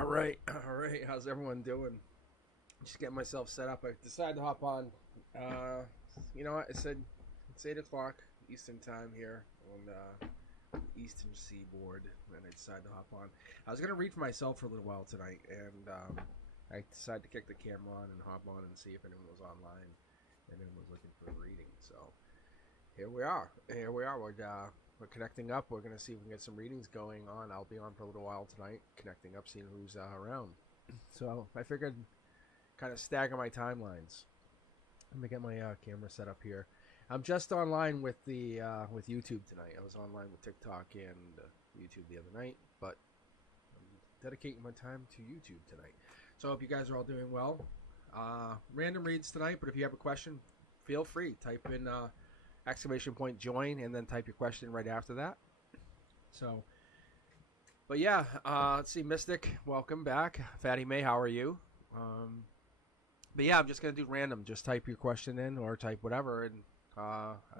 All right. How's everyone doing? Just getting myself set up. I decided to hop on. You know what? I said it's 8 o'clock Eastern time here on Eastern Seaboard, and I decided to hop on. I was gonna read for myself for a little while tonight, and I decided to kick the camera on and hop on and see if anyone was online and anyone was looking for a reading. So here we are. We're connecting up. We're going to see if we can get some readings going on. I'll be on for a little while tonight, connecting up, seeing who's around. So I figured kind of stagger my timelines. Let me get my camera set up here. I'm just online with the with YouTube tonight. I was online with TikTok and YouTube the other night, but I'm dedicating my time to YouTube tonight. So I hope you guys are all doing well. Random reads tonight, but if you have a question, feel free. Type in exclamation point join and then type your question right after that. So, but yeah, let's see. Mystic, welcome back. Fatty May, how are you? But yeah, I'm just gonna do random. Just type your question in or type whatever, and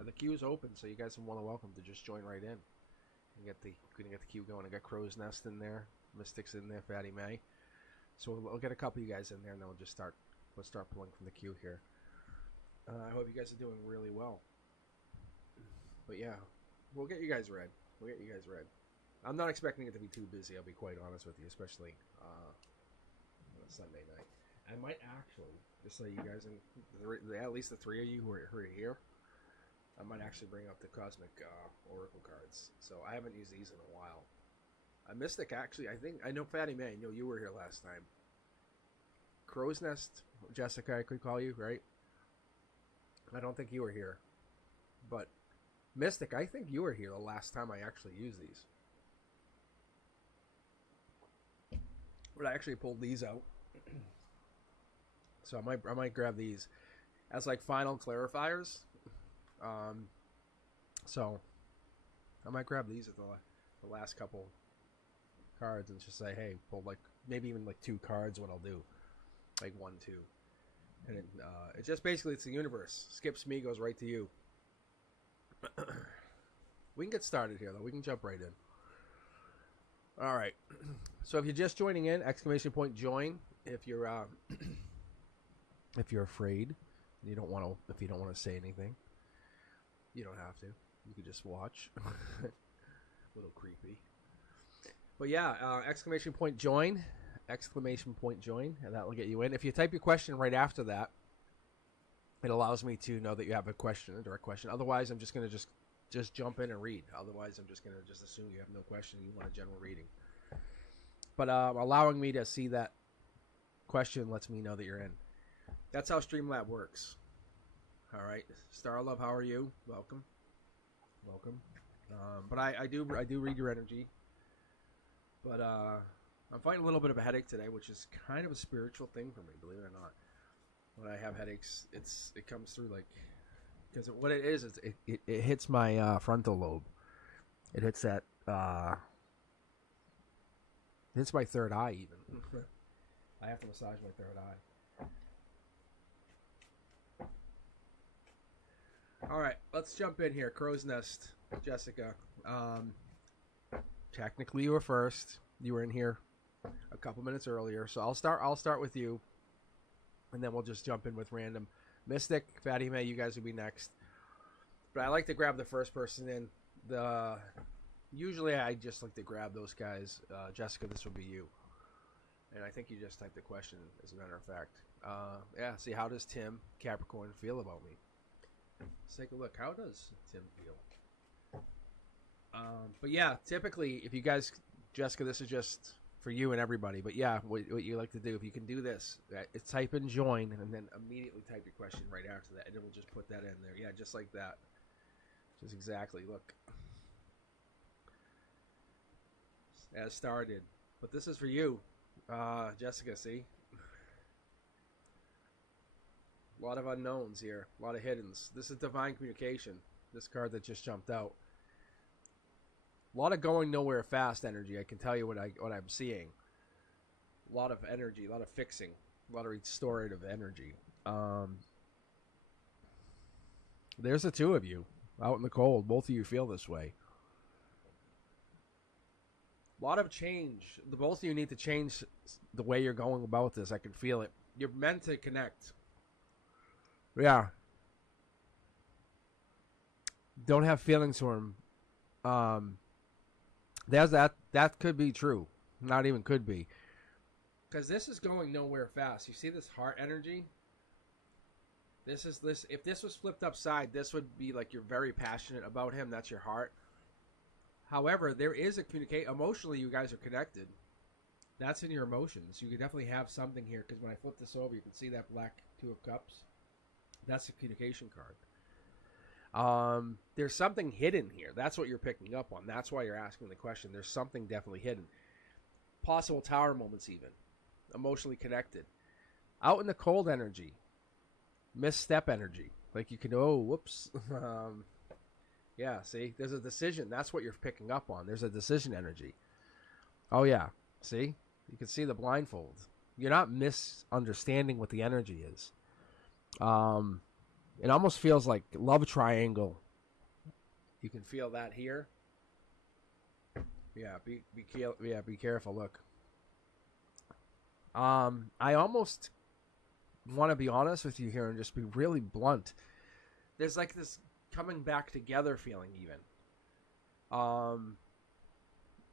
the queue is open, so you guys are more than welcome to just join right in and get the queue going. I got Crow's Nest in there, Mystic's in there, Fatty May. So we'll get a couple of you guys in there, and then we'll start pulling from the queue here. I hope you guys are doing really well. But yeah, we'll get you guys read. I'm not expecting it to be too busy, I'll be quite honest with you, especially on a Sunday night. I might actually, just so you guys, at least the three of you who are here, I might actually bring up the Cosmic Oracle cards. So I haven't used these in a while. Mystic, actually, I know Fatty May, I know you were here last time. Crow's Nest, Jessica, I could call you, right? I don't think you were here. But Mystic, I think you were here the last time I actually used these. But I actually pulled these out. So I might grab these as like final clarifiers. So I might grab these at the last couple cards and just say, hey, pull like maybe even like 2 cards. What I'll do, like 1, 2, and it just basically it's the universe. Skips me, goes right to you. We can get started here though. We can jump right in. All right. So if you're just joining in, exclamation point join. If you're if you're afraid, and you don't want to say anything, you don't have to. You could just watch. A little creepy. But yeah, exclamation point join, and that will get you in. If you type your question right after that, it allows me to know that you have a question, a direct question. Otherwise, I'm just going to just jump in and read. Otherwise, I'm just going to just assume you have no question. You want a general reading. But allowing me to see that question lets me know that you're in. That's how Streamlab works. All right, Starlove, how are you? Welcome. But I do read your energy. But I'm fighting a little bit of a headache today, which is kind of a spiritual thing for me, believe it or not. When I have headaches, it comes through like, because what it is it hits my frontal lobe. It hits that it hits my third eye even. I have to massage my third eye. All right, let's jump in here. Crow's Nest, Jessica. Technically, you were first. You were in here a couple minutes earlier, so I'll start with you. And then we'll just jump in with random. Mystic, Fatty May, you guys will be next. But I like to grab the first person in. Usually I just like to grab those guys. Jessica, this will be you. And I think you just typed the question, as a matter of fact. Yeah, see, how does Tim Capricorn feel about me? Let's take a look. How does Tim feel? But yeah, typically, if you guys... Jessica, this is just... for you and everybody, but yeah, what you like to do, if you can do this, type in join and then immediately type your question right after that, and it will just put that in there. Yeah, just like that. Just exactly. Look, as Star did, but this is for you, Jessica. See, a lot of unknowns here, a lot of hiddens. This is divine communication. This card that just jumped out. A lot of going nowhere fast energy. I can tell you what I'm seeing. A lot of energy, a lot of fixing, a lot of restorative energy. There's the two of you out in the cold. Both of you feel this way. A lot of change. The both of you need to change the way you're going about this. I can feel it. You're meant to connect. Yeah. Don't have feelings for him. There's that. That could be true. Not even could be. Because this is going nowhere fast. You see this heart energy? This is this. If this was flipped upside, this would be like you're very passionate about him. That's your heart. However, there is a communicate. Emotionally, you guys are connected. That's in your emotions. You could definitely have something here. Because when I flip this over, you can see that black Two of Cups. That's a communication card. There's something hidden here. That's what you're picking up on. That's why you're asking the question. There's something definitely hidden. Possible tower moments even. Emotionally connected. Out in the cold energy. Misstep energy. Like you can, oh, whoops. Yeah, see? There's a decision. That's what you're picking up on. There's a decision energy. Oh, yeah. See? You can see the blindfold. You're not misunderstanding what the energy is. It almost feels like love triangle. You can feel that here. Yeah, be careful. Look. I almost want to be honest with you here and just be really blunt. There's like this coming back together feeling even.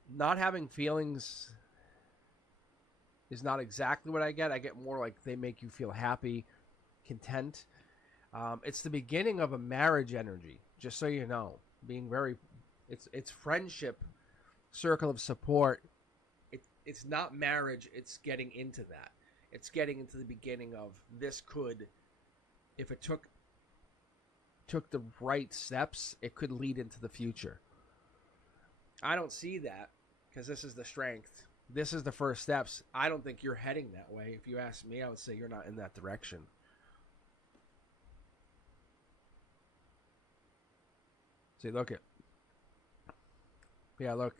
Not having feelings is not exactly what I get. I get more like they make you feel happy, content. It's the beginning of a marriage energy, just so you know. Being very, it's friendship, circle of support. It's not marriage. It's getting into that. It's getting into the beginning of this could, if it took the right steps, it could lead into the future. I don't see that because this is the strength. This is the first steps. I don't think you're heading that way. If you ask me, I would say you're not in that direction. See, look at. Yeah, look.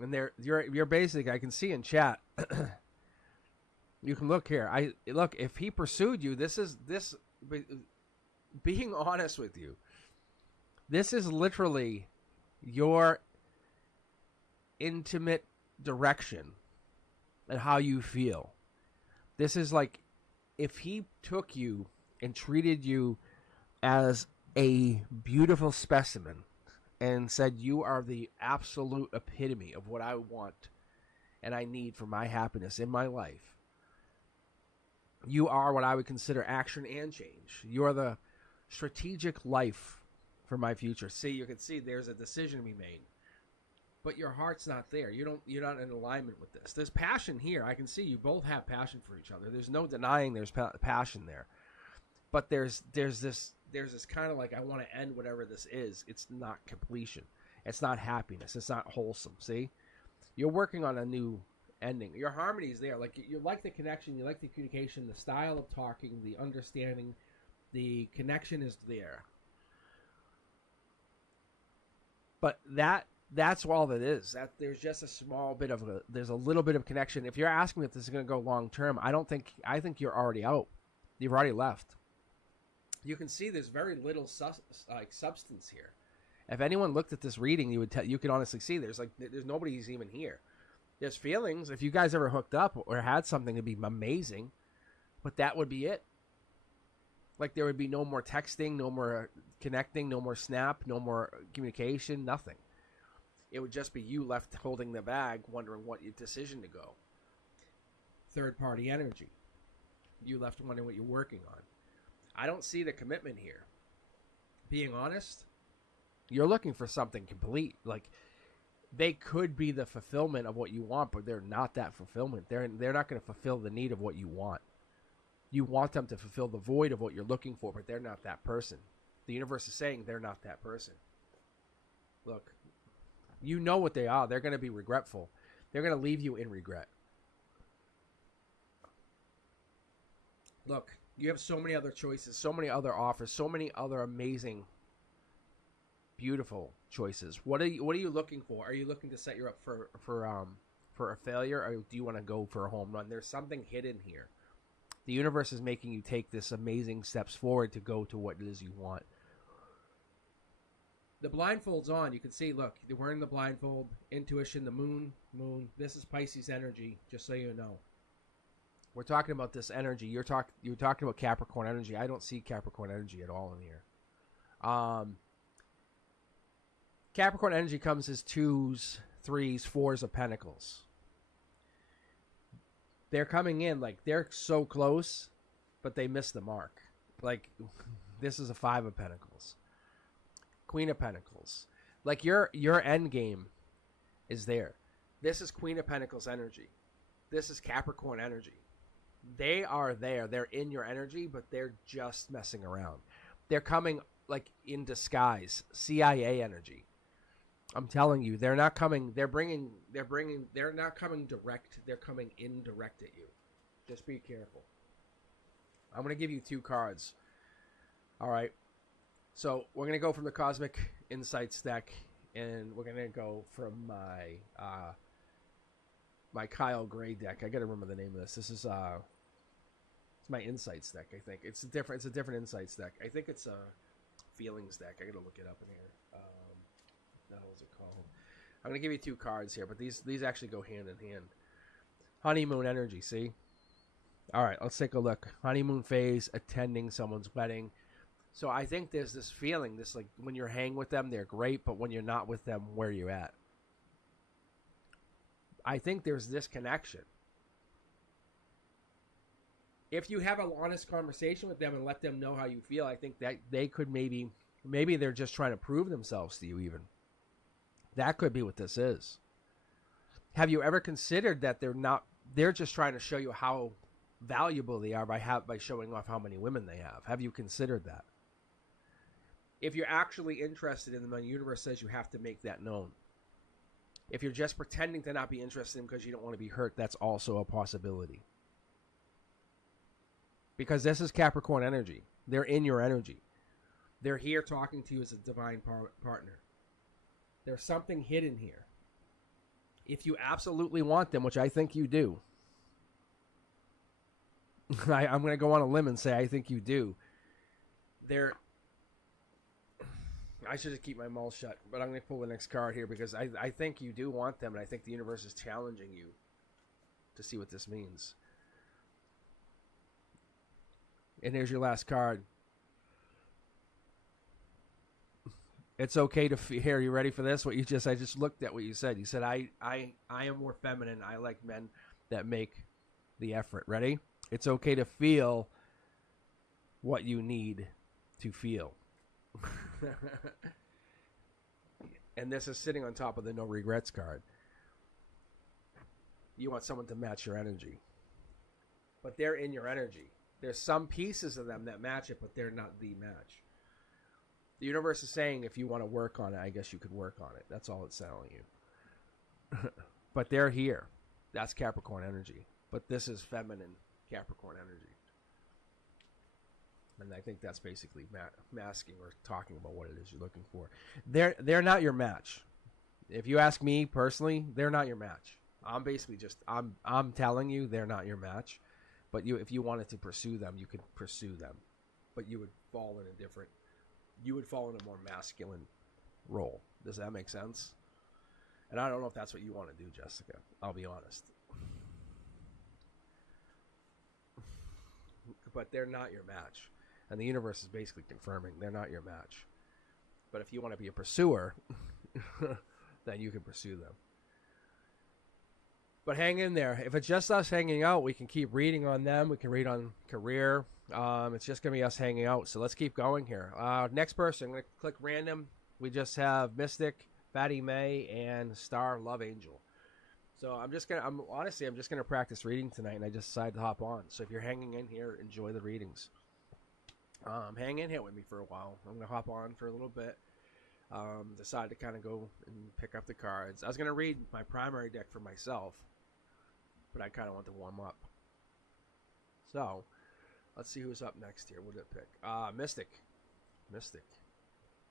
And you're basic. I can see in chat. You can look here. Look. If he pursued you, this. Being honest with you, this is literally your intimate direction and how you feel. This is like if he took you and treated you as a beautiful specimen and said you are the absolute epitome of what I want and I need for my happiness in my life. You are what I would consider action and change. You are the strategic life for my future. See, you can see there's a decision to be made. But your heart's not there. You're not in alignment with this. There's passion here. I can see you both have passion for each other. There's no denying there's passion there. But there's this kind of like, I want to end whatever this is. It's not completion. It's not happiness. It's not wholesome. See? You're working on a new ending. Your harmony is there. Like you like the connection. You like the communication, the style of talking, the understanding. The connection is there. But that's all that is. That there's just a small bit of there's a little bit of connection. If you're asking me if this is going to go long term, I think you're already out. You've already left. You can see there's very little substance here. If anyone looked at this reading, you could honestly see there's nobody who's even here. There's feelings. If you guys ever hooked up or had something, it'd be amazing. But that would be it. Like there would be no more texting, no more connecting, no more snap, no more communication, nothing. It would just be you left holding the bag, wondering what your decision to go. Third party energy. You left wondering what you're working on. I don't see the commitment here. Being honest, you're looking for something complete. Like they could be the fulfillment of what you want, but they're not that fulfillment. They're not going to fulfill the need of what you want. You want them to fulfill the void of what you're looking for, but they're not that person. The universe is saying they're not that person. Look, you know what they are. They're going to be regretful. They're going to leave you in regret. Look, you have so many other choices, so many other offers, so many other amazing, beautiful choices. What are you looking for? Are you looking to set you up for a failure, or do you want to go for a home run? There's something hidden here. The universe is making you take this amazing steps forward to go to what it is you want. The blindfold's on. You can see, look, they're wearing the blindfold. Intuition, the moon. This is Pisces energy, just so you know. We're talking about this energy. You're talking about Capricorn energy. I don't see Capricorn energy at all in here. Capricorn energy comes as 2s, 3s, 4s of pentacles. They're coming in like they're so close, but they miss the mark. Like, this is a 5 of pentacles. Queen of pentacles. Like, your end game is there. This is Queen of pentacles energy. This is Capricorn energy. They are there. They're in your energy, but they're just messing around. They're coming like in disguise. CIA energy. I'm telling you, they're not coming. They're not coming direct. They're coming indirect at you. Just be careful. I'm going to give you 2 cards. All right. So we're going to go from the Cosmic Insights deck, and we're going to go from my Kyle Gray deck. I got to remember the name of this. This is it's my Insights deck. I think it's a different Insights deck. I think it's a Feelings deck. I got to look it up in here. What the hell is it called? I'm going to give you 2 cards here, but these actually go hand in hand. Honeymoon energy. See. All right, let's take a look. Honeymoon phase, attending someone's wedding. So I think there's this feeling, this like when you're hanging with them, they're great, but when you're not with them, where are you at? I think there's this connection. If you have an honest conversation with them and let them know how you feel, I think that they could maybe they're just trying to prove themselves to you even. That could be what this is. Have you ever considered that they're just trying to show you how valuable they are by showing off how many women they have? Have you considered that? If you're actually interested in them, the universe says you have to make that known. If you're just pretending to not be interested in them because you don't want to be hurt, that's also a possibility. Because this is Capricorn energy. They're in your energy. They're here talking to you as a divine partner. There's something hidden here. If you absolutely want them, which I think you do, I'm going to go on a limb and say I think you do. I should just keep my mouth shut, but I'm going to pull the next card here because I think you do want them, and I think the universe is challenging you to see what this means. And here's your last card. It's okay to here. You ready for this? I just looked at what you said. You said I am more feminine. I like men that make the effort. Ready? It's okay to feel what you need to feel. And this is sitting on top of the no regrets card. You want someone to match your energy, but they're in your energy. There's some pieces of them that match it, but they're not the match. The universe is saying if you want to work on it, I guess you could work on it. That's all it's telling you. But they're here. That's Capricorn energy. But this is feminine Capricorn energy. And I think that's basically masking or talking about what it is you're looking for. They're not your match. If you ask me personally, they're not your match. I'm basically I'm telling you they're not your match. But if you wanted to pursue them, you could pursue them. But you would fall in a more masculine role. Does that make sense? And I don't know if that's what you want to do, Jessica. I'll be honest. But they're not your match. And the universe is basically confirming they're not your match. But if you want to be a pursuer, then you can pursue them. But hang in there. If it's just us hanging out, we can keep reading on them. We can read on career. It's just going to be us hanging out. So let's keep going here. Next person, I'm going to click random. We just have Mystic, Fatty May, and Star Love Angel. So I'm just going to practice reading tonight, and I just decided to hop on. So if you're hanging in here, enjoy the readings. Hang in here with me for a while. I'm going to hop on for a little bit. Decided to kind of go and pick up the cards. I was going to read my primary deck for myself, but I kind of want to warm up. So let's see who's up next here. What did it pick? Mystic.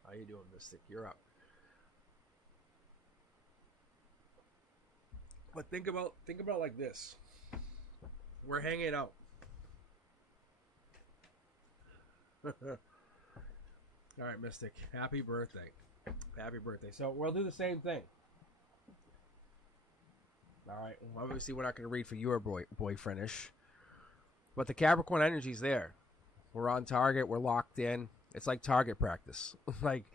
How you doing, Mystic? You're up. But think about like this. We're hanging out. All right, Mystic. Happy birthday. Happy birthday. So we'll do the same thing. All right. Well, obviously, we're not going to read for your boyfriendish, but the Capricorn energy's there. We're on target. We're locked in. It's like target practice. Like,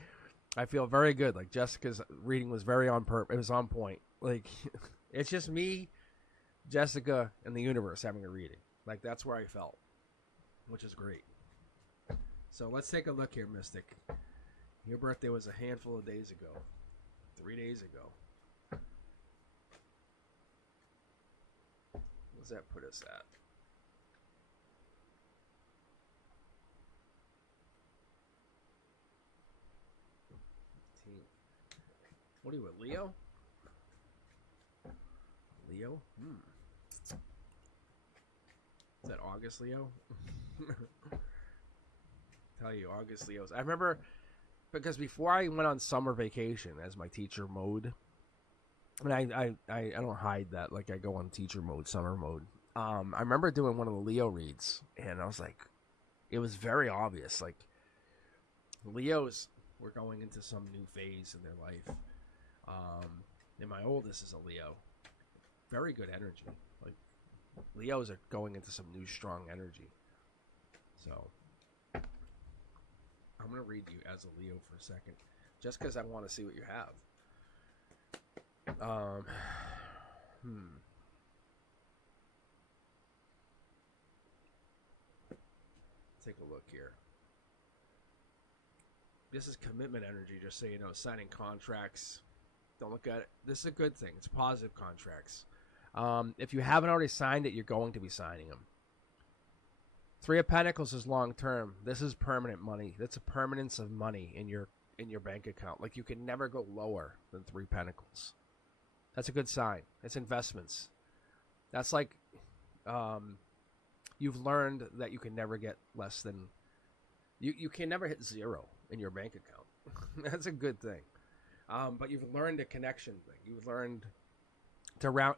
I feel very good. Like, Jessica's reading was very on It was on point. Like, it's just me, Jessica, and the universe having a reading. Like, that's where I felt, which is great. So let's take a look here, Mystic. Your birthday was a handful of days ago. 3 days ago. What does that put us at? What are you with, Leo? Leo? Is that August Leo? Tell you, August Leos. I remember, because before I went on summer vacation as my teacher mode, and I don't hide that, like I go on teacher mode, summer mode. I remember doing one of the Leo reads, and I was like, it was very obvious. Like, Leos were going into some new phase in their life. And my oldest is a Leo. Very good energy. Like, Leos are going into some new strong energy. So, I'm going to read you as a Leo for a second, just because I want to see what you have. Take a look here. This is commitment energy, just so you know. Signing contracts. Don't look at it. This is a good thing. It's positive contracts. If you haven't already signed it, you're going to be signing them. Three of Pentacles is long term. This is permanent money. That's a permanence of money in your bank account. Like, you can never go lower than Three Pentacles. That's a good sign. It's investments. That's like, you've learned that you can never get less than, you can never hit zero in your bank account. That's a good thing. But you've learned a connection thing. You've learned I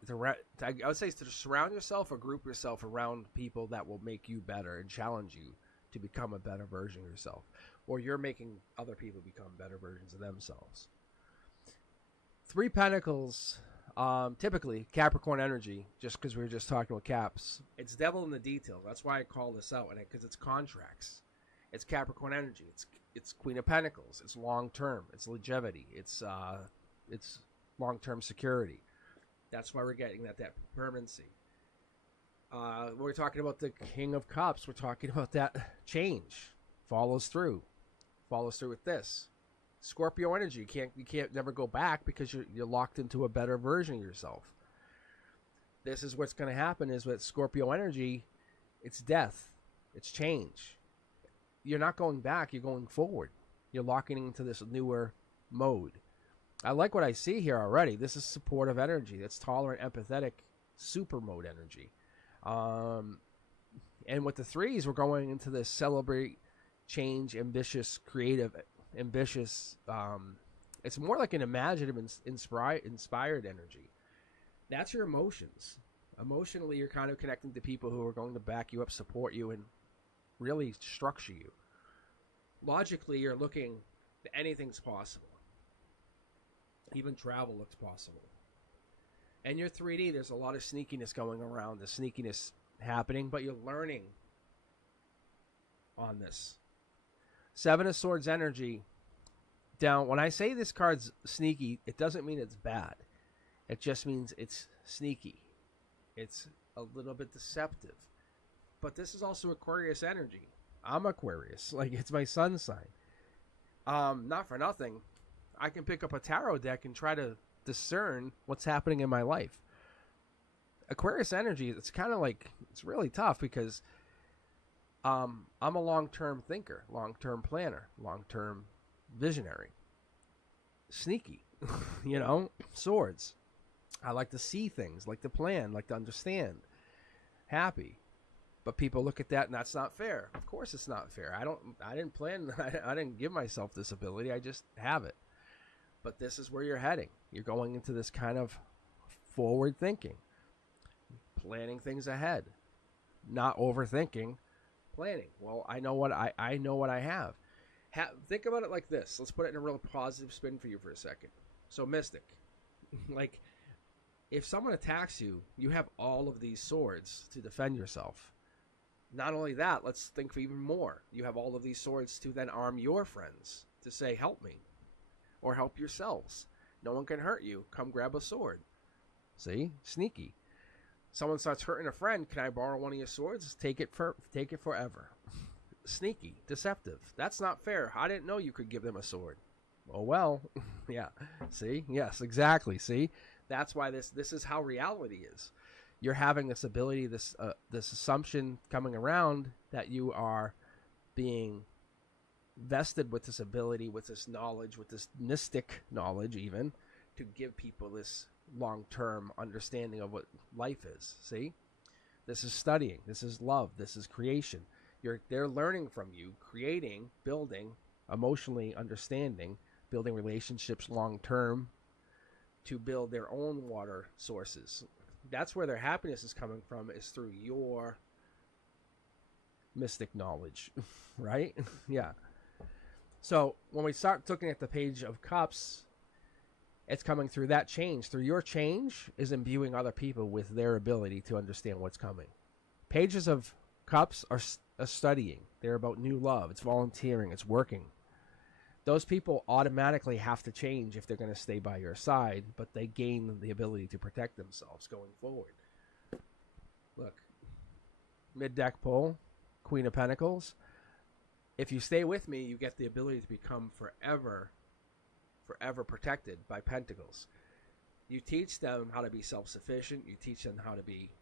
would say to surround yourself or group yourself around people that will make you better and challenge you to become a better version of yourself. Or you're making other people become better versions of themselves. Three Pentacles, typically Capricorn energy, just because we were just talking about Caps, it's devil in the details. That's why I call this out, because it's contracts. It's Capricorn energy. It's Queen of Pentacles. It's long term. It's longevity. It's long term security. That's why we're getting that permanency. We're talking about the King of Cups. We're talking about that change. Follows through with this. Scorpio energy. You can't never go back because you're locked into a better version of yourself. This is what's going to happen is with Scorpio energy, it's death. It's change. You're not going back. You're going forward. You're locking into this newer mode. I like what I see here already. This is supportive energy. That's tolerant, empathetic, super mode energy. And with the threes, we're going into this celebrate, change, ambitious, creative, ambitious. It's more like an imaginative, inspired energy. That's your emotions. Emotionally, you're kind of connecting to people who are going to back you up, support you, and really structure you. Logically, you're looking that anything's possible. Even travel looks possible. And your 3D, there's a lot of sneakiness going around. The sneakiness happening, but you're learning on this. Seven of Swords energy. Down. When I say this card's sneaky, it doesn't mean it's bad. It just means it's sneaky. It's a little bit deceptive. But this is also Aquarius energy. I'm Aquarius. Like, it's my sun sign. Not for nothing. I can pick up a tarot deck and try to discern what's happening in my life. Aquarius energy, it's kind of like, it's really tough because I'm a long-term thinker, long-term planner, long-term visionary. Sneaky, swords. I like to see things, like to plan, like to understand. Happy. But people look at that and that's not fair. Of course it's not fair. I didn't plan, I didn't give myself this ability, I just have it. But this is where you're heading. You're going into this kind of forward thinking, planning things ahead, not overthinking, planning. Well, I know what I have. Think about it like this. Let's put it in a real positive spin for you for a second. So, Mystic, like, if someone attacks you, you have all of these swords to defend yourself. Not only that, let's think for even more. You have all of these swords to then arm your friends to say, help me, or help yourselves. No one can hurt you. Come grab a sword. See? Sneaky. Someone starts hurting a friend. Can I borrow one of your swords? Take it forever. Sneaky. Deceptive. That's not fair. I didn't know you could give them a sword. Oh, well. Yeah. See? Yes, exactly. See? That's why this is how reality is. You're having this ability, this assumption coming around that you are being vested with this ability, with this knowledge, with this mystic knowledge even, to give people this long-term understanding of what life is. See? This is studying. This is love. This is creation. They're learning from you, creating, building, emotionally understanding, building relationships long-term to build their own water sources. That's where their happiness is coming from, is through your mystic knowledge, right? Yeah. So when we start looking at the Page of Cups, it's coming through that change. Through your change is imbuing other people with their ability to understand what's coming. Pages of Cups are studying. They're about new love. It's volunteering. It's working. Those people automatically have to change if they're going to stay by your side, but they gain the ability to protect themselves going forward. Look, mid-deck pull, Queen of Pentacles. If you stay with me, you get the ability to become forever protected by Pentacles. You teach them how to be self-sufficient. You teach them how to be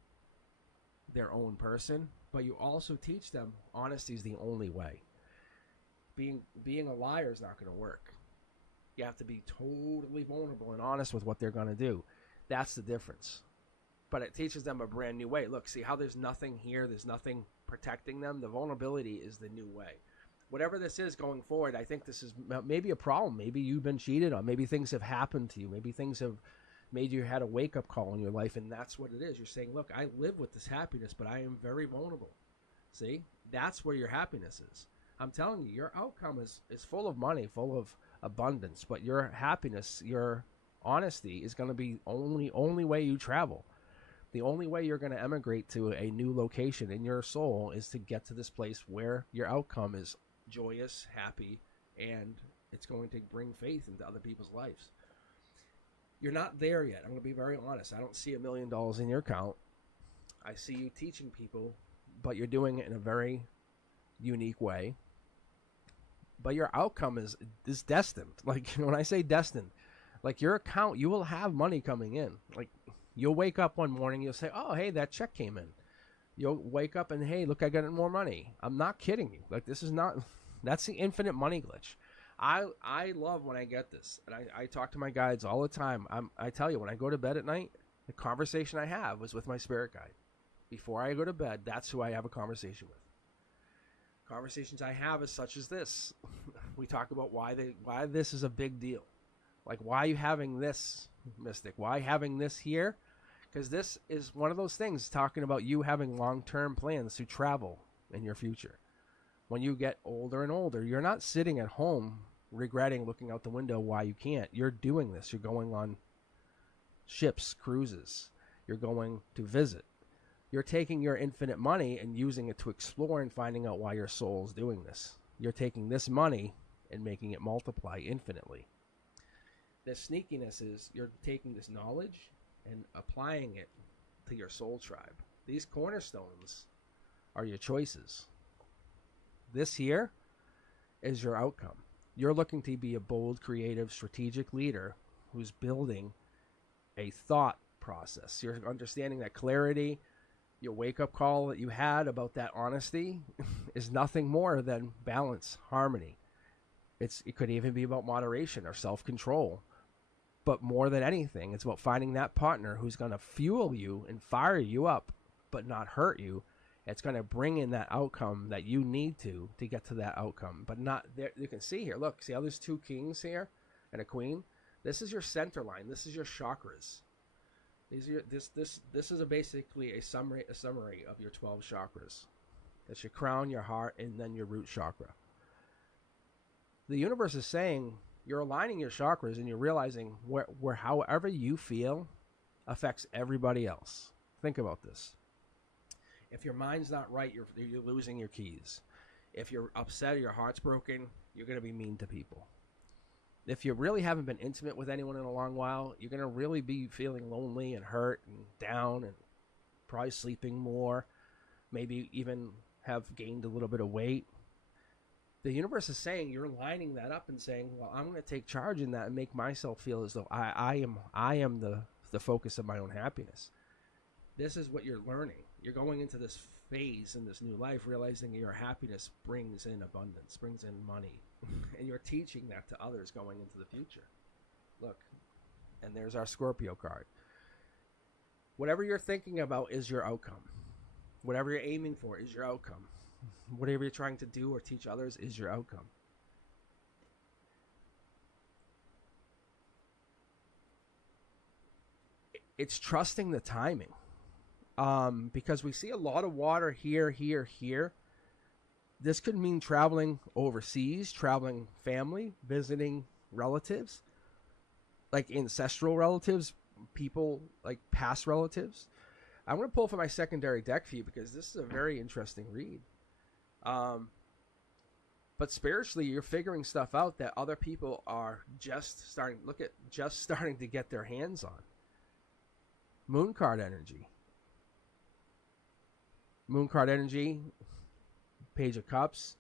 their own person, but you also teach them honesty is the only way. Being a liar is not going to work. You have to be totally vulnerable and honest with what they're going to do. That's the difference. But it teaches them a brand new way. Look, see how there's nothing here, there's nothing protecting them? The vulnerability is the new way. Whatever this is going forward, I think this is maybe a problem. Maybe you've been cheated on. Maybe things have happened to you. Maybe things have made you had a wake-up call in your life, and that's what it is. You're saying, look, I live with this happiness, but I am very vulnerable. See? That's where your happiness is. I'm telling you, your outcome is full of money, full of abundance, but your happiness, your honesty is going to be only way you travel. The only way you're going to emigrate to a new location in your soul is to get to this place where your outcome is joyous, happy, and it's going to bring faith into other people's lives. You're not there yet. I'm going to be very honest. I don't see $1 million in your account. I see you teaching people, but you're doing it in a very unique way. But your outcome is destined. Like, when I say destined, like your account, you will have money coming in. Like, you'll wake up one morning, you'll say, oh, hey, that check came in. You'll wake up and, hey, look, I got more money. I'm not kidding you. Like, this is not, that's the infinite money glitch. I love when I get this. And I talk to my guides all the time. I tell you, when I go to bed at night, the conversation I have was with my spirit guide. Before I go to bed, that's who I have a conversation with. Conversations I have is such as this. We talk about why this is a big deal. Like, why are you having this, Mystic? Why having this here? Because this is one of those things talking about you having long-term plans to travel in your future. When you get older and older, you're not sitting at home regretting looking out the window why you can't. You're doing this. You're going on ships, cruises. You're going to visit. You're taking your infinite money and using it to explore and finding out why your soul is doing this. You're taking this money and making it multiply infinitely. The sneakiness is you're taking this knowledge and applying it to your soul tribe. These cornerstones are your choices. This here is your outcome. You're looking to be a bold, creative, strategic leader who's building a thought process. You're understanding that clarity, your wake-up call that you had about that honesty is nothing more than balance, harmony. It could even be about moderation or self-control. But more than anything, it's about finding that partner who's going to fuel you and fire you up, but not hurt you. It's going to bring in that outcome that you need to get to that outcome. But not there. You can see here, look, see how there's two kings here and a queen? This is your center line. This is your chakras. These are this is basically a summary of your 12 chakras. That's your crown, your heart, and then your root chakra. The universe is saying you're aligning your chakras and you're realizing where however you feel affects everybody else. Think about this. If your mind's not right, you're losing your keys. If you're upset or your heart's broken, you're going to be mean to people. If you really haven't been intimate with anyone in a long while, you're going to really be feeling lonely and hurt and down and probably sleeping more, maybe even have gained a little bit of weight. The universe is saying you're lining that up and saying, well, I'm going to take charge in that and make myself feel as though I am the focus of my own happiness. This is what you're learning. You're going into this phase in this new life, realizing your happiness brings in abundance, brings in money. And you're teaching that to others going into the future. Look, and there's our Scorpio card. Whatever you're thinking about is your outcome. Whatever you're aiming for is your outcome. Whatever you're trying to do or teach others is your outcome. It's trusting the timing. Because we see a lot of water here. This could mean traveling overseas, traveling family, visiting relatives, like ancestral relatives, people like past relatives. I'm going to pull for my secondary deck for you because this is a very interesting read. But spiritually, you're figuring stuff out that other people are just starting to get their hands on. Moon card energy. Moon card energy, Page of Cups,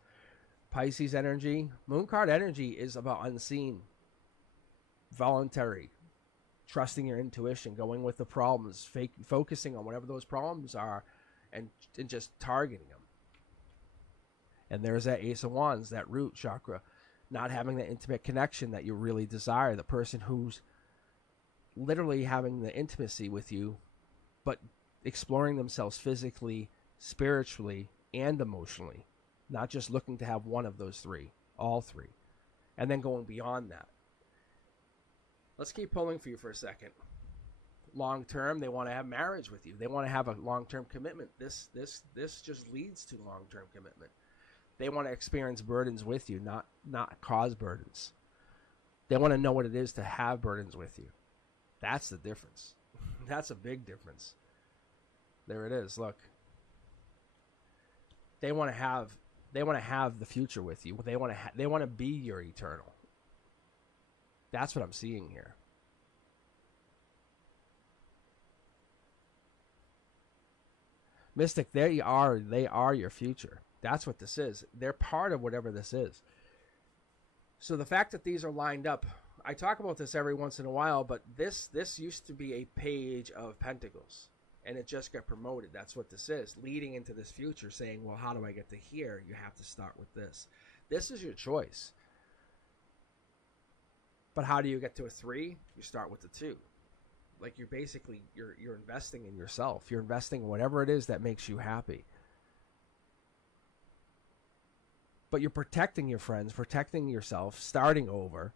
Pisces energy. Moon card energy is about unseen, voluntary, trusting your intuition, going with the problems, focusing on whatever those problems are, and just targeting them. And there's that Ace of Wands, that root chakra, not having the intimate connection that you really desire, the person who's literally having the intimacy with you, but exploring themselves physically, spiritually, and emotionally, not just looking to have one of those three, all three, and then going beyond that. Let's keep pulling for you for a second. Long term, they want to have marriage with you. They want to have a long-term commitment. This just leads to long-term commitment. They want to experience burdens with you, not cause burdens. They want to know what it is to have burdens with you. That's the difference. That's a big difference. There it is. Look. They want to have the future with you. They want to be your eternal. That's what I'm seeing here. Mystic, they are your future. That's what this is. They're part of whatever this is. So the fact that these are lined up, I talk about this every once in a while, but this used to be a Page of Pentacles. And it just got promoted. That's what this is. Leading into this future, saying, well, how do I get to here? You have to start with this. This is your choice. But how do you get to a 3? You start with the 2. Like you're investing in yourself. You're investing in whatever it is that makes you happy. But you're protecting your friends, protecting yourself, starting over,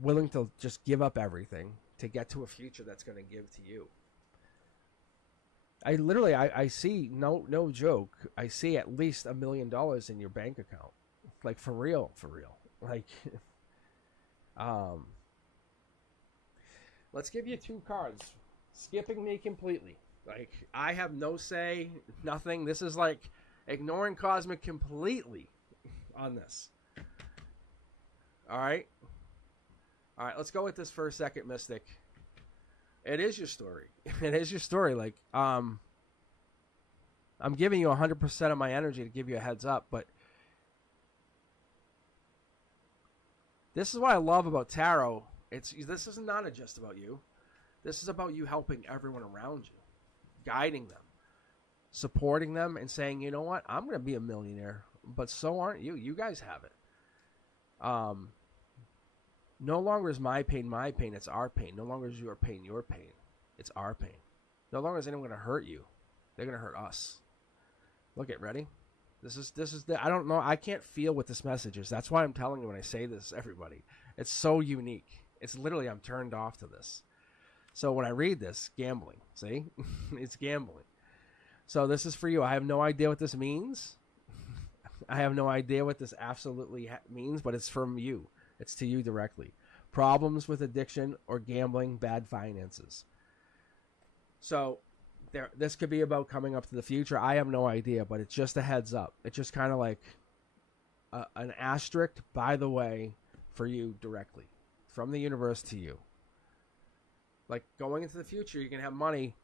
willing to just give up everything to get to a future that's going to give to you. I see, no joke, I see at least $1 million in your bank account. Like for real. Like, let's give you 2 cards. Skipping me completely. Like, I have no say, nothing. This is like ignoring Cosmic completely on this. Alright, let's go with this for a second, Mystic. It is your story. It is your story. Like, I'm giving you 100% of my energy to give you a heads up, but this is what I love about tarot. This is not just about you. This is about you helping everyone around you, guiding them, supporting them, and saying, you know what, I'm going to be a millionaire, but so aren't you. You guys have it. No longer is my pain, it's our pain. No longer is your pain, it's our pain. No longer is anyone going to hurt you. They're going to hurt us. Look at, ready? This is I don't know, I can't feel what this message is. That's why I'm telling you when I say this, everybody. It's so unique. It's literally, I'm turned off to this. So when I read this, gambling, see? It's gambling. So this is for you. I have no idea what this means. I have no idea what this absolutely means, but it's from you. It's to you directly. Problems with addiction or gambling, bad finances. So this could be about coming up to the future. I have no idea, but it's just a heads up. It's just kind of like an asterisk, by the way, for you directly. From the universe to you. Like, going into the future, you can have money,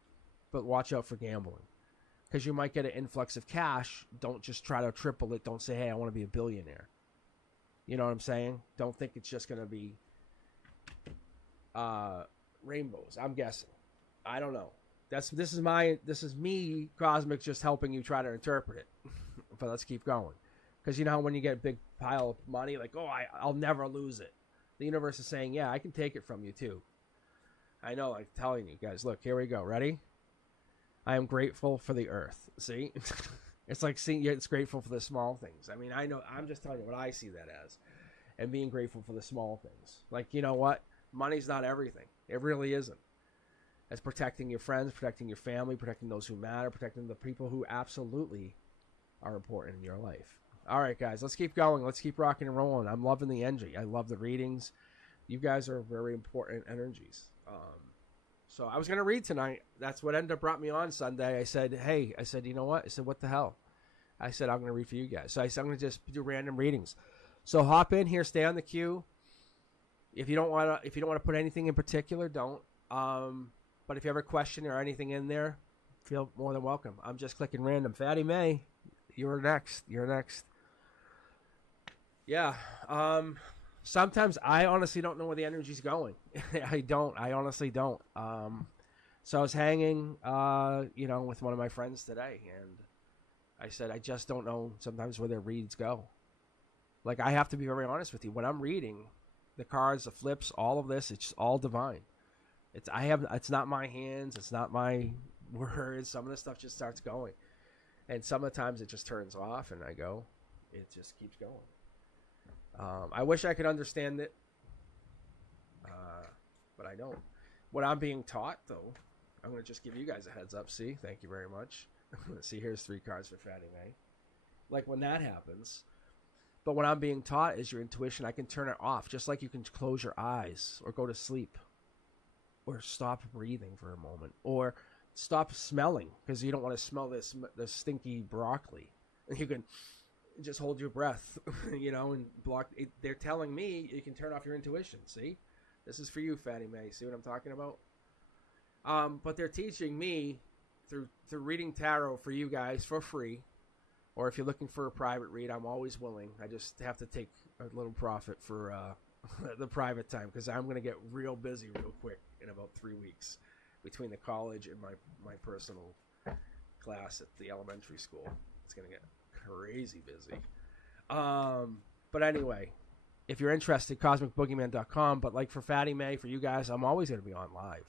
but watch out for gambling. Because you might get an influx of cash. Don't just try to triple it. Don't say, hey, I want to be a billionaire. You know what I'm saying? Don't think it's just going to be rainbows. I'm guessing. I don't know. This is me, Cosmic, just helping you try to interpret it. But let's keep going. Because you know how when you get a big pile of money, like, oh, I'll never lose it. The universe is saying, yeah, I can take it from you too. I know, like telling you guys, look, here we go. Ready? I am grateful for the earth. See? It's like it's grateful for the small things. I mean, I know, I'm just telling you what I see that as. And being grateful for the small things. Like, you know what? Money's not everything. It really isn't. It's protecting your friends, protecting your family, protecting those who matter, protecting the people who absolutely are important in your life. All right, guys, let's keep going. Let's keep rocking and rolling. I'm loving the energy. I love the readings. You guys are very important energies. So I was going to read tonight. That's what ended up brought me on Sunday. I said, you know what? I said, what the hell? I said, I'm going to read for you guys. So I said, I'm going to just do random readings. So hop in here, stay on the queue. If you don't want to put anything in particular, don't. But if you have a question or anything in there, feel more than welcome. I'm just clicking random. Fatty May, you're next. Yeah. Sometimes I honestly don't know where the energy's going. I honestly don't. So I was hanging, with one of my friends today, and I said, I just don't know sometimes where their reads go. Like, I have to be very honest with you. When I'm reading the cards, the flips, all of this, it's all divine. It's not my hands. It's not my words. Some of the stuff just starts going. And some of the times it just turns off and it just keeps going. I wish I could understand it, but I don't. What I'm being taught, though, I'm going to just give you guys a heads up. See, thank you very much. See, here's 3 cards for Fatty May. Like, when that happens. But what I'm being taught is your intuition. I can turn it off, just like you can close your eyes or go to sleep or stop breathing for a moment or stop smelling because you don't want to smell this stinky broccoli. And you can just hold your breath, and block it. They're telling me you can turn off your intuition. See, this is for you, Fatty May. See what I'm talking about? But they're teaching me through reading tarot for you guys for free, or if you're looking for a private read, I'm always willing. I just have to take a little profit for the private time because I'm going to get real busy real quick in about 3 weeks between the college and my personal class at the elementary school. It's going to get crazy busy. But anyway, if you're interested, cosmicboogeyman.com. But like for Fatty May, for you guys, I'm always going to be on live.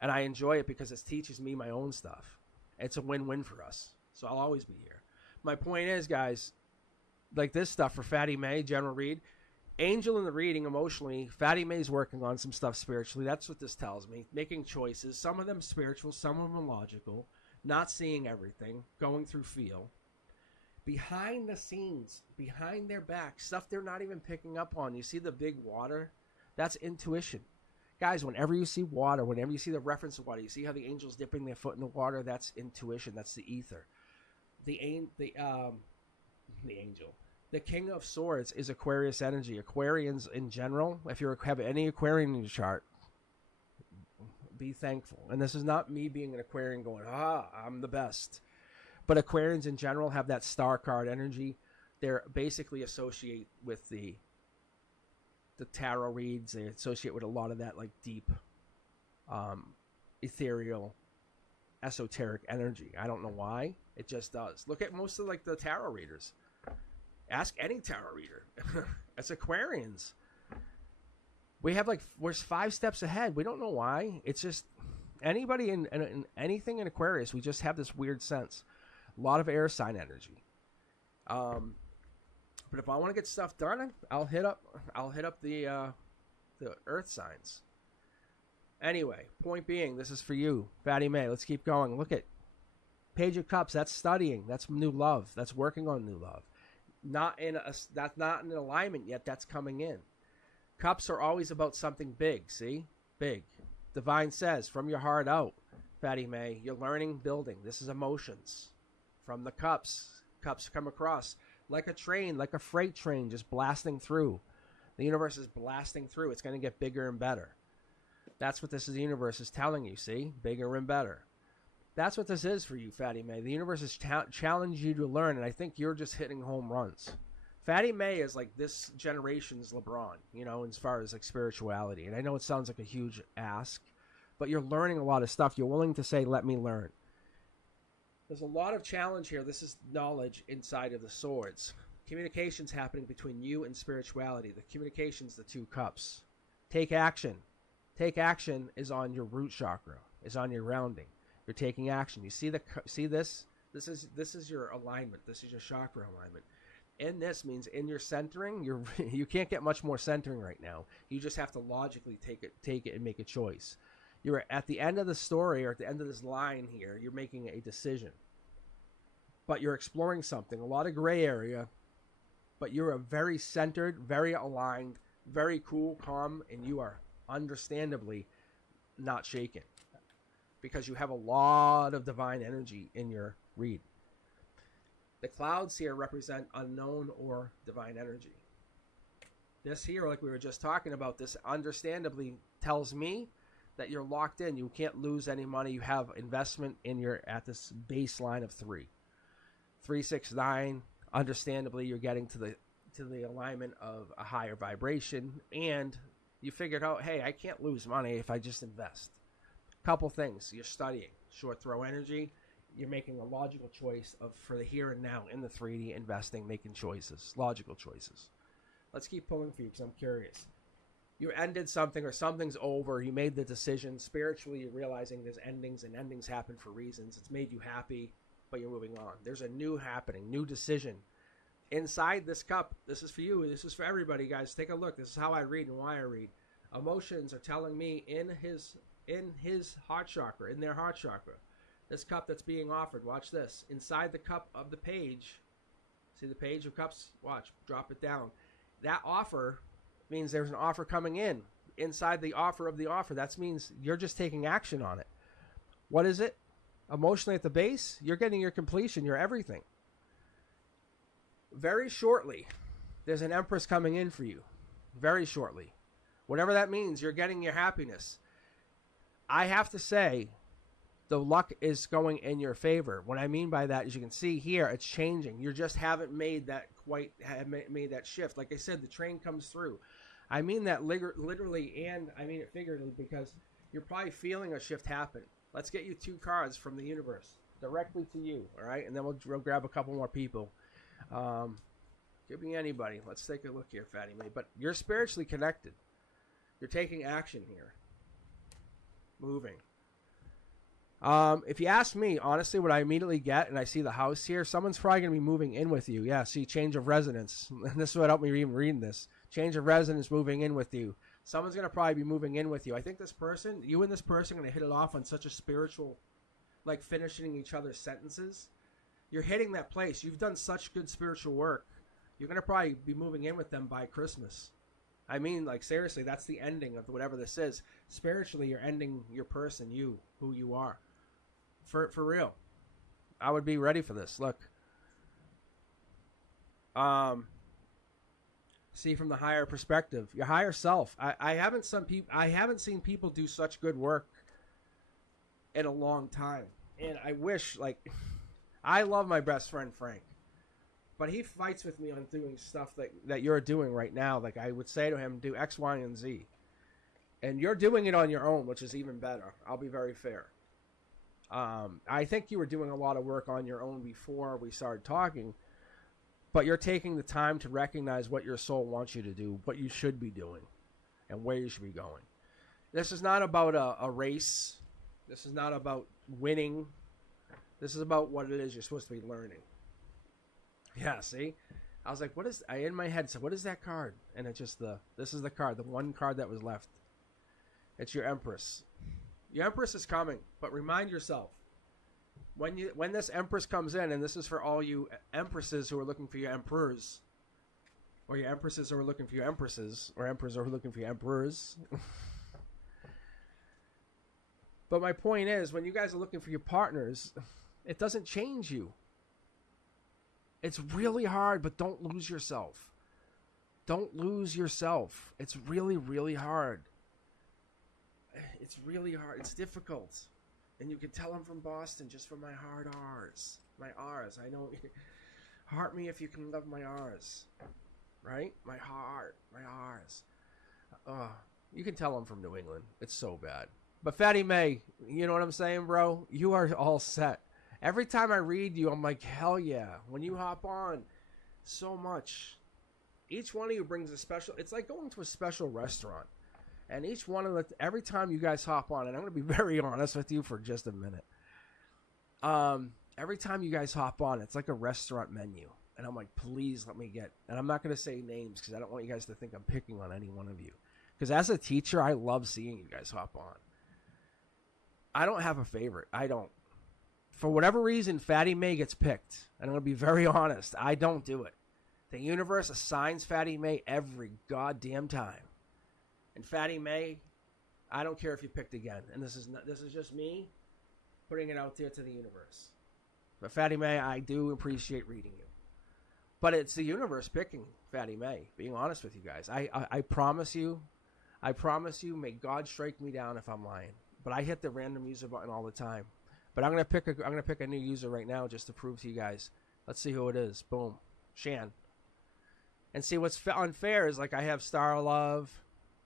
And I enjoy it because it teaches me my own stuff. It's a win-win for us. So I'll always be here. My point is, guys, like this stuff for Fatty May, general read, angel in the reading emotionally, Fatty May's working on some stuff spiritually. That's what this tells me. Making choices, some of them spiritual, some of them logical, not seeing everything, going through feel. Behind the scenes, behind their back, stuff they're not even picking up on. You see the big water? That's intuition. Guys, whenever you see water, whenever you see the reference of water, you see how the angel's dipping their foot in the water? That's intuition. That's the ether. The angel. The King of Swords is Aquarius energy. Aquarians in general, if you have any Aquarian in your chart, be thankful. And this is not me being an Aquarian going, I'm the best. But Aquarians in general have that star card energy. They're basically associate with the tarot reads. They associate with a lot of that like deep, ethereal, esoteric energy. I don't know why. It just does. Look at most of like the tarot readers. Ask any tarot reader. It's Aquarians. We're 5 steps ahead. We don't know why. It's just anybody in anything in Aquarius. We just have this weird sense. A lot of air sign energy. But if I want to get stuff done, I'll hit up the earth signs. Anyway, point being, this is for you, Fatty May. Let's keep going. Look at Page of Cups. That's studying. That's new love. That's working on new love. that's not in alignment yet. That's coming in. Cups are always about something big. See, big. Divine says, from your heart out, Fatty May, you're learning, building. This is emotions from the cups. Cups come across like a train, like a freight train, just blasting through. The universe is blasting through. It's going to get bigger and better. That's what the universe is telling you. See, bigger and better. That's what this is for you, Fatty May. The universe has challenged you to learn, and I think you're just hitting home runs. Fatty May is like this generation's LeBron, as far as like spirituality. And I know it sounds like a huge ask, but you're learning a lot of stuff. You're willing to say, let me learn. There's a lot of challenge here. This is knowledge inside of the swords. Communication's happening between you and spirituality. The communication's the 2 cups. Take action. Take action is on your root chakra, is on your grounding. You're taking action. You see this? This is your alignment. This is your chakra alignment. In this means in your centering, you can't get much more centering right now. You just have to logically take it and make a choice. You're at the end of the story, or at the end of this line here, you're making a decision. But you're exploring something, a lot of gray area, but you're a very centered, very aligned, very cool, calm, and you are understandably not shaken because you have a lot of divine energy in your read. The clouds here represent unknown or divine energy. This here, like we were just talking about, this understandably tells me that you're locked in. You can't lose any money. You have investment at this baseline of 3. 3, 6, 9. Understandably, you're getting to the alignment of a higher vibration, and you figured out, hey, I can't lose money if I just invest. Couple things. You're studying short throw energy. You're making a logical choice for the here and now in the 3D, investing, making choices, logical choices. Let's keep pulling for you because I'm curious. You ended something or something's over. You made the decision. Spiritually, you're realizing there's endings, and endings happen for reasons. It's made you happy, but you're moving on. There's a new happening, new decision. Inside this cup, this is for you. This is for everybody, guys. Take a look. This is how I read and why I read. Emotions are telling me in his heart chakra, in their heart chakra, this cup that's being offered, watch this. Inside the cup of the page, see the page of cups? Watch, drop it down. That offer means there's an offer coming in. Inside the offer, that means you're just taking action on it. What is it? Emotionally at the base, you're getting your completion, your everything. Very shortly, there's an Empress coming in for you. Very shortly. Whatever that means, you're getting your happiness. I have to say, the luck is going in your favor. What I mean by that is you can see here, it's changing. You just haven't made that shift. Like I said, the train comes through. I mean that literally, and I mean it figuratively, because you're probably feeling a shift happen. Let's get you 2 cards from the universe directly to you, all right? And then we'll grab a couple more people. Give me anybody. Let's take a look here, Fatty May. But you're spiritually connected. You're taking action here. Moving. If you ask me, honestly, what I immediately get, and I see the house here, someone's probably going to be moving in with you. Yeah, see, change of residence. And this is what helped me even reading this. Change of residence, moving in with you. Someone's going to probably be moving in with you. I think this person, you and this person are going to hit it off on such a spiritual, like finishing each other's sentences. You're hitting that place. You've done such good spiritual work. You're going to probably be moving in with them by Christmas. I mean, like, seriously, that's the ending of whatever this is. Spiritually, you're ending your person, you, who you are. For real. I would be ready for this. Look. See from the higher perspective. Your higher self. I haven't seen people do such good work in a long time. And I wish, like, I love my best friend Frank. But he fights with me on doing stuff that you're doing right now. Like, I would say to him, do X, Y, and Z. And you're doing it on your own, which is even better. I'll be very fair. I think you were doing a lot of work on your own before we started talking. But you're taking the time to recognize what your soul wants you to do, what you should be doing, and where you should be going. This is not about a race. This is not about winning. This is about what it is you're supposed to be learning. Yeah, see? I was like, in my head said, what is that card? And it's just this is the card, the one card that was left. It's your Empress. Your Empress is coming, but remind yourself, when this Empress comes in, and this is for all you Empresses who are looking for your Emperors, or your Empresses who are looking for your Empresses, or Emperors who are looking for your Emperors. But my point is, when you guys are looking for your partners, it doesn't change you. It's really hard, but don't lose yourself. Don't lose yourself. It's really, really hard. It's really hard. It's difficult. And you can tell I'm from Boston just from my hard R's. My R's. I know. Heart me if you can love my R's. Right? My heart. My R's. You can tell I'm from New England. It's so bad. But Fatty May, you know what I'm saying, bro? You are all set. Every time I read you, I'm like, hell yeah. When you hop on, so much. Each one of you brings a special... It's like going to a special restaurant. And each one of the... Every time you guys hop on, and I'm going to be very honest with you for just a minute. Every time you guys hop on, it's like a restaurant menu. And I'm like, please let me get... And I'm not going to say names because I don't want you guys to think I'm picking on any one of you. Because as a teacher, I love seeing you guys hop on. I don't have a favorite. I don't. For whatever reason, Fatty May gets picked. And I'm going to be very honest. I don't do it. The universe assigns Fatty May every goddamn time. And Fatty May, I don't care if you picked again. And this is just me putting it out there to the universe. But Fatty May, I do appreciate reading you. But it's the universe picking Fatty May, being honest with you guys. I promise you, may God strike me down if I'm lying. But I hit the random user button all the time. But I'm gonna pick a new user right now just to prove to you guys. Let's see who it is. Boom, Shan. And see what's unfair is like I have Star Love.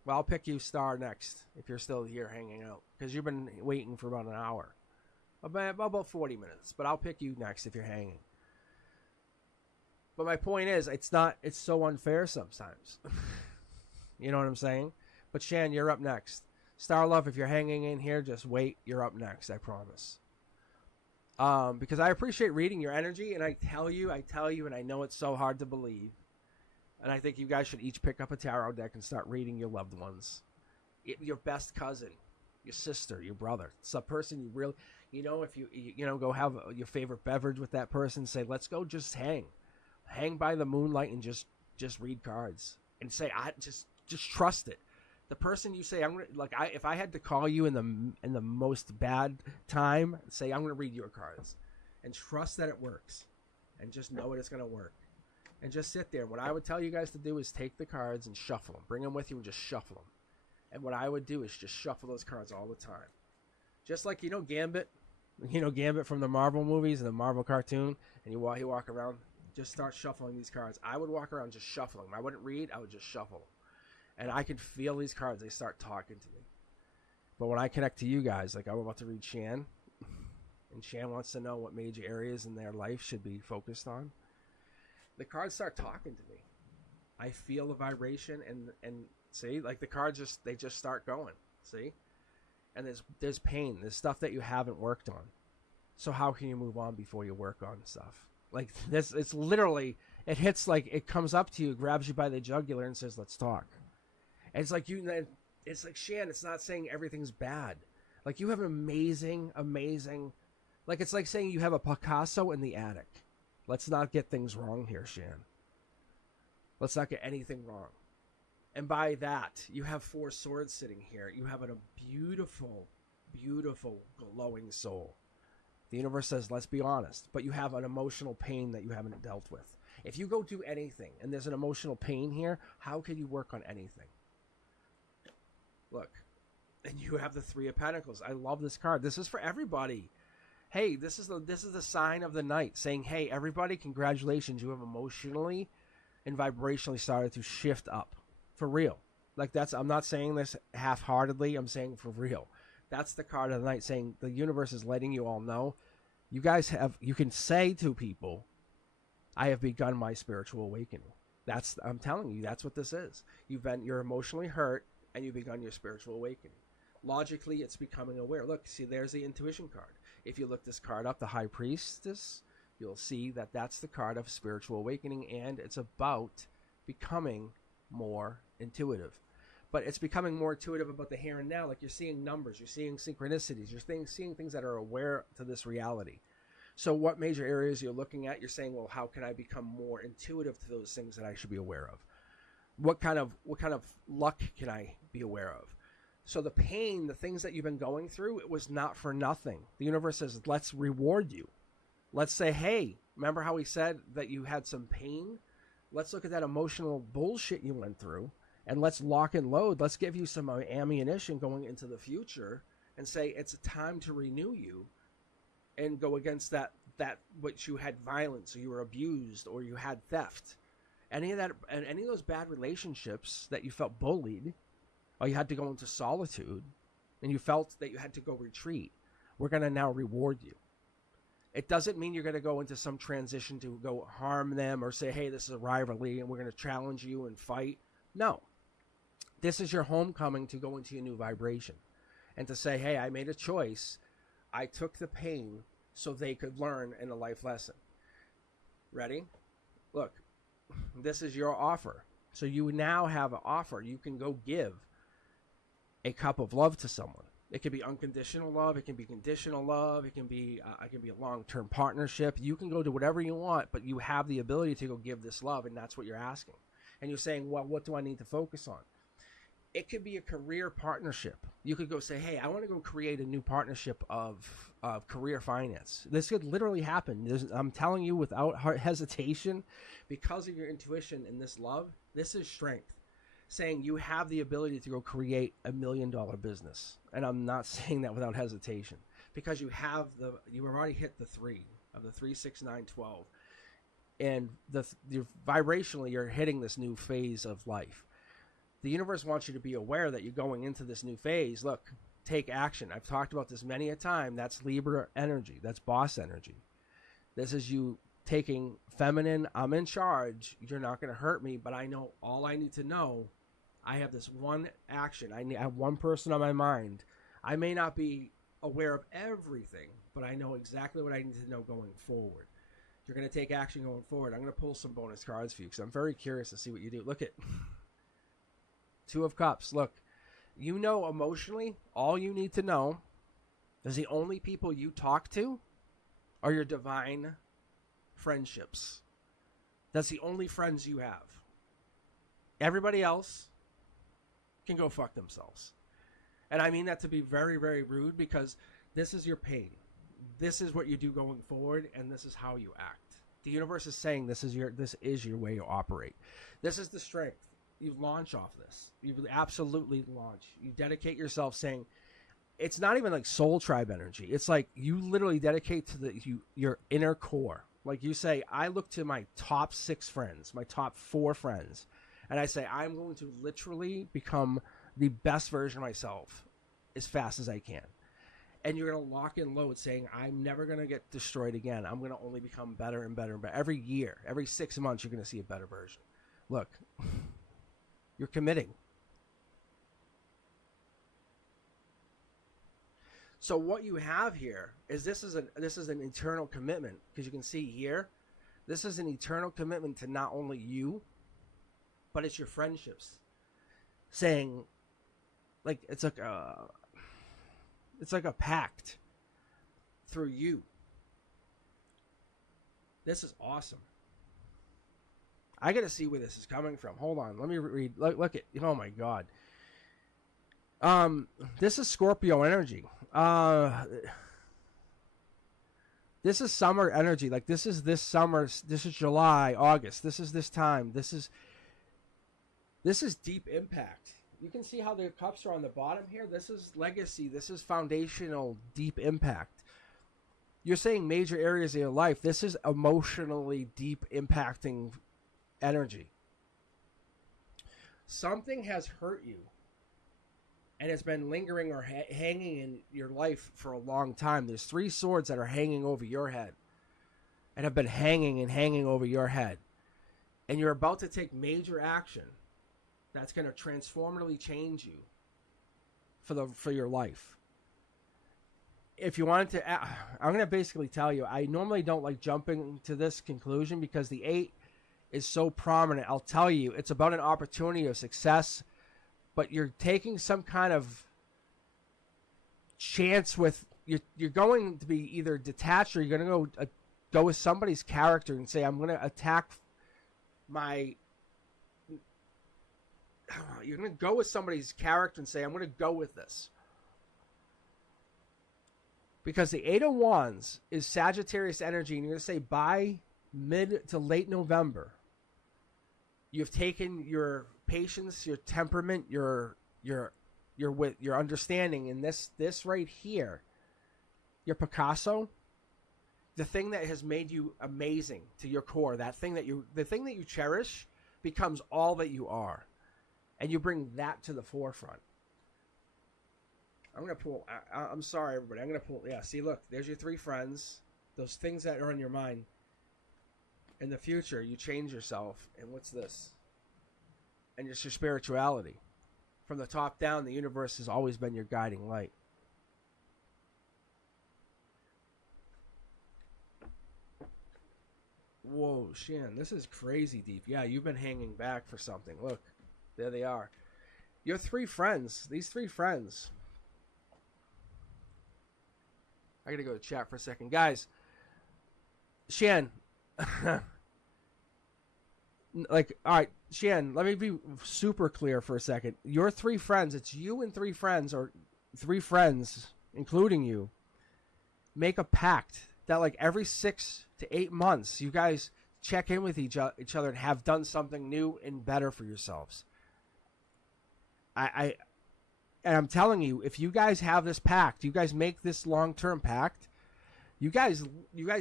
Well, I'll pick you Star next if you're still here hanging out because you've been waiting for about an hour, about 40 minutes. But I'll pick you next if you're hanging. But my point is, it's so unfair sometimes. You know what I'm saying? But Shan, you're up next. Star Love, if you're hanging in here, just wait. You're up next, I promise. Because I appreciate reading your energy, and I tell you, and I know it's so hard to believe. And I think you guys should each pick up a tarot deck and start reading your loved ones. Your best cousin, your sister, your brother. It's a person you really, if you go have your favorite beverage with that person, say, let's go just hang. Hang by the moonlight and just read cards. And say, just trust it. The person you say if I had to call you in the most bad time, say I'm going to read your cards, and trust that it works, and just know it's going to work, and just sit there. What I would tell you guys to do is take the cards and shuffle them, bring them with you, and just shuffle them. And what I would do is just shuffle those cards all the time, just like Gambit, Gambit from the Marvel movies and the Marvel cartoon, and you walk around, just start shuffling these cards. I would walk around just shuffling them. I wouldn't read. I would just shuffle them. And I can feel these cards. They start talking to me. But when I connect to you guys, like I'm about to read Shan, and Shan wants to know what major areas in their life should be focused on, the cards start talking to me. I feel the vibration, and see, like the cards just start going. See? And there's pain. There's stuff that you haven't worked on. So how can you move on before you work on stuff? Like this, it's literally, it hits like, it comes up to you, grabs you by the jugular and says, let's talk. And it's like it's like Shan, it's not saying everything's bad. Like you have an amazing, like it's like saying you have a Picasso in the attic. Let's not get things wrong here, Shan. Let's not get anything wrong. And by that, you have 4 swords sitting here. You have a beautiful, beautiful, glowing soul. The universe says, let's be honest, but you have an emotional pain that you haven't dealt with. If you go do anything and there's an emotional pain here, how can you work on anything? Look, and you have the 3 of Pentacles. I love this card. This is for everybody. Hey, this is the sign of the night saying, hey, everybody, congratulations. You have emotionally and vibrationally started to shift up. For real. Like I'm not saying this half-heartedly. I'm saying for real. That's the card of the night saying the universe is letting you all know. You can say to people, I have begun my spiritual awakening. I'm telling you, that's what this is. You're emotionally hurt, and you've begun your spiritual awakening. Logically, it's becoming aware. Look, see, there's the intuition card. If you look this card up, the High Priestess, you'll see that that's the card of spiritual awakening, and it's about becoming more intuitive. But it's becoming more intuitive about the here and now. Like you're seeing numbers, you're seeing synchronicities, you're seeing things that are aware to this reality. So what major areas you're looking at, you're saying, well, how can I become more intuitive to those things that I should be aware of? What kind of luck can I be aware of? So the pain, the things that you've been going through, it was not for nothing. The universe says, let's reward you. Let's say, hey, remember how we said that you had some pain? Let's look at that emotional bullshit you went through, and let's lock and load. Let's give you some ammunition going into the future and say it's a time to renew you and go against that which you had violence, or you were abused, or you had theft. Any of that, and any of those bad relationships that you felt bullied, or you had to go into solitude, and you felt that you had to go retreat, we're going to now reward you. It doesn't mean you're going to go into some transition to go harm them or say, hey, this is a rivalry and we're going to challenge you and fight. No. This is your homecoming to go into a new vibration and to say, hey, I made a choice. I took the pain so they could learn in a life lesson. Ready? Look, this is your offer. So you now have an offer. You can go give a cup of love to someone. It can be unconditional love. It can be conditional love. It can be a long-term partnership. You can go do whatever you want, but you have the ability to go give this love, and that's what you're asking. And you're saying, well, what do I need to focus on? It could be a career partnership. You could go say, hey, I want to go create a new partnership of career finance. This could literally happen. I'm telling you without hesitation, because of your intuition and this love, this is strength. Saying you have the ability to go create $1 million business. And I'm not saying that without hesitation, because you have you already hit the 3 of the 3, 6, 9, 12. And you're vibrationally, you're hitting this new phase of life. The universe wants you to be aware that you're going into this new phase. Look, take action. I've talked about this many a time. That's Libra energy. That's boss energy. This is you taking feminine, I'm in charge. You're not going to hurt me, but I know all I need to know. I have this one action. I have one person on my mind. I may not be aware of everything, but I know exactly what I need to know going forward. You're going to take action going forward. I'm going to pull some bonus cards for you because I'm very curious to see what you do. Look at 2 of Cups. Look, you know emotionally, all you need to know is the only people you talk to are your divine friendships. That's the only friends you have. Everybody else can go fuck themselves. And I mean that to be very, very rude, because this is your pain. This is what you do going forward, and this is how you act. The universe is saying this is your way to operate. This is the strength. You launch off this. You absolutely launch. You dedicate yourself, saying it's not even like soul tribe energy. It's like you literally dedicate to your inner core. Like you say, I look to my top 6 friends, my top 4 friends, and I say, I'm going to literally become the best version of myself as fast as I can. And you're going to lock and load saying, I'm never going to get destroyed again. I'm going to only become better and better and better. Every year, every 6 months, you're going to see a better version. Look, you're committing. So what you have here is this is an eternal commitment, because you can see here, this is an eternal commitment to not only you, but it's your friendships. Saying, like, it's like a pact through you. This is awesome. I got to see where this is coming from. Hold on. Let me read. Look at, oh my God. This is Scorpio energy. This is summer energy. Like this is summer. This is July, August. This is this time. This is deep impact. You can see how the cups are on the bottom here. This is legacy. This is foundational, deep impact. You're saying major areas of your life. This is emotionally deep impacting energy. Something has hurt you, and it's been lingering or hanging in your life for a long time. There's 3 swords that are hanging over your head and have been hanging over your head. And you're about to take major action that's going to transformatively change you for your life. If you wanted to, I'm going to basically tell you, I normally don't like jumping to this conclusion because the 8 is so prominent. I'll tell you, it's about an opportunity of success, but you're taking some kind of chance with you're going to be either detached or you're going to go with somebody's character and say, I'm going to attack my. You're going to go with somebody's character and say, I'm going to go with this. Because the Eight of Wands is Sagittarius energy, and you're going to say by mid to late November, you've taken your patience, your temperament, your understanding, and this right here, your Picasso, the thing that has made you amazing to your core, the thing that you cherish becomes all that you are, and you bring that to the forefront. I'm going to pull, I'm sorry, everybody. I'm going to pull, yeah, see, look, there's your three friends. Those things that are in your mind. In the future, you change yourself. And what's this? And it's your spirituality. From the top down, the universe has always been your guiding light. Whoa, Shan, this is crazy deep. Yeah, you've been hanging back for something. Look, there they are. Your three friends, these three friends. I gotta go to chat for a second. Guys, Shan, like, all right, Shan, let me be super clear for a second. Your three friends, it's you and three friends, or three friends, including you, make a pact that like every 6 to 8 months, you guys check in with each other and have done something new and better for yourselves. And I'm telling you, if you guys have this pact, you guys make this long-term pact, you guys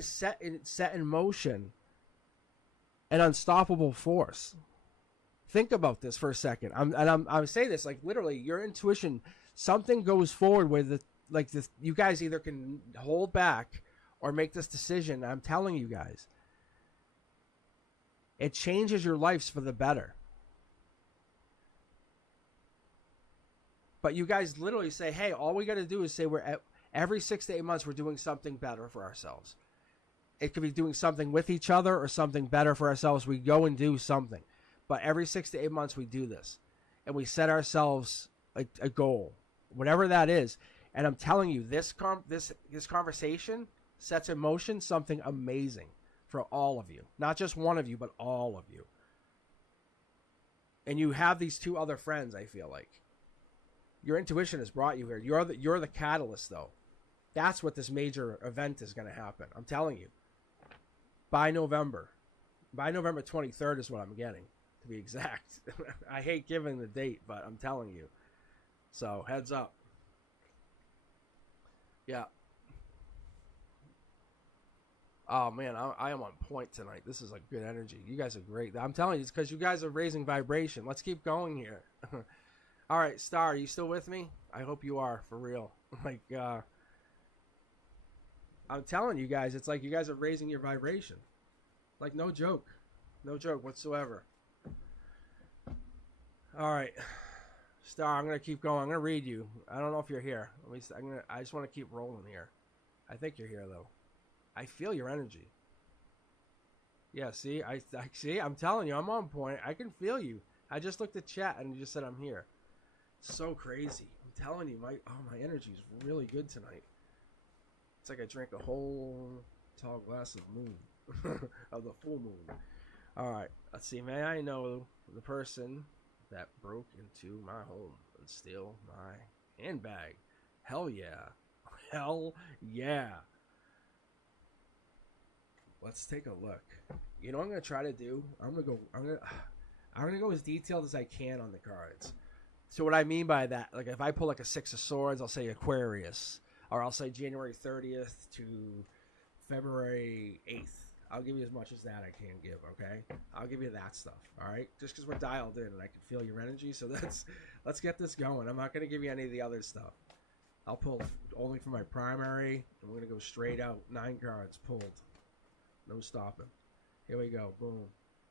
set in motion an unstoppable force. Think about this for a second. I'm saying this like literally, your intuition, something goes forward where you guys either can hold back or make this decision. I'm telling you guys, it changes your lives for the better. But you guys literally say, hey, all we got to do is say every 6 to 8 months we're doing something better for ourselves. It could be doing something with each other or something better for ourselves. We go and do something. But every 6 to 8 months we do this. And we set ourselves a goal, whatever that is. And I'm telling you, this conversation sets in motion something amazing for all of you. Not just one of you, but all of you. And you have these two other friends, I feel like. Your intuition has brought you here. You're the catalyst, though. That's what this major event is going to happen. I'm telling you. By November 23rd is what I'm getting, to be exact. I hate giving the date, but I'm telling you. So, heads up. Yeah. Oh, man, I am on point tonight. This is like good energy. You guys are great. I'm telling you, it's because you guys are raising vibration. Let's keep going here. All right, Star, are you still with me? I hope you are, for real. Like, I'm telling you guys, it's like you guys are raising your vibration. Like, no joke. No joke whatsoever. All right, Star, I'm going to keep going. I'm going to read you. I don't know if you're here. I just want to keep rolling here. I think you're here, though. I feel your energy. Yeah, see? I see? I'm telling you, I'm on point. I can feel you. I just looked at chat and you just said I'm here. So crazy. I'm telling you, my energy is really good tonight. It's like I drank a whole tall glass of moon. Of the full moon. Alright, let's see. May I know the person that broke into my home and steal my handbag? Hell yeah. Hell yeah. Let's take a look. You know what I'm gonna try to do? I'm gonna go as detailed as I can on the cards. So what I mean by that, like if I pull like a 6 of swords, I'll say Aquarius, or I'll say January 30th to February 8th. I'll give you as much as that I can give, okay? I'll give you that stuff, all right? Just because we're dialed in and I can feel your energy, so let's get this going. I'm not going to give you any of the other stuff. I'll pull only for my primary, and we're going to go straight out. 9 cards pulled. No stopping. Here we go. Boom.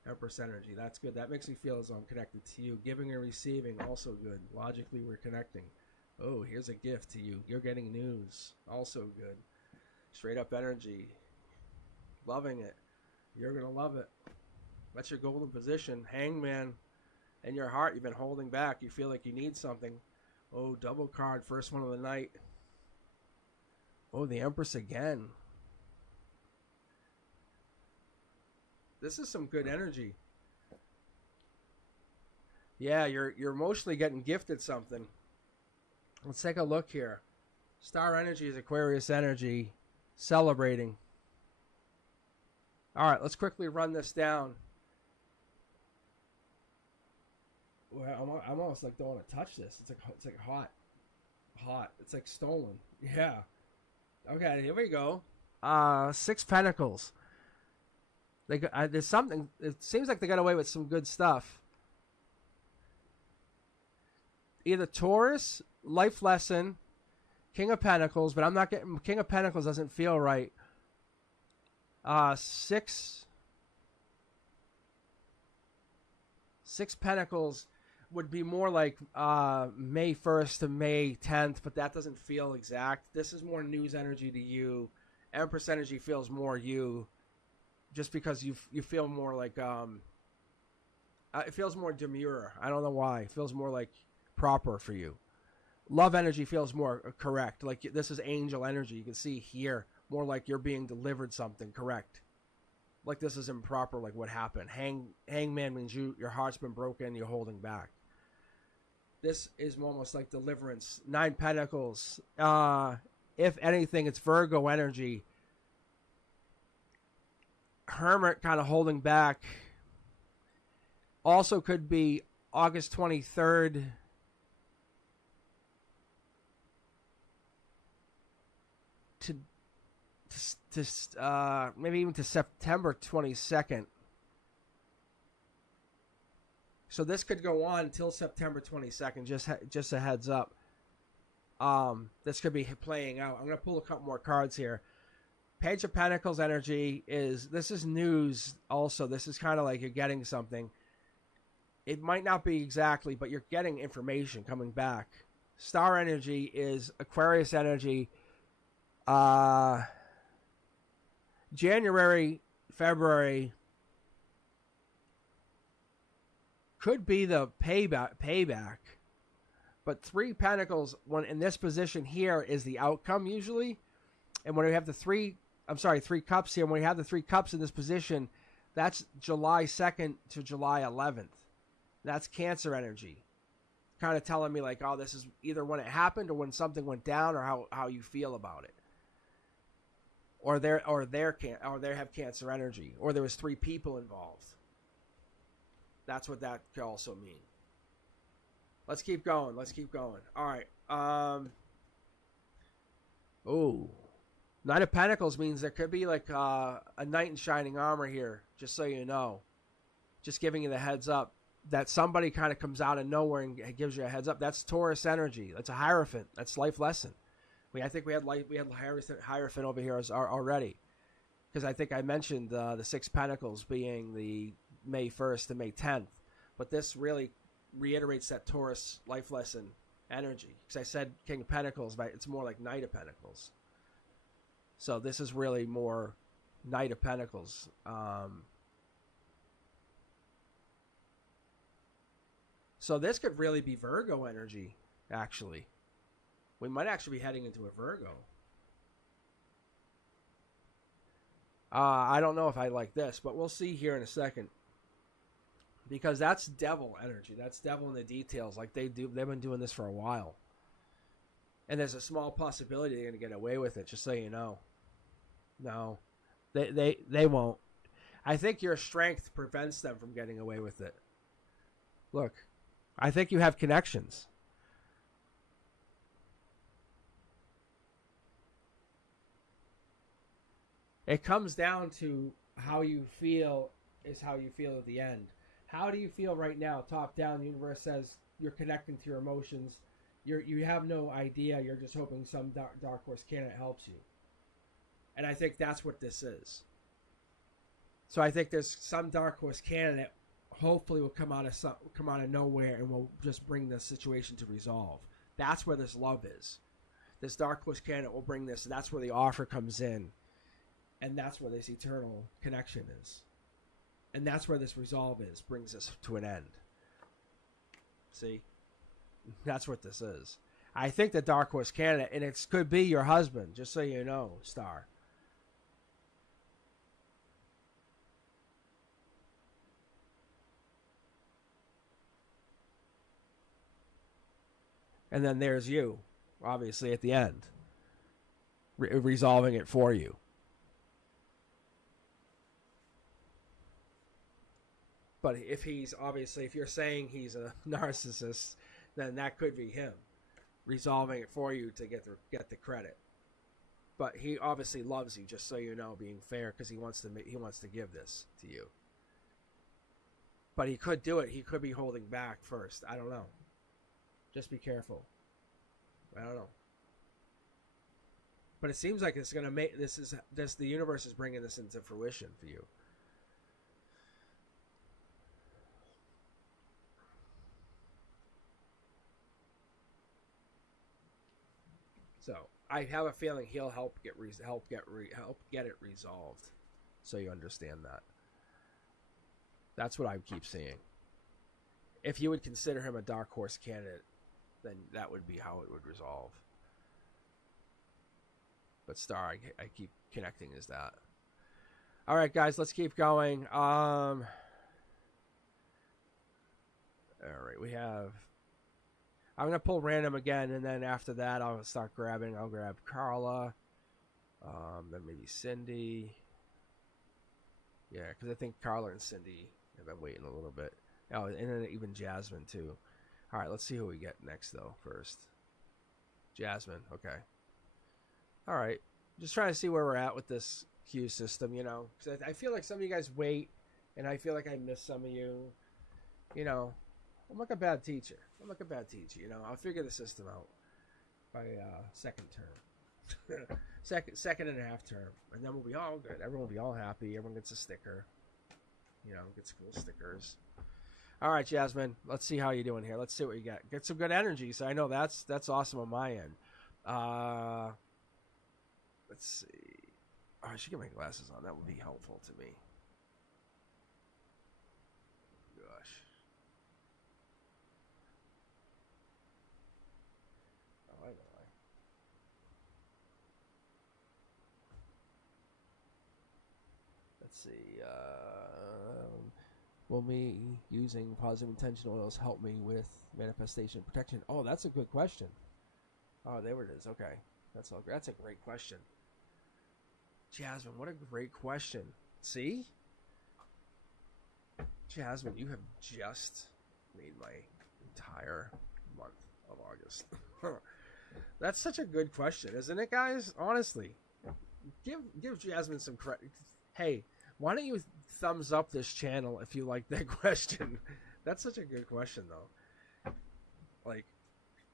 Empress energy. That's good. That makes me feel as though I'm connected to you. Giving and receiving, also good. Logically, we're connecting. Oh, here's a gift to you. You're getting news. Also good. Straight up energy. Loving it. You're going to love it. That's your golden position. Hangman. In your heart, you've been holding back. You feel like you need something. Oh, double card. First one of the night. Oh, the Empress again. This is some good energy. Yeah, you're emotionally getting gifted something. Let's take a look here. Star energy is Aquarius energy, celebrating. All right, let's quickly run this down. Well, I'm almost like don't want to touch this. It's like hot. It's like stolen. Yeah. Okay, here we go. 6 Pentacles. There's something. It seems like they got away with some good stuff. Either Taurus, life lesson, King of Pentacles, but I'm not getting King of Pentacles. Doesn't feel right. 6 Pentacles would be more like May 1st to May 10th, but that doesn't feel exact. This is more news energy to you. Empress energy feels more you, just because you feel more like it feels more demure. I don't know why. It feels more like proper for you. Love energy feels more correct. Like this is angel energy. You can see here more like you're being delivered something correct. Like this is improper. Like what happened. Hangman means your heart's been broken. You're holding back. This is almost like deliverance. 9 Pentacles. If anything, it's Virgo energy. Hermit kind of holding back. Also could be August 23rd. To maybe even to September 22nd. So this could go on until September 22nd. Just a heads up. This could be playing out. I'm going to pull a couple more cards here. Page of Pentacles energy this is news also. This is kind of like you're getting something. It might not be exactly, but you're getting information coming back. Star energy is Aquarius energy. January, February could be the payback. But 3 Pentacles, when in this position here, is the outcome usually. And when we have the 3 Cups here, when we have the 3 Cups in this position, that's July 2nd to July 11th. That's Cancer energy. Kind of telling me like, oh, this is either when it happened or when something went down or how you feel about it. Or they have Cancer energy, or there was 3 people involved. That's what that could also mean. Let's keep going. All right. Oh, 9 of Pentacles means there could be like a knight in shining armor here. Just so you know, just giving you the heads up that somebody kind of comes out of nowhere and gives you a heads up. That's Taurus energy. That's a Hierophant. That's life lesson. I think we had Hierophant over here already, because I think I mentioned the 6 Pentacles being the May 1st to May 10th, but this really reiterates that Taurus life lesson energy, because I said King of Pentacles, but it's more like Knight of Pentacles. So this is really more Knight of Pentacles. So this could really be Virgo energy, actually. We might actually be heading into a Virgo. I don't know if I like this, but we'll see here in a second. Because that's devil energy. That's devil in the details. Like they've been doing this for a while. And there's a small possibility they're going to get away with it, just so you know. No. They won't. I think your strength prevents them from getting away with it. Look, I think you have connections. It comes down to how you feel is how you feel at the end. How do you feel right now? Top down, the universe says you're connecting to your emotions. You have no idea. You're just hoping some dark horse candidate helps you. And I think that's what this is. So I think there's some dark horse candidate hopefully will come out of nowhere and will just bring this situation to resolve. That's where this love is. This dark horse candidate will bring this. That's where the offer comes in. And that's where this eternal connection is. And that's where this resolve is, brings us to an end. See? That's what this is. I think the dark horse candidate, and it could be your husband, just so you know, Star. And then there's you, obviously, at the end, resolving it for you. But if you're saying he's a narcissist, then that could be him resolving it for you to get the credit. But he obviously loves you, just so you know, being fair, because he wants to give this to you. But he could do it. He could be holding back first. I don't know. Just be careful. I don't know. But it seems like it's gonna make the universe is bringing this into fruition for you. So I have a feeling he'll help get it resolved, so you understand that. That's what I keep seeing. If you would consider him a dark horse candidate, then that would be how it would resolve. But Star, I keep connecting as that. All right, guys, let's keep going. All right, we have. I'm gonna pull random again, and then after that, I'll start grabbing. I'll grab Carla, then maybe Cindy. Yeah, because I think Carla and Cindy have been waiting a little bit. Oh, and then even Jasmine too. All right, let's see who we get next though. First, Jasmine. Okay. All right, just trying to see where we're at with this queue system. You know, because I feel like some of you guys wait, and I feel like I miss some of you. You know. I'm like a bad teacher. You know, I'll figure the system out by second term, second and a half term, and then we'll be all good. Everyone will be all happy. Everyone gets a sticker. You know, gets cool stickers. All right, Jasmine. Let's see how you're doing here. Let's see what you got. Get some good energy. So I know that's awesome on my end. Let's see. Oh, I should get my glasses on. That would be helpful to me. Gosh. I know. Let's see. Will me using positive intention oils help me with manifestation protection? Oh, that's a good question. Oh, there it is. Okay, that's a great question, Jasmine. What a great question. See, Jasmine, you have just made my entire month of August. That's such a good question, isn't it, guys? Honestly, give Jasmine some credit. Hey, why don't you thumbs up this channel if you like that question? That's such a good question, though. Like,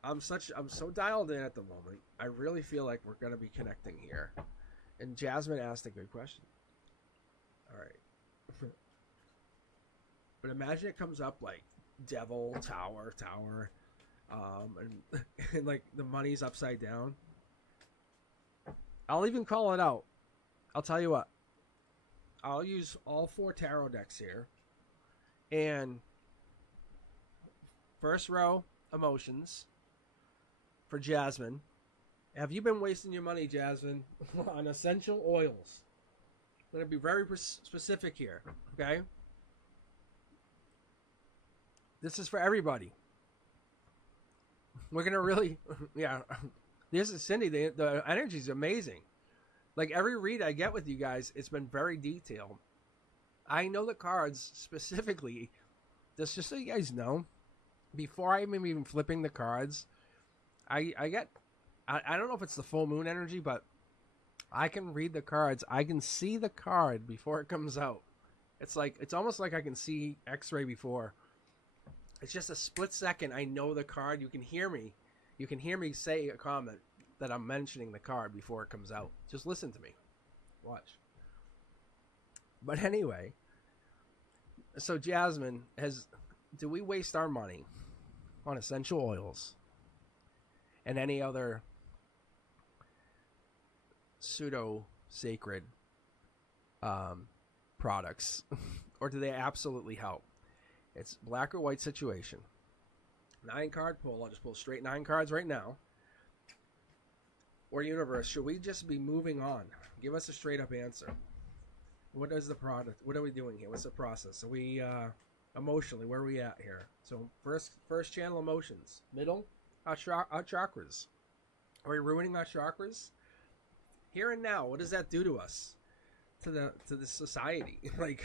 I'm so dialed in at the moment. I really feel like we're gonna be connecting here. And Jasmine asked a good question. All right. But imagine it comes up like devil, tower, and like the money's upside down. I'll even call it out. I'll tell you what. I'll use all 4 tarot decks here. And first row, emotions for Jasmine. Have you been wasting your money, Jasmine, on essential oils? I'm going to be very specific here, okay? This is for everybody. We're going to really, yeah. This is Cindy. The energy is amazing. Like every read I get with you guys, it's been very detailed. I know the cards specifically. Just so you guys know, before I'm even flipping the cards, I don't know if it's the full moon energy, but I can read the cards. I can see the card before it comes out. It's almost like I can see X-ray before. It's just a split second. I know the card. You can hear me. You can hear me say a comment that I'm mentioning the card before it comes out. Just listen to me. Watch. But anyway, so Jasmine, do we waste our money on essential oils and any other pseudo-sacred products? Or do they absolutely help? It's black or white situation. 9 card pull. I'll just pull straight 9 cards right now. or universe, should we just be moving on? Give us a straight up answer. What is the product? What are we doing here? What's the process? Are we emotionally, where are we at here? So first channel, emotions. Middle, our chakras. Are we ruining our chakras? Here and now, what does that do to us? To the society? Like,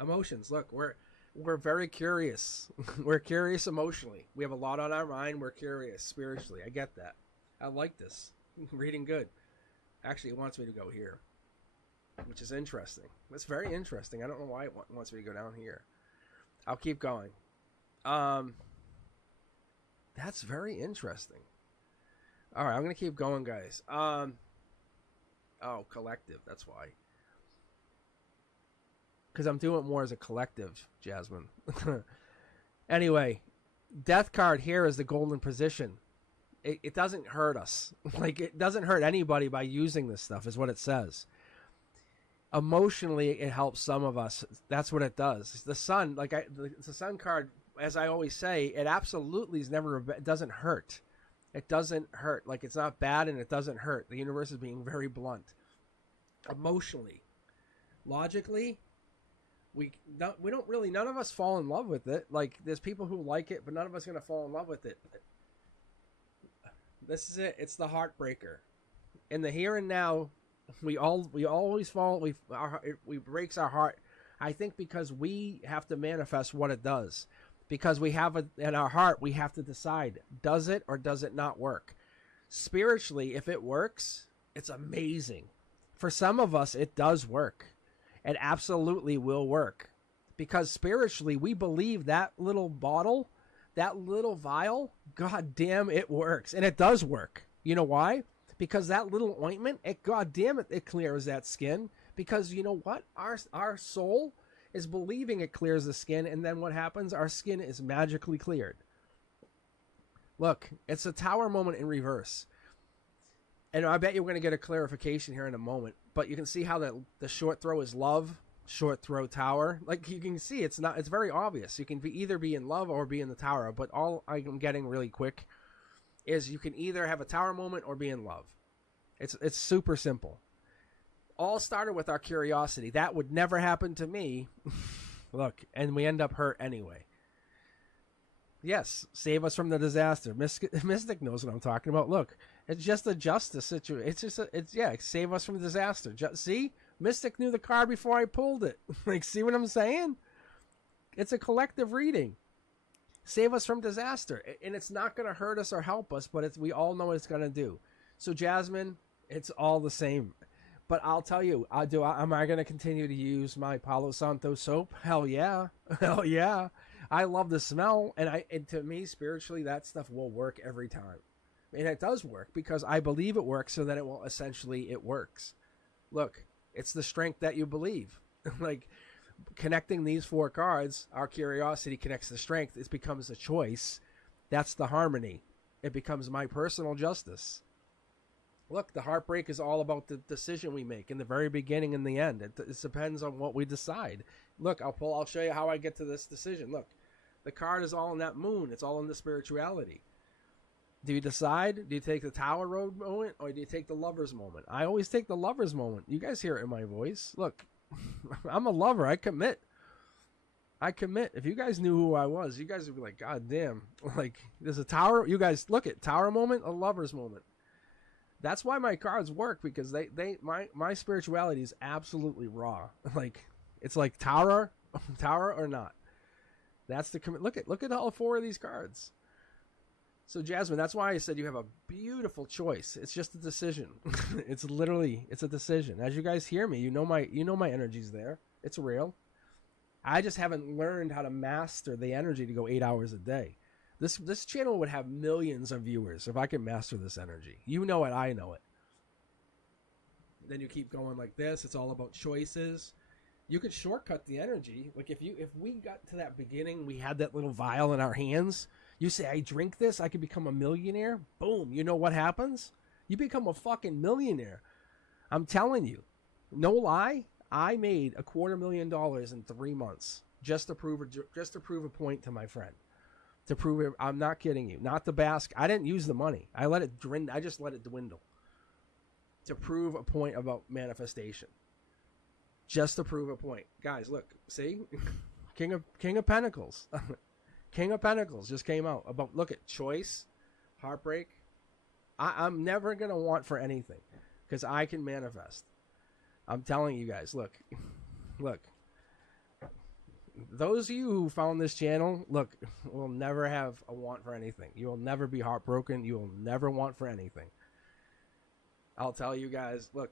emotions. Look, we're very curious. We're curious emotionally. We have a lot on our mind. We're curious spiritually. I get that. I like this. Reading good. Actually, it wants me to go here, which is interesting. It's very interesting. I don't know why it wants me to go down here. I'll keep going. That's very interesting. All right, I'm going to keep going, guys. Oh, collective. That's why. Because I'm doing it more as a collective, Jasmine. Anyway, death card here is the golden position. It doesn't hurt us. Like, it doesn't hurt anybody by using this stuff, is what it says. Emotionally, it helps some of us. That's what it does. The sun, the sun card, as I always say, it absolutely is never, it doesn't hurt. It doesn't hurt. Like, it's not bad and it doesn't hurt. The universe is being very blunt. Emotionally. Logically, none of us fall in love with it. Like, there's people who like it, but none of us are going to fall in love with it. This is it. It's the heartbreaker. In the here and now, we always fall. We breaks our heart. I think because we have to manifest what it does. Because we have in our heart, we have to decide, does it or does it not work? Spiritually, if it works, it's amazing. For some of us, it does work. It absolutely will work. Because spiritually, we believe that little bottle, that little vial, god damn, it works. And it does work. You know why? Because that little ointment, god damn it, it clears that skin. Because you know what? Our soul is believing it clears the skin, and then what happens? Our skin is magically cleared. Look, it's a tower moment in reverse. And I bet you're going to get a clarification here in a moment. But you can see how the short throw is love, short throw tower. Like, you can see, it's very obvious. You can either be in love or be in the tower. But all I'm getting really quick is you can either have a tower moment or be in love. It's super simple. All started with our curiosity. That would never happen to me. Look, and we end up hurt anyway. Yes, save us from the disaster. Mystic knows what I'm talking about. Look, it's just a justice situation. Save us from disaster. See? Mystic knew the card before I pulled it. Like, see what I'm saying? It's a collective reading. Save us from disaster. And it's not going to hurt us or help us, but we all know what it's going to do. So, Jasmine, it's all the same. But I'll tell you, am I going to continue to use my Palo Santo soap? Hell yeah. Hell yeah. I love the smell. And to me, spiritually, that stuff will work every time. And it does work because I believe it works, so that it will it works. Look, it's the strength that you believe. Like, connecting these 4 cards, our curiosity connects the strength. It becomes a choice. That's the harmony. It becomes my personal justice. Look, the heartbreak is all about the decision we make in the very beginning and the end. It depends on what we decide. Look, I'll show you how I get to this decision. Look, the card is all in that moon. It's all in the spirituality. Do you decide? Do you take the Tower Road moment or do you take the Lover's moment? I always take the Lover's moment. You guys hear it in my voice. Look, I'm a lover. I commit. If you guys knew who I was, you guys would be like, God damn. Like, there's a Tower. You guys, look at Tower moment, a Lover's moment. That's why my cards work, because my spirituality is absolutely raw. Like, it's like tower or not. That's the look at all 4 of these cards. So Jasmine, that's why I said you have a beautiful choice. It's just a decision. It's a decision. As you guys hear me, you know my energy's there. It's real. I just haven't learned how to master the energy to go 8 hours a day. This channel would have millions of viewers if I could master this energy. You know it, I know it. Then you keep going like this. It's all about choices. You could shortcut the energy. Like, if we got to that beginning, we had that little vial in our hands. You say, I drink this, I could become a millionaire. Boom. You know what happens? You become a fucking millionaire. I'm telling you. No lie. I made $250,000 in 3 months just to prove a point to my friend. to prove it. I'm not kidding you. Not the Basque. I didn't use the money. I just let it dwindle to prove a point about manifestation. Just to prove a point. Guys, look. See? King of Pentacles. King of Pentacles just came out. Look at choice, heartbreak. I'm never going to want for anything because I can manifest. I'm telling you guys, look. Those of you who found this channel, look, will never have a want for anything. You will never be heartbroken. You will never want for anything. I'll tell you guys, look,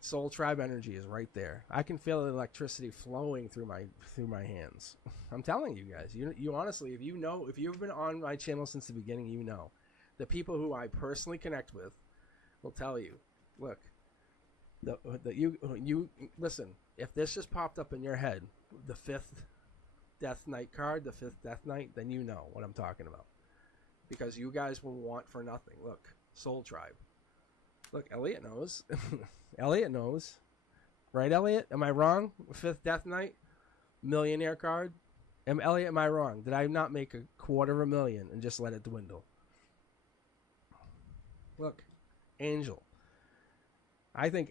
Soul Tribe energy is right there. I can feel the electricity flowing through my hands. I'm telling you guys, you honestly, if you've been on my channel since the beginning, you know. The people who I personally connect with will tell you, look, you listen, if this just popped up in your head, the 5th Death Knight card, the 5th Death Knight, then you know what I'm talking about. Because you guys will want for nothing. Look, Soul Tribe. Look, Elliot knows. Elliot knows. Right, Elliot? Am I wrong? 5th Death Knight? Millionaire card? Elliot, am I wrong? Did I not make $250,000 and just let it dwindle? Look, Angel. I think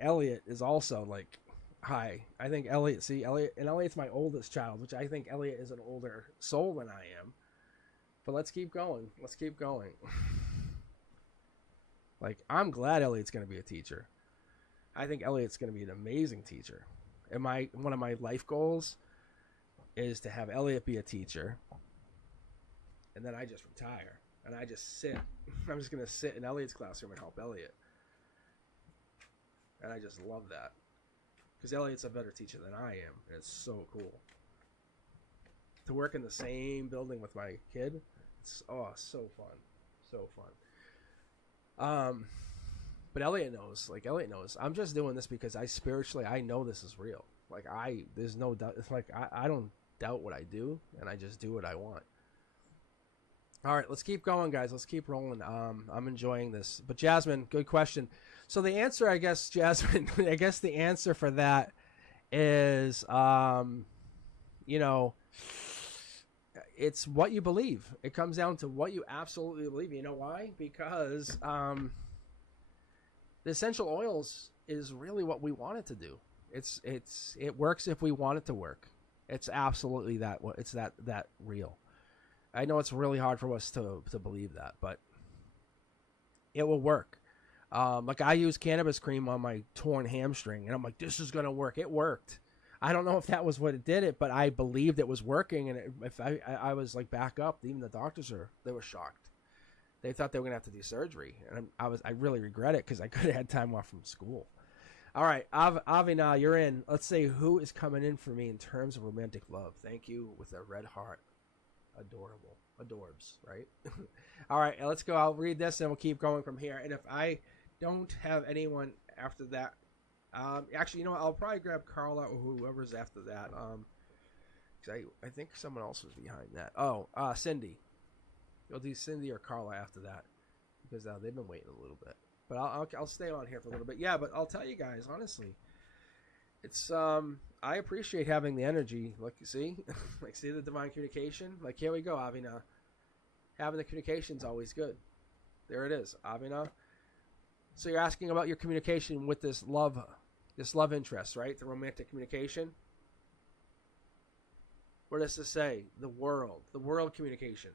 Elliot is also like high. I think Elliot, Elliot's my oldest child, which I think Elliot is an older soul than I am. But let's keep going. Like, I'm glad Elliot's going to be a teacher. I think Elliot's going to be an amazing teacher. And one of my life goals is to have Elliot be a teacher. And then I just retire. And I just sit. I'm just going to sit in Elliot's classroom and help Elliot. And I just love that. Because Elliot's a better teacher than I am. And it's so cool. To work in the same building with my kid, it's so fun. So fun. But Elliot knows. Elliot knows. I'm just doing this because I know this is real. There's no doubt. It's like, I don't doubt what I do, and I just do what I want. All right, let's keep going, guys. Let's keep rolling. I'm enjoying this. But Jasmine, good question. So the answer, I guess, Jasmine, the answer for that is, it's what you believe. It comes down to what you absolutely believe. You know why? Because the essential oils is really what we want it to do. It works if we want it to work. It's absolutely that. It's that real. I know it's really hard for us to believe that, but it will work. Like, I use cannabis cream on my torn hamstring, and I'm like, this is gonna work. It worked. I don't know if that was what it did it, but I believed it was working, and if I was like back up, even the doctors they were shocked. They thought they were gonna have to do surgery, and I really regret it because I could have had time off from school. All right, Avina, you're in. Let's say who is coming in for me in terms of romantic love. Thank you with a red heart. Adorable. Adorbs, right? All right, let's go. I'll read this and we'll keep going from here. And if I don't have anyone after that, actually, you know what? I'll probably grab Carla or whoever's after that. Because I think someone else was behind that. Oh, Cindy. You'll do Cindy or Carla after that because they've been waiting a little bit. But I'll stay on here for a little bit. Yeah, but I'll tell you guys honestly, it's I appreciate having the energy. Like, you see, see the divine communication. Like, here we go, Avina. Having the communication is always good. There it is, Avina. So you're asking about your communication with this love interest, right? The romantic communication. What does this say? The world communication.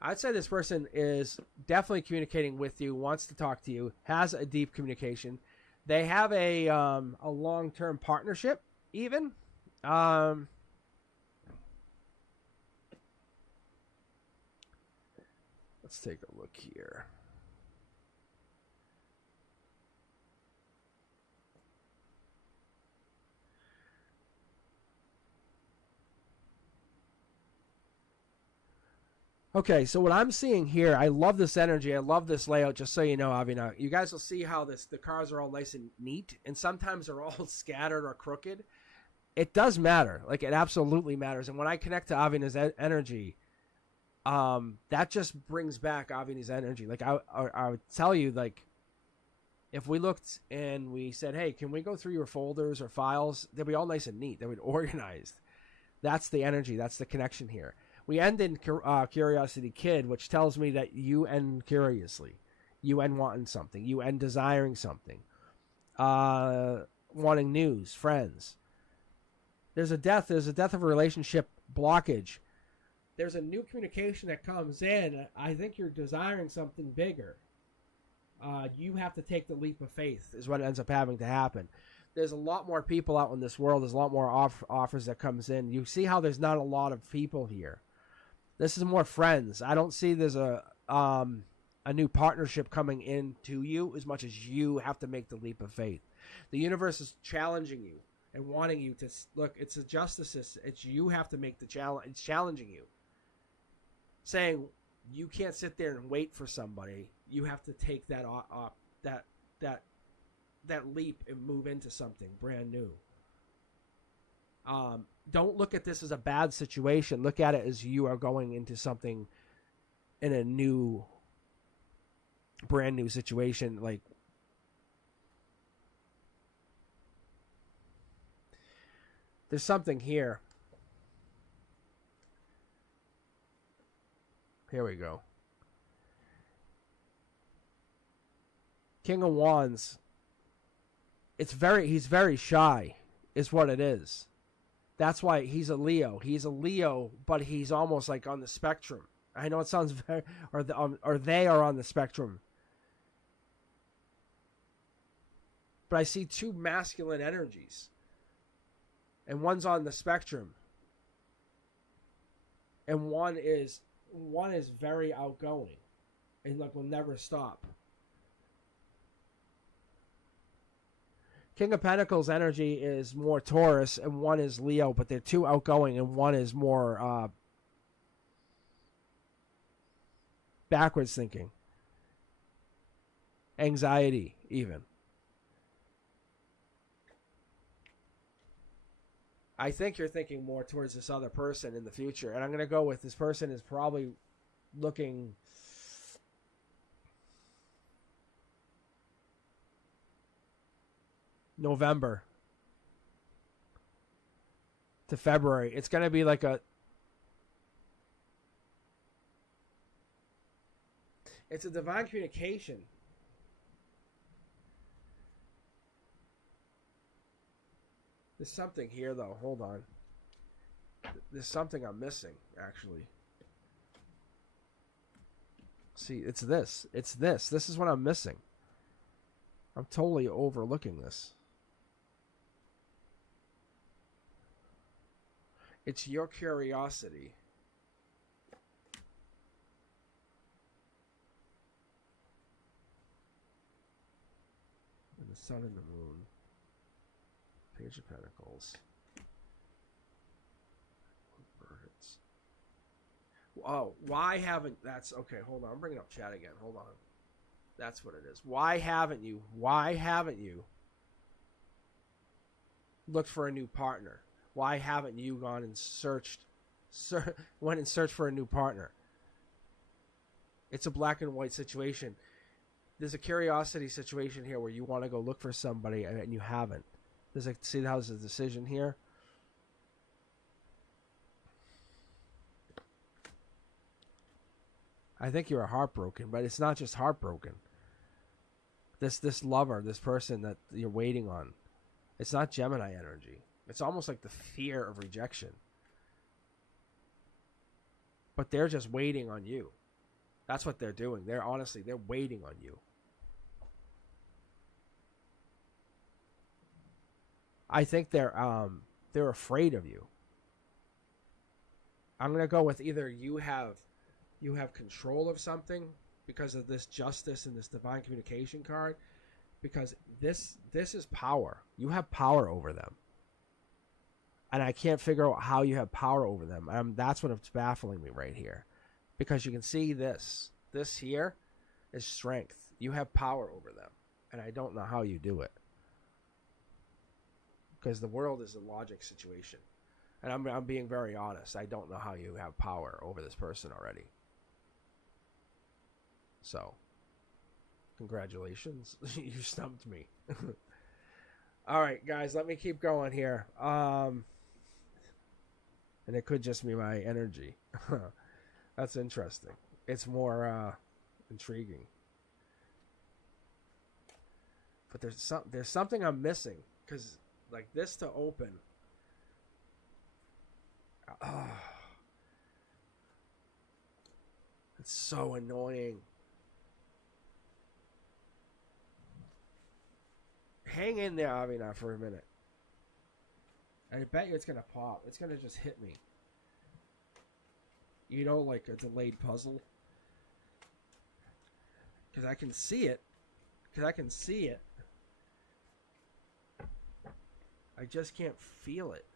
I'd say this person is definitely communicating with you, wants to talk to you, has a deep communication. They have a long-term partnership, even. Let's take a look here. Okay, so what I'm seeing here, I love this energy. I love this layout, just so you know, Avina. You guys will see how the cars are all nice and neat, and sometimes they're all scattered or crooked. It does matter. Like, it absolutely matters. And when I connect to Avina's energy, that just brings back Avina's energy. Like, I would tell you, like, if we looked and we said, hey, can we go through your folders or files, they'd be all nice and neat. They would be organized. That's the energy. That's the connection here. We end in Curiosity Kid, which tells me that you end curiously. You end wanting something. You end desiring something. Wanting news, friends. There's a death. There's a death of a relationship blockage. There's a new communication that comes in. I think you're desiring something bigger. You have to take the leap of faith is what ends up having to happen. There's a lot more people out in this world. There's a lot more offers that comes in. You see how there's not a lot of people here. This is more friends. I don't see there's a new partnership coming into you as much as you have to make the leap of faith. The universe is challenging you and wanting you to look. It's a justice system. It's you have to make the challenge. It's challenging you, saying you can't sit there and wait for somebody. You have to take that that leap and move into something brand new. Don't look at this as a bad situation. Look at it as you are going into something in a new, brand new situation. Like, there's something here. Here we go. King of Wands. He's very shy, is what it is. That's why he's a Leo. He's a Leo, but he's almost like on the spectrum. I know it sounds very, or they are on the spectrum. But I see two masculine energies, and one's on the spectrum, and one is very outgoing, and like will never stop. King of Pentacles energy is more Taurus, and one is Leo, but they're two outgoing, and one is more backwards thinking. Anxiety, even. I think you're thinking more towards this other person in the future, and I'm going to go with this person is probably looking... November to February. It's going to be like it's a divine communication. There's something here though. Hold on. There's something I'm missing actually. See, it's this. It's this. This is what I'm missing. I'm totally overlooking this. It's your curiosity. And the sun and the moon. Page of Pentacles. Birds. Oh, why haven't... That's... Okay, hold on. I'm bringing up chat again. Hold on. That's what it is. Why haven't you looked for a new partner? Why haven't you gone and went and searched for a new partner? It's a black and white situation. There's a curiosity situation here where you want to go look for somebody and you haven't. See how there's a decision here? I think you're heartbroken, but it's not just heartbroken. This lover, this person that you're waiting on, it's not Gemini energy. It's almost like the fear of rejection. But they're just waiting on you. That's what they're doing. They're waiting on you. I think they're afraid of you. I'm gonna go with either you have control of something because of this justice and this divine communication card, because this is power. You have power over them. And I can't figure out how you have power over them. That's what's baffling me right here. Because you can see this. This here is strength. You have power over them. And I don't know how you do it. Because the world is a logic situation. And I'm being very honest. I don't know how you have power over this person already. So, congratulations. You stumped me. All right, guys, let me keep going here. and it could just be my energy. That's interesting. It's more intriguing. But there's something I'm missing, because like this to open. It's so annoying. Hang in there, Avina, for a minute. I bet you it's gonna pop. It's gonna just hit me. You know, like a delayed puzzle. Because I can see it. I just can't feel it.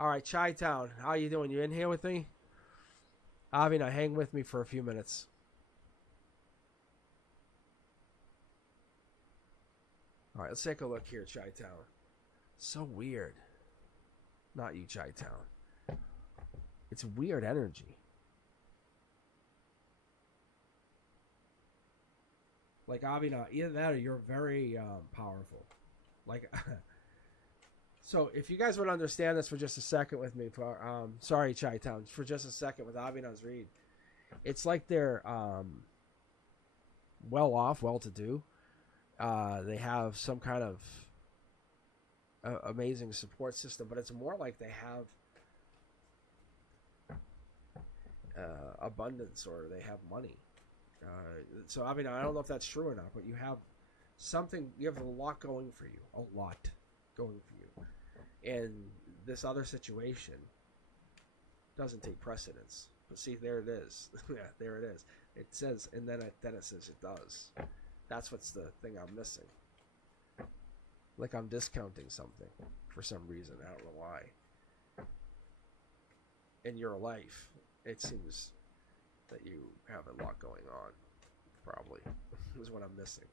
Alright, Chi-Town, how you doing? You in here with me? Avina, hang with me for a few minutes. Alright, let's take a look here, Chi-Town. So weird. Not you, Chi-Town. It's weird energy. Like, Avina, either that or you're very powerful. Like, so if you guys would understand this for just a second with me, for sorry, Chi-Town, for just a second with Avina's read. It's like they're well off, well-to-do. They have some kind of amazing support system, but it's more like they have abundance, or they have money. So I mean, I don't know if that's true or not, but you have something. You have a lot going for you, and this other situation doesn't take precedence. But see, there it is. Yeah, there it is. It says, and then it says it does. That's what's the thing I'm missing. Like I'm discounting something for some reason. I don't know why. In your life, it seems that you have a lot going on. Probably is what I'm missing.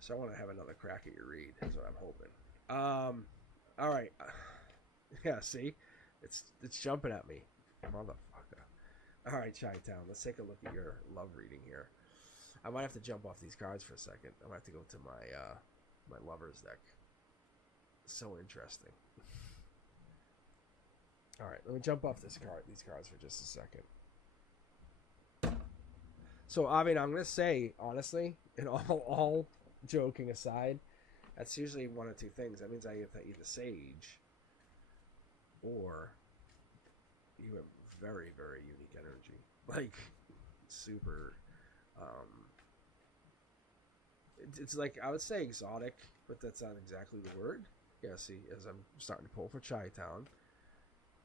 So I want to have another crack at your read. Is what I'm hoping. All right. Yeah. See, it's jumping at me, motherfucker. All right, Chi-Town. Let's take a look at your love reading here. I might have to jump off these cards for a second. I might have to go to my my lovers deck. So interesting. All right, let me jump off these cards for just a second. So, I mean, I'm gonna say honestly, and all joking aside, that's usually one of two things. That means I have to either sage, or you have very, very unique energy, like super. It's like, I would say exotic, but that's not exactly the word. Yeah, see, as I'm starting to pull for Chi-Town.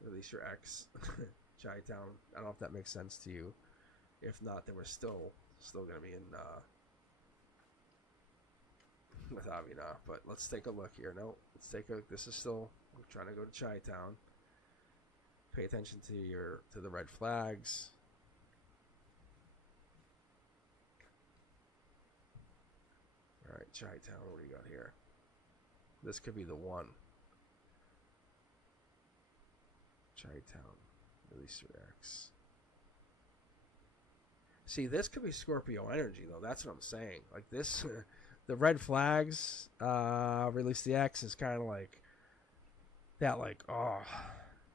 Release your ex. Chi-Town. I don't know if that makes sense to you. If not, then we're still going to be in with Avina. But let's take a look here. No, let's take a. This is still. I'm trying to go to Chi-Town. Pay attention to the red flags. All right, Chi-Town. What do you got here? This could be the one. Chi-Town. Release your ex. See, this could be Scorpio energy, though. That's what I'm saying. Like this, the red flags, release the X is kind of like that. Like, oh,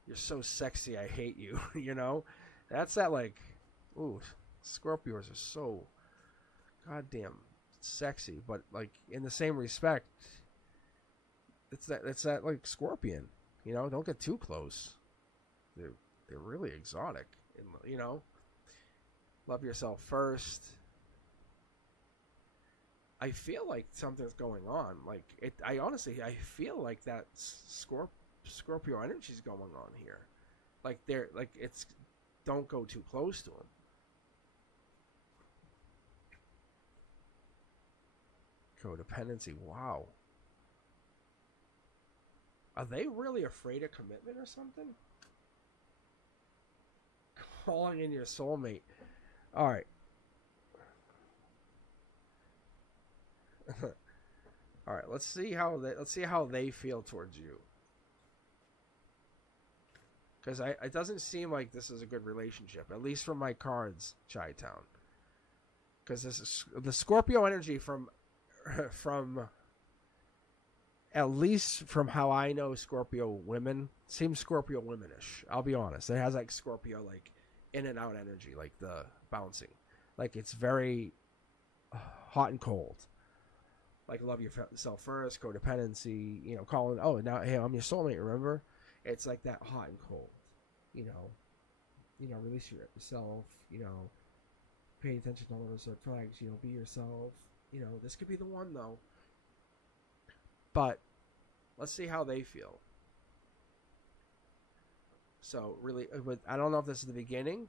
you're so sexy, I hate you. You know, that's that. Like, ooh, Scorpios are so goddamn sexy, but like in the same respect, it's that like Scorpion. You know, don't get too close. They're really exotic, and you know. Love yourself first. I feel like something's going on. Like I honestly feel like that Scorpio energy is going on here. Like it's don't go too close to him. Codependency. Wow. Are they really afraid of commitment or something? Calling in your soulmate. All right. All right. Let's see how they feel towards you. Because it doesn't seem like this is a good relationship, at least from my cards, Chi-Town. Because this is the Scorpio energy from at least from how I know Scorpio women, seems Scorpio womanish. I'll be honest. It has like Scorpio like in and out energy, like the bouncing. Like it's very hot and cold. Like love yourself first, codependency, calling, oh, now, hey, I'm your soulmate, remember? It's like that hot and cold, release yourself, pay attention to all those red flags, be yourself. This could be the one though. But let's see how they feel. So really, I don't know if this is the beginning.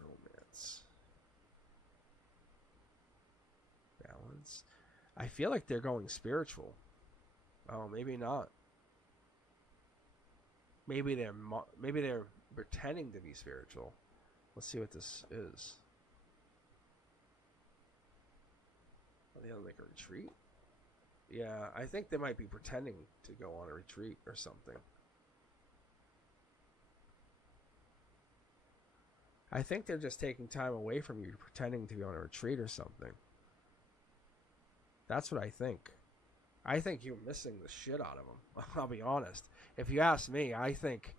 Romance. Balance. I feel like they're going spiritual. Oh, maybe not. Maybe they're pretending to be spiritual. Let's see what this is. Are they on like a retreat? Yeah, I think they might be pretending to go on a retreat or something. I think they're just taking time away from you, pretending to be on a retreat or something. That's what I think. I think you're missing the shit out of them. I'll be honest. If you ask me, I think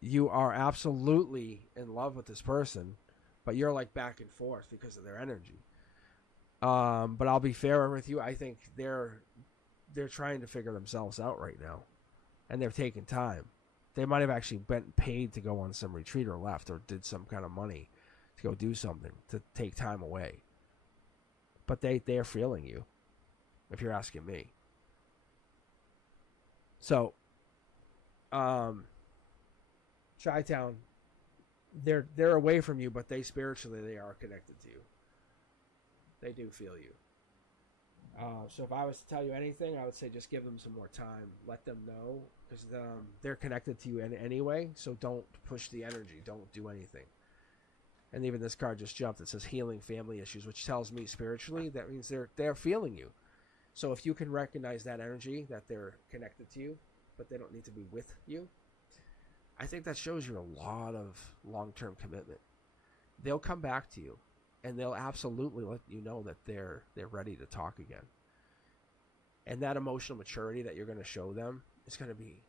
you are absolutely in love with this person, but you're like back and forth because of their energy. But I'll be fair with you. I think they're trying to figure themselves out right now, and they're taking time. They might have actually been paid to go on some retreat or left or did some kind of money to go do something to take time away. But they're feeling you, if you're asking me. So, Chi-Town, they're away from you, but they spiritually they are connected to you. They do feel you. So if I was to tell you anything, I would say just give them some more time. Let them know, because they're connected to you anyway. So don't push the energy. Don't do anything. And even this card just jumped. It says healing family issues, which tells me spiritually that means they're feeling you. So if you can recognize that energy, that they're connected to you, but they don't need to be with you, I think that shows you a lot of long-term commitment. They'll come back to you, and they'll absolutely let you know that they're ready to talk again. And that emotional maturity that you're going to show them is going to be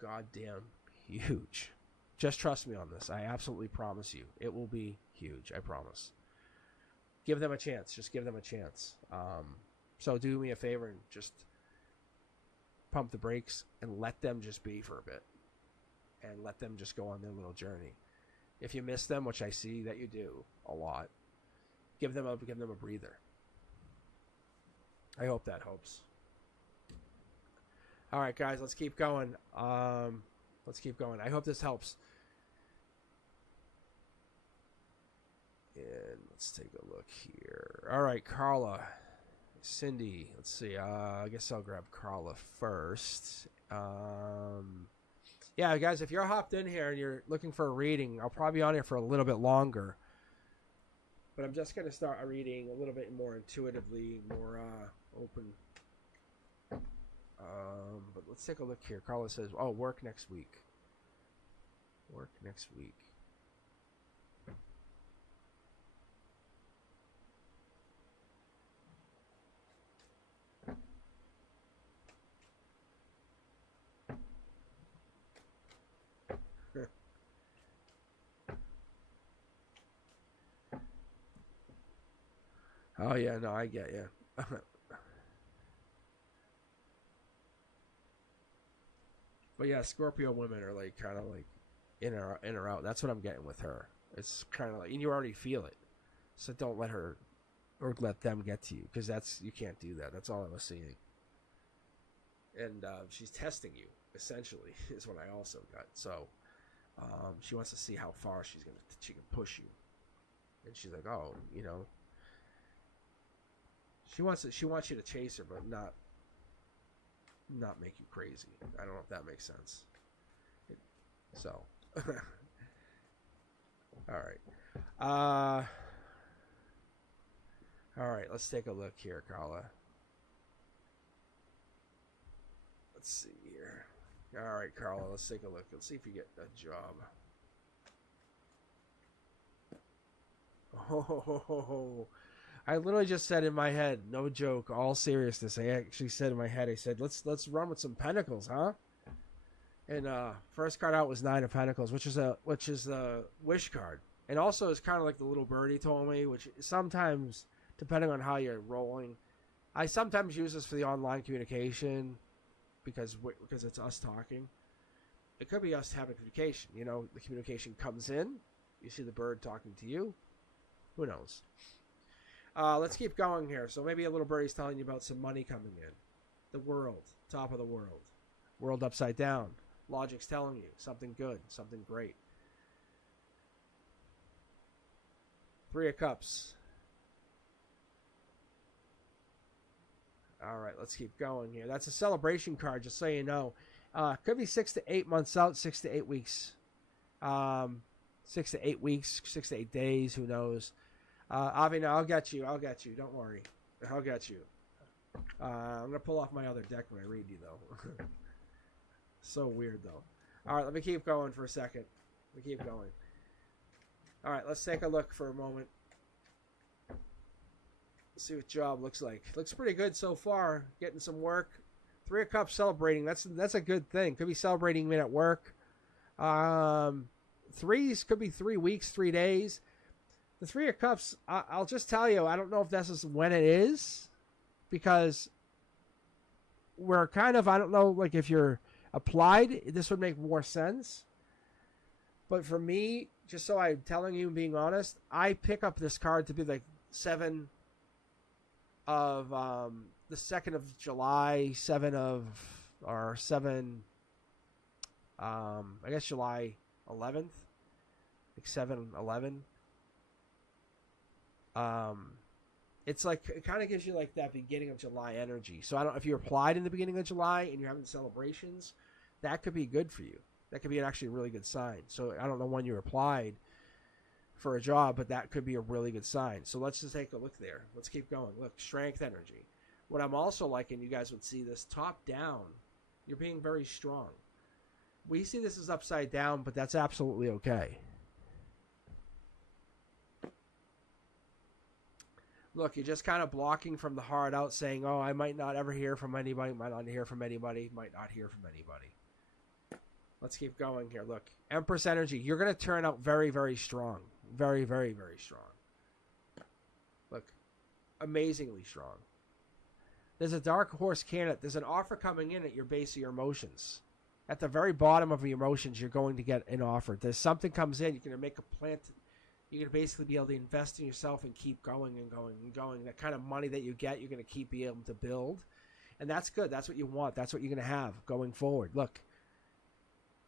goddamn huge. Just trust me on this. I absolutely promise you. It will be huge. I promise. Give them a chance. Just give them a chance. So do me a favor and just pump the brakes and let them just be for a bit. And let them just go on their little journey. If you miss them, which I see that you do a lot, give them a breather. I hope that helps. All right, guys, let's keep going. Let's keep going. I hope this helps. And let's take a look here. All right, Carla, Cindy. Let's see. I guess I'll grab Carla first. Yeah, guys, if you're hopped in here and you're looking for a reading, I'll probably be on here for a little bit longer. But I'm just going to start a reading a little bit more intuitively, more open. But let's take a look here. Carla says, oh, work next week. Work next week. Oh, yeah, no, I get you. But yeah, Scorpio women are like kind of like in or out. That's what I'm getting with her. It's kind of like, and you already feel it. So don't let her or let them get to you, because you can't do that. That's all I was seeing. And she's testing you, essentially, is what I also got. So she wants to see how far she can push you. And she's like, oh, she wants you to chase her, but not make you crazy. I don't know if that makes sense. So, all right. All right, let's take a look here, Carla. Let's see here. All right, Carla, let's take a look. Let's see if you get a job. Oh, I literally just said in my head, no joke, all seriousness. I actually said in my head, I said, let's run with some pentacles, huh? And first card out was 9 of Pentacles, which is the wish card, and also it's kind of like the little birdie told me, which sometimes, depending on how you're rolling, I sometimes use this for the online communication because it's us talking. It could be us having communication. You know, the communication comes in, you see the bird talking to you. Who knows? Let's keep going here. So maybe a little birdie's telling you about some money coming in. The world, top of the world. World upside down. Logic's telling you something good, something great. 3 of Cups. All right, let's keep going here. That's a celebration card, just so you know. Could be 6 to 8 months out, 6 to 8 weeks. 6 to 8 weeks, 6 to 8 days, who knows. Avi, no, I'll get you. Don't worry. I'll get you. I'm going to pull off my other deck when I read you, though. So weird, though. All right, let me keep going for a second. All right, let's take a look for a moment. See what job looks like. Looks pretty good so far. Getting some work. 3 of Cups celebrating. That's a good thing. Could be celebrating me at work. Threes could be 3 weeks, 3 days. The 3 of Cups, I'll just tell you, I don't know if this is when it is, because we're kind of, I don't know, like if you're applied, this would make more sense. But for me, just so I'm telling you and being honest, I pick up this card to be like 7 of the 2nd of July, 7 I guess July 11th, like 7/11. It's like, it kind of gives you like that beginning of July energy. So I don't know if you applied in the beginning of July and you're having celebrations, that could be good for you. That could be actually a really good sign. So I don't know when you applied for a job, but that could be a really good sign. So let's just take a look there. Let's keep going. Look, strength energy. What I'm also liking, you guys would see this top down. You're being very strong. We see this as upside down, but that's absolutely okay. Look, you're just kind of blocking from the heart out, saying, oh, I might not ever hear from anybody, might not hear from anybody. Let's keep going here. Look, Empress energy. You're going to turn out very, very strong. Very, very, very strong. Look, amazingly strong. There's a dark horse candidate. There's an offer coming in at your base of your emotions. At the very bottom of your emotions, you're going to get an offer. There's something comes in. You're going to make a plan. You're going to basically be able to invest in yourself and keep going and going and going. That kind of money that you get, you're going to keep being able to build. And that's good. That's what you want. That's what you're going to have going forward. Look.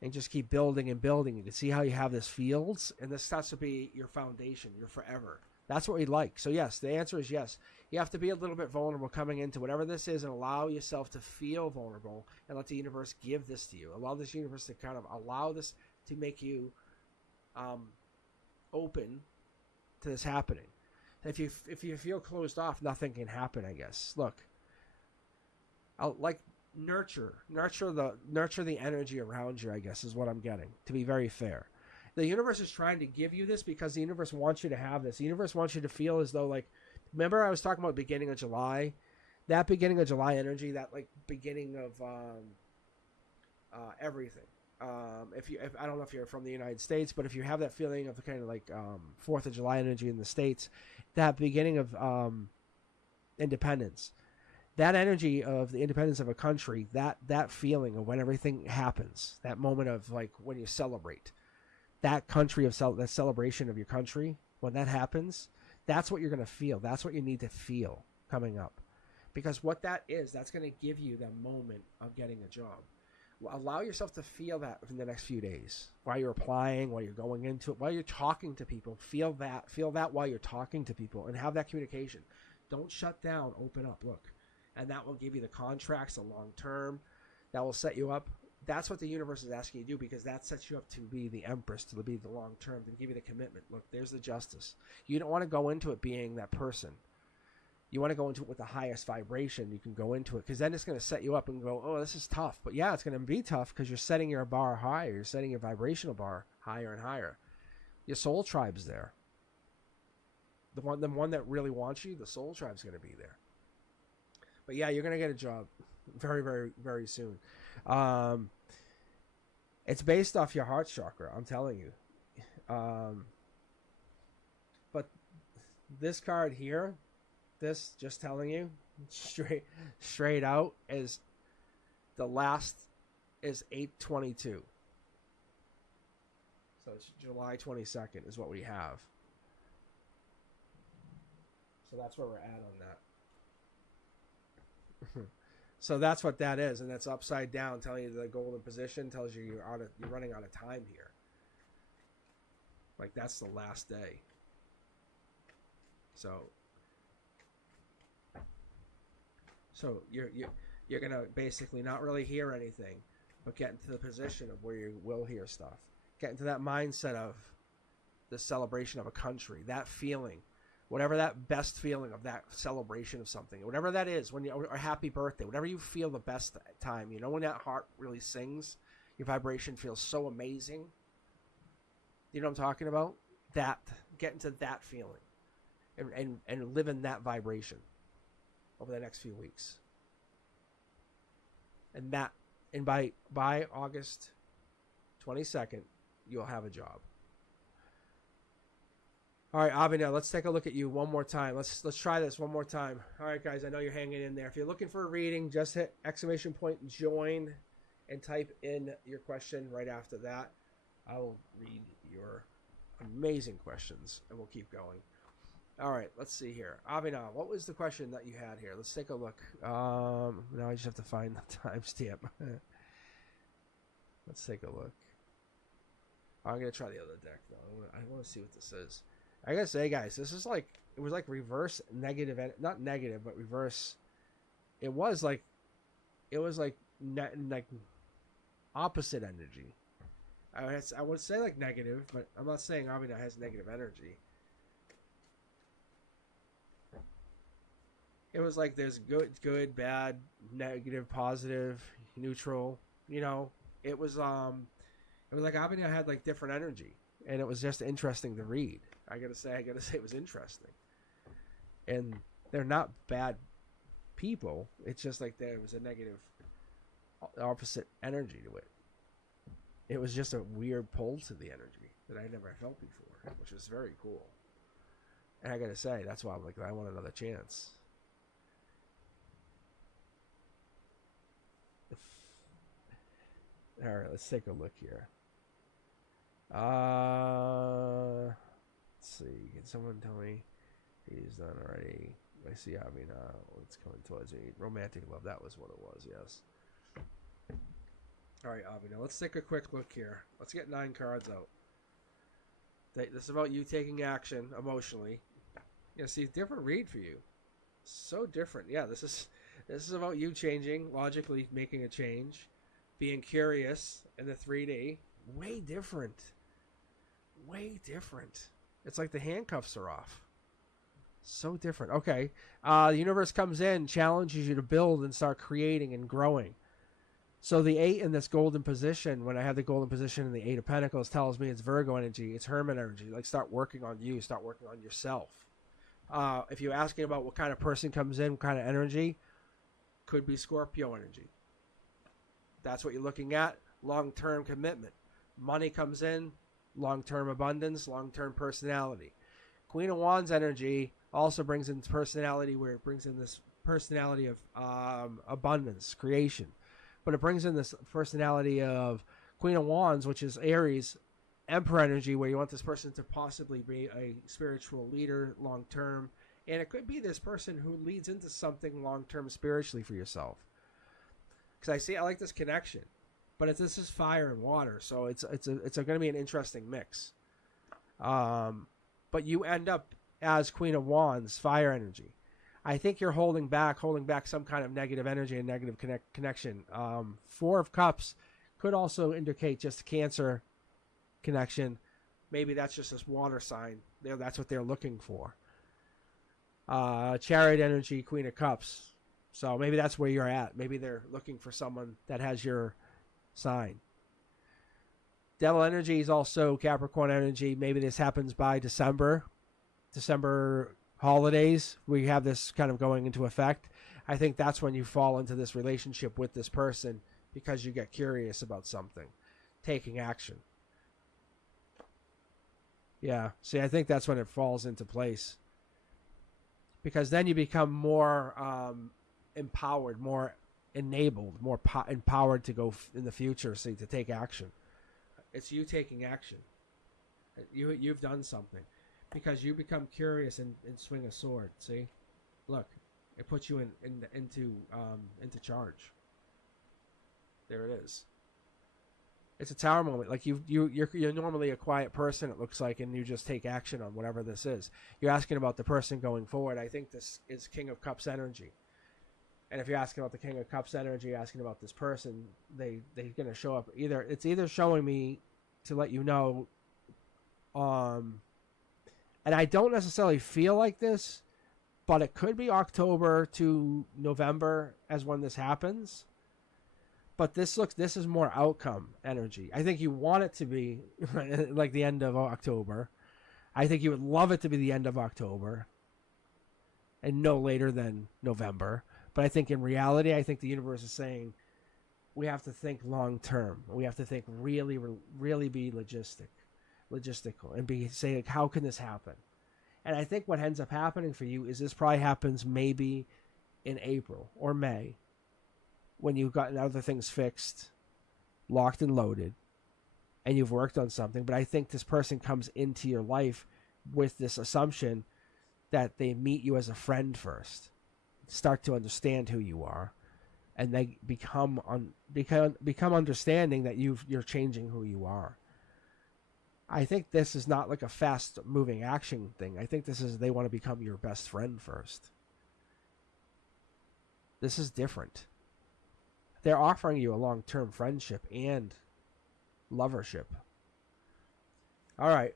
And just keep building and building. You can see how you have this fields, and this starts to be your foundation, your forever. That's what we like. So yes, the answer is yes. You have to be a little bit vulnerable coming into whatever this is and allow yourself to feel vulnerable and let the universe give this to you. Allow this universe to kind of allow this to make you open to this happening. If you feel closed off, nothing can happen, I guess. Look, nurture the energy around you, I guess, is what I'm getting, to be very fair. The universe is trying to give you this because the universe wants you to have this. The universe wants you to feel as though, like, remember I was talking about beginning of July? That beginning of July energy, that like beginning of everything. If I don't know if you're from the United States, but if you have that feeling of kind of like 4th of July energy in the States, that beginning of independence, that energy of the independence of a country, that feeling of when everything happens, that moment of like when you celebrate, that country of that celebration of your country, when that happens, that's what you're going to feel. That's what you need to feel coming up. Because what that is, that's going to give you the moment of getting a job. Allow yourself to feel that in the next few days, while you're applying, while you're going into it, while you're talking to people. Feel that while you're talking to people, and have that communication. Don't shut down. Open up. Look. And that will give you the contracts, the long term. That will set you up. That's what the universe is asking you to do, because that sets you up to be the empress, to be the long term, to give you the commitment. Look, there's the justice. You don't want to go into it being that person. You want to go into it with the highest vibration you can go into it, because then it's going to set you up and go, oh, this is tough. But yeah, it's going to be tough because you're setting your bar higher. You're setting your vibrational bar higher and higher. Your soul tribe's there. The one that really wants you, the soul tribe's going to be there. But yeah, you're going to get a job very, very, very soon. It's based off your heart chakra, I'm telling you. But this card here, this just telling you straight out, is the last is 8/22. So it's July 22nd is what we have. So that's where we're at on that. So that's what that is, and that's upside down, telling you the golden position tells you you're running out of time here. Like that's the last day. So you're gonna basically not really hear anything, but get into the position of where you will hear stuff. Get into that mindset of the celebration of a country, that feeling, whatever that best feeling of that celebration of something, whatever that is, when you or happy birthday, whatever you feel the best time. You know, when that heart really sings, your vibration feels so amazing. You know what I'm talking about? That, get into that feeling, and live in that vibration over the next few weeks. And by August 22nd, you'll have a job. All right, Avi, now let's take a look at you one more time. Let's try this one more time. All right, guys, I know you're hanging in there. If you're looking for a reading, just hit ! join and type in your question right after that. I will read your amazing questions, and we'll keep going. All right, let's see here. Avina, what was the question that you had here? Let's take a look. Now I just have to find the timestamp. Let's take a look. I'm going to try the other deck, though. I want to see what this is. I got to say, guys, this is like, it was like reverse negative, not negative, but reverse. It was like opposite energy. I would say like negative, but I'm not saying Avina has negative energy. It was like there's good, bad, negative, positive, neutral. You know, it was like Avina had like different energy, and it was just interesting to read. I gotta say it was interesting. And they're not bad people. It's just like there was a negative, opposite energy to it. It was just a weird pull to the energy that I never felt before, which was very cool. And I gotta say, that's why I'm like, I want another chance. All right, let's take a look here. Let's see. Can someone tell me he's done already? I see Avina. It's coming towards me. Romantic love. That was what it was. Yes. All right, Avina. Let's take a quick look here. Let's get 9 cards out. This is about you taking action emotionally. Yeah, see, different read for you. So different. Yeah, this is about you changing, logically making a change, being curious in the 3D. Way different. Way different. It's like the handcuffs are off. So different. Okay. The universe comes in, challenges you to build and start creating and growing. So the 8 in this golden position, when I have the golden position in the 8 of Pentacles, tells me it's Virgo energy, it's Hermit energy. Like, start working on you, start working on yourself. If you're asking about what kind of person comes in, what kind of energy, could be Scorpio energy. That's what you're looking at. Long-term commitment. Money comes in, long-term abundance, long-term personality. Queen of Wands energy also brings in personality, where it brings in this personality of abundance, creation. But it brings in this personality of Queen of Wands, which is Aries, Emperor energy, where you want this person to possibly be a spiritual leader long-term. And it could be this person who leads into something long-term spiritually for yourself. Because I like this connection. But this is fire and water, so it's going to be an interesting mix. But you end up as Queen of Wands, fire energy. I think you're holding back some kind of negative energy and negative connection. 4 of Cups could also indicate just Cancer connection. Maybe that's just this water sign. That's what they're looking for. Chariot energy, Queen of Cups. So maybe that's where you're at. Maybe they're looking for someone that has your sign. Devil energy is also Capricorn energy. Maybe this happens by December holidays. We have this kind of going into effect. I think that's when you fall into this relationship with this person because you get curious about something, taking action. Yeah, see, I think that's when it falls into place. Because then you become more empowered, more enabled, more empowered to go in the future, see, to take action. It's you taking action. You've done something. Because you become curious and swing a sword, see? Look, it puts you into charge. There it is. It's a tower moment. Like you're normally a quiet person, it looks like, and you just take action on whatever this is. You're asking about the person going forward. I think this is King of Cups energy. And if you're asking about the King of Cups energy, asking about this person, they're gonna show up. It's either showing me to let you know, and I don't necessarily feel like this, but it could be October to November as when this happens. But this is more outcome energy. I think you want it to be like the end of October. I think you would love it to be the end of October and no later than November. But I think in reality, I think the universe is saying we have to think long term. We have to think really, really be logistical and say, like, how can this happen? And I think what ends up happening for you is this probably happens maybe in April or May, when you've gotten other things fixed, locked and loaded, and you've worked on something. But I think this person comes into your life with this assumption that they meet you as a friend first, start to understand who you are, and they become understanding that you're changing who you are. I think this is not like a fast moving action thing. I think this is they want to become your best friend first. This is different. They're offering you a long-term friendship and lovership. All right.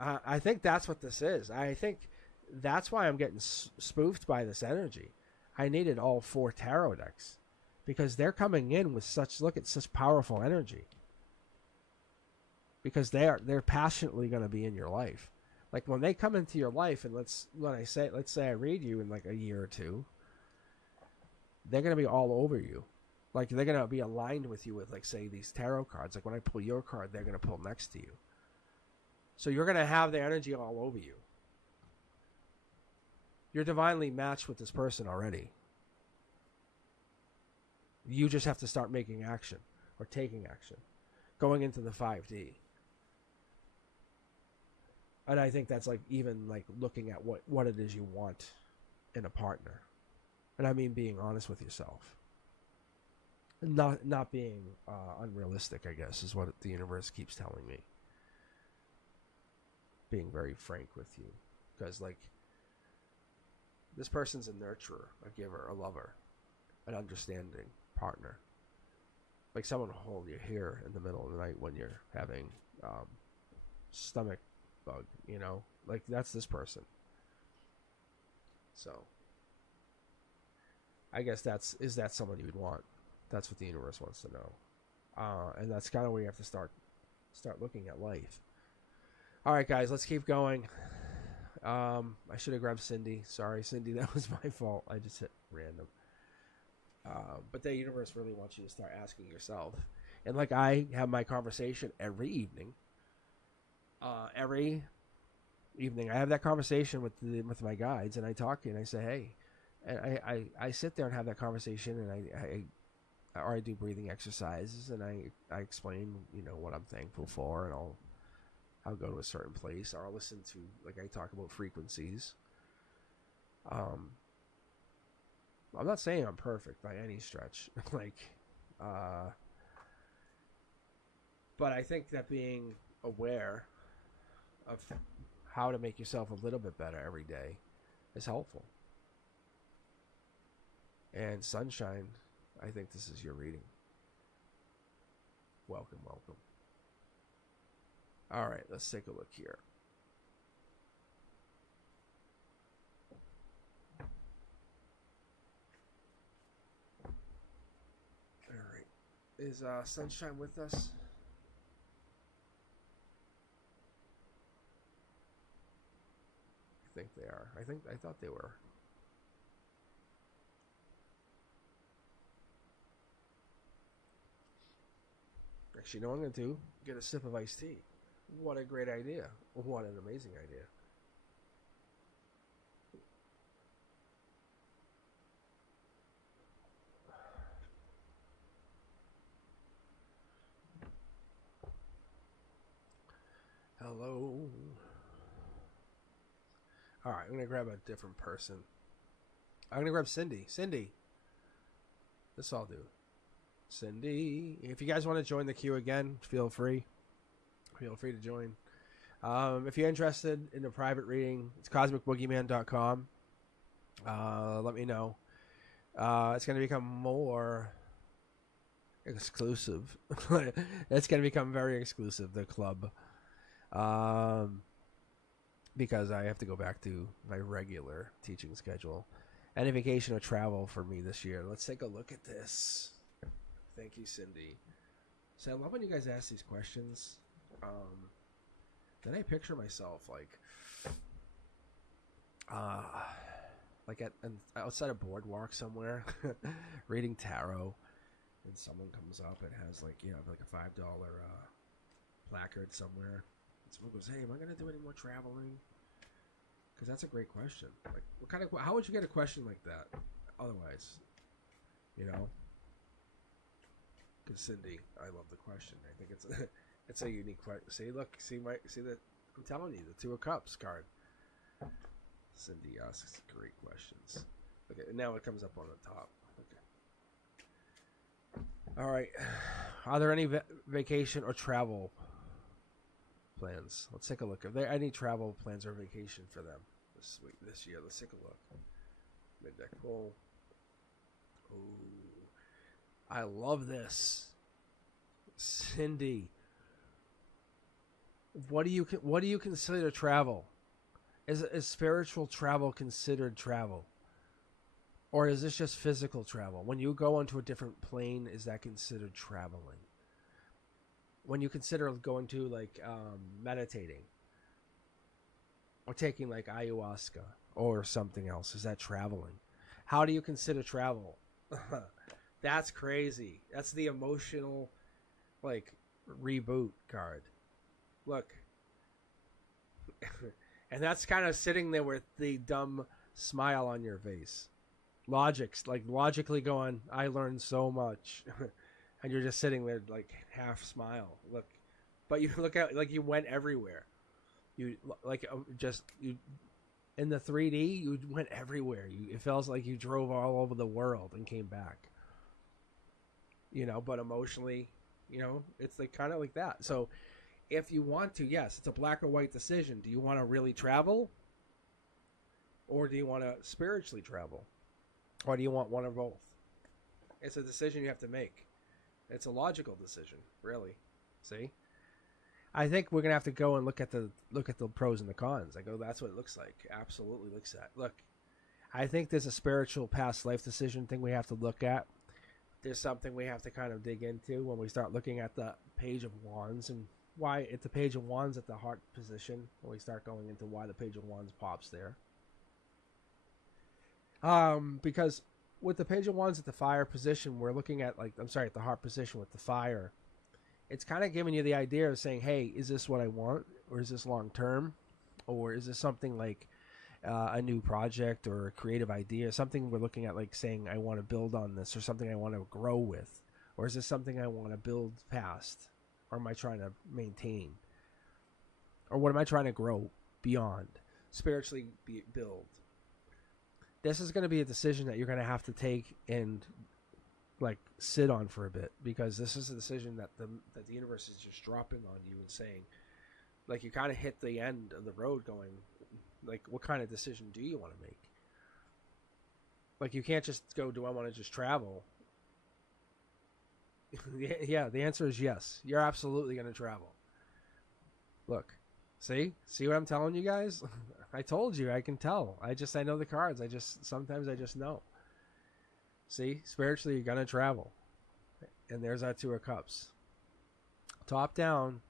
I think that's what this is. I think that's why I'm getting spoofed by this energy. I needed all 4 tarot decks because they're coming in with such powerful energy. Because they're passionately going to be in your life. Like when they come into your life, and let's say I read you in like a year or two, they're going to be all over you. Like they're going to be aligned with you with, like, say, these tarot cards. Like when I pull your card, they're going to pull next to you. So you're going to have their energy all over you. You're divinely matched with this person already. You just have to start making action or taking action, going into the 5D. And I think that's like even like looking at what it is you want in a partner. And I mean being honest with yourself. Not being unrealistic, I guess, is what the universe keeps telling me. Being very frank with you. Because, like, this person's a nurturer, a giver, a lover, an understanding partner. Like someone will hold you here in the middle of the night when you're having stomach bug, you know? Like, that's this person. So, I guess is that someone you would want? That's what the universe wants to know. And that's kind of where you have to start looking at life. All right, guys, let's keep going. I should have grabbed Cindy. Sorry, Cindy, that was my fault. I just hit random. But the universe really wants you to start asking yourself. And like I have my conversation every evening. Every evening I have that conversation with my guides, and I talk to you and I say, hey, and I sit there and have that conversation, and I do breathing exercises, and I explain, you know, what I'm thankful for, and I'll go to a certain place, or I'll listen to, like, I talk about frequencies. I'm not saying I'm perfect by any stretch, but I think that being aware of how to make yourself a little bit better every day is helpful. And Sunshine, I think this is your reading. Welcome, welcome. All right, let's take a look here. Is Sunshine with us? I think they are. I thought they were. Actually, you know what I'm going to do? Get a sip of iced tea. What a great idea. What an amazing idea. Hello. All right, I'm going to grab a different person. I'm going to grab Cindy. Cindy. This I'll do. Cindy. If you guys want to join the queue again, feel free. Feel free to join. If you're interested in a private reading, it's cosmicboogeyman.com. Let me know. It's going to become more exclusive. It's going to become very exclusive, the club. Because I have to go back to my regular teaching schedule. Any vacation or travel for me this year. Let's take a look at this. Thank you, Cindy. So I love when you guys ask these questions. Then I picture myself like outside a boardwalk somewhere, reading tarot, and someone comes up and has like a $5 placard somewhere. And someone goes, "Hey, am I gonna do any more traveling?" Because that's a great question. Like, how would you get a question like that otherwise? You know. Because Cindy, I love the question. I think it's a unique question. See, look, see that. I'm telling you, the Two of Cups card. Cindy asks great questions. Okay, now it comes up on the top. Okay. All right. Are there any vacation or travel plans? Let's take a look. Are there any travel plans or vacation for them this year? Let's take a look. Mid-deck pull. Ooh. I love this. Cindy, what do you consider travel? Is spiritual travel considered travel? Or is this just physical travel? When you go onto a different plane, is that considered traveling? When you consider going to like meditating or taking like ayahuasca or something else, is that traveling? How do you consider travel? That's crazy. That's the emotional, like, reboot card. Look. And that's kind of sitting there with the dumb smile on your face. Logically going, I learned so much. And you're just sitting there, like, half smile. Look. But you look at, like, you went everywhere. You, like, in the 3D, you went everywhere. It feels like you drove all over the world and came back. But emotionally, it's like kind of like that. So if you want to, yes, it's a black or white decision. Do you want to really travel? Or do you want to spiritually travel? Or do you want one or both? It's a decision you have to make. It's a logical decision, really. See? I think we're going to have to go and look at the pros and the cons. I go, that's what it looks like. Absolutely looks at. Look, I think there's a spiritual past life decision thing we have to look at. There's something we have to kind of dig into when we start looking at the Page of Wands and why it's the Page of Wands at the heart position. When we start going into why the Page of Wands pops there. Because with the Page of Wands at the fire position, we're looking at at the heart position with the fire. It's kind of giving you the idea of saying, hey, is this what I want? Or is this long term? Or is this something like a new project or a creative idea, something we're looking at, like saying I want to build on this, or something I want to grow with, or is this something I want to build past, or am I trying to maintain, or what am I trying to grow beyond, spiritually build? This is going to be a decision that you're going to have to take and like sit on for a bit, because this is a decision that the universe is just dropping on you and saying, like, you kind of hit the end of the road going, like, what kind of decision do you want to make? Like, you can't just go, do I want to just travel? Yeah, the answer is yes. You're absolutely going to travel. Look, see what I'm telling you guys? I told you, I can tell. I know the cards. Sometimes I just know. See, spiritually, you're going to travel. And there's that Two of Cups. Top down,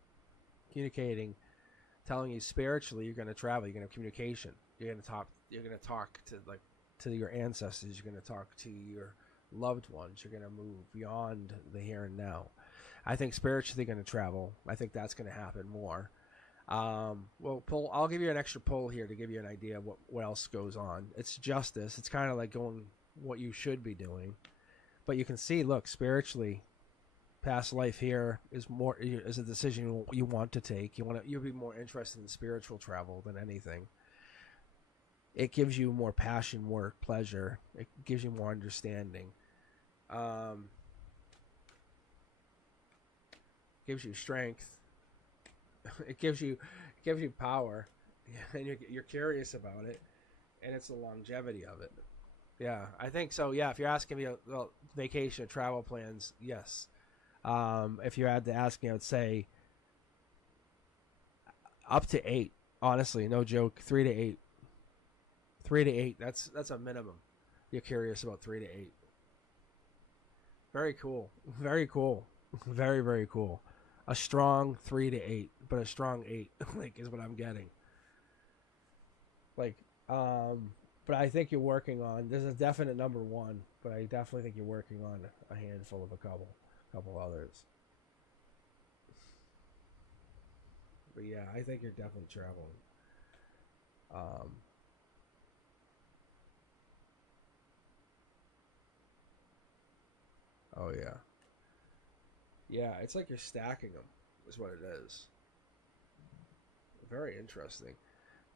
communicating, telling you spiritually you're going to travel. You're going to have communication. You're going to talk. You're going to talk to to your ancestors. You're going to talk to your loved ones. You're going to move beyond the here and now. I think spiritually going to travel. I think that's going to happen more. Well, pull. I'll give you an extra pull here to give you an idea of what else goes on. It's justice. It's kind of like going what you should be doing, but you can see. Look, spiritually, past life here is a decision you want to take. You'll be more interested in spiritual travel than anything. It gives you more passion, work, pleasure. It gives you more understanding. Gives you strength. It gives you power, and you're curious about it, and it's the longevity of it. Yeah, I think so. Yeah, if you're asking me about vacation or travel plans, yes. If you had to ask me, I would say up to 8. Honestly, no joke, 3 to 8. 3 to 8. That's a minimum. You're curious about 3 to 8. Very cool. Very cool. Very, very cool. A strong 3 to 8, but a strong 8, like, is what I'm getting. Like, but I think you're working on. There's a definite number 1, but I definitely think you're working on a handful of a couple others. But yeah, I think you're definitely traveling. Oh yeah. Yeah, it's like you're stacking them, is what it is. Very interesting.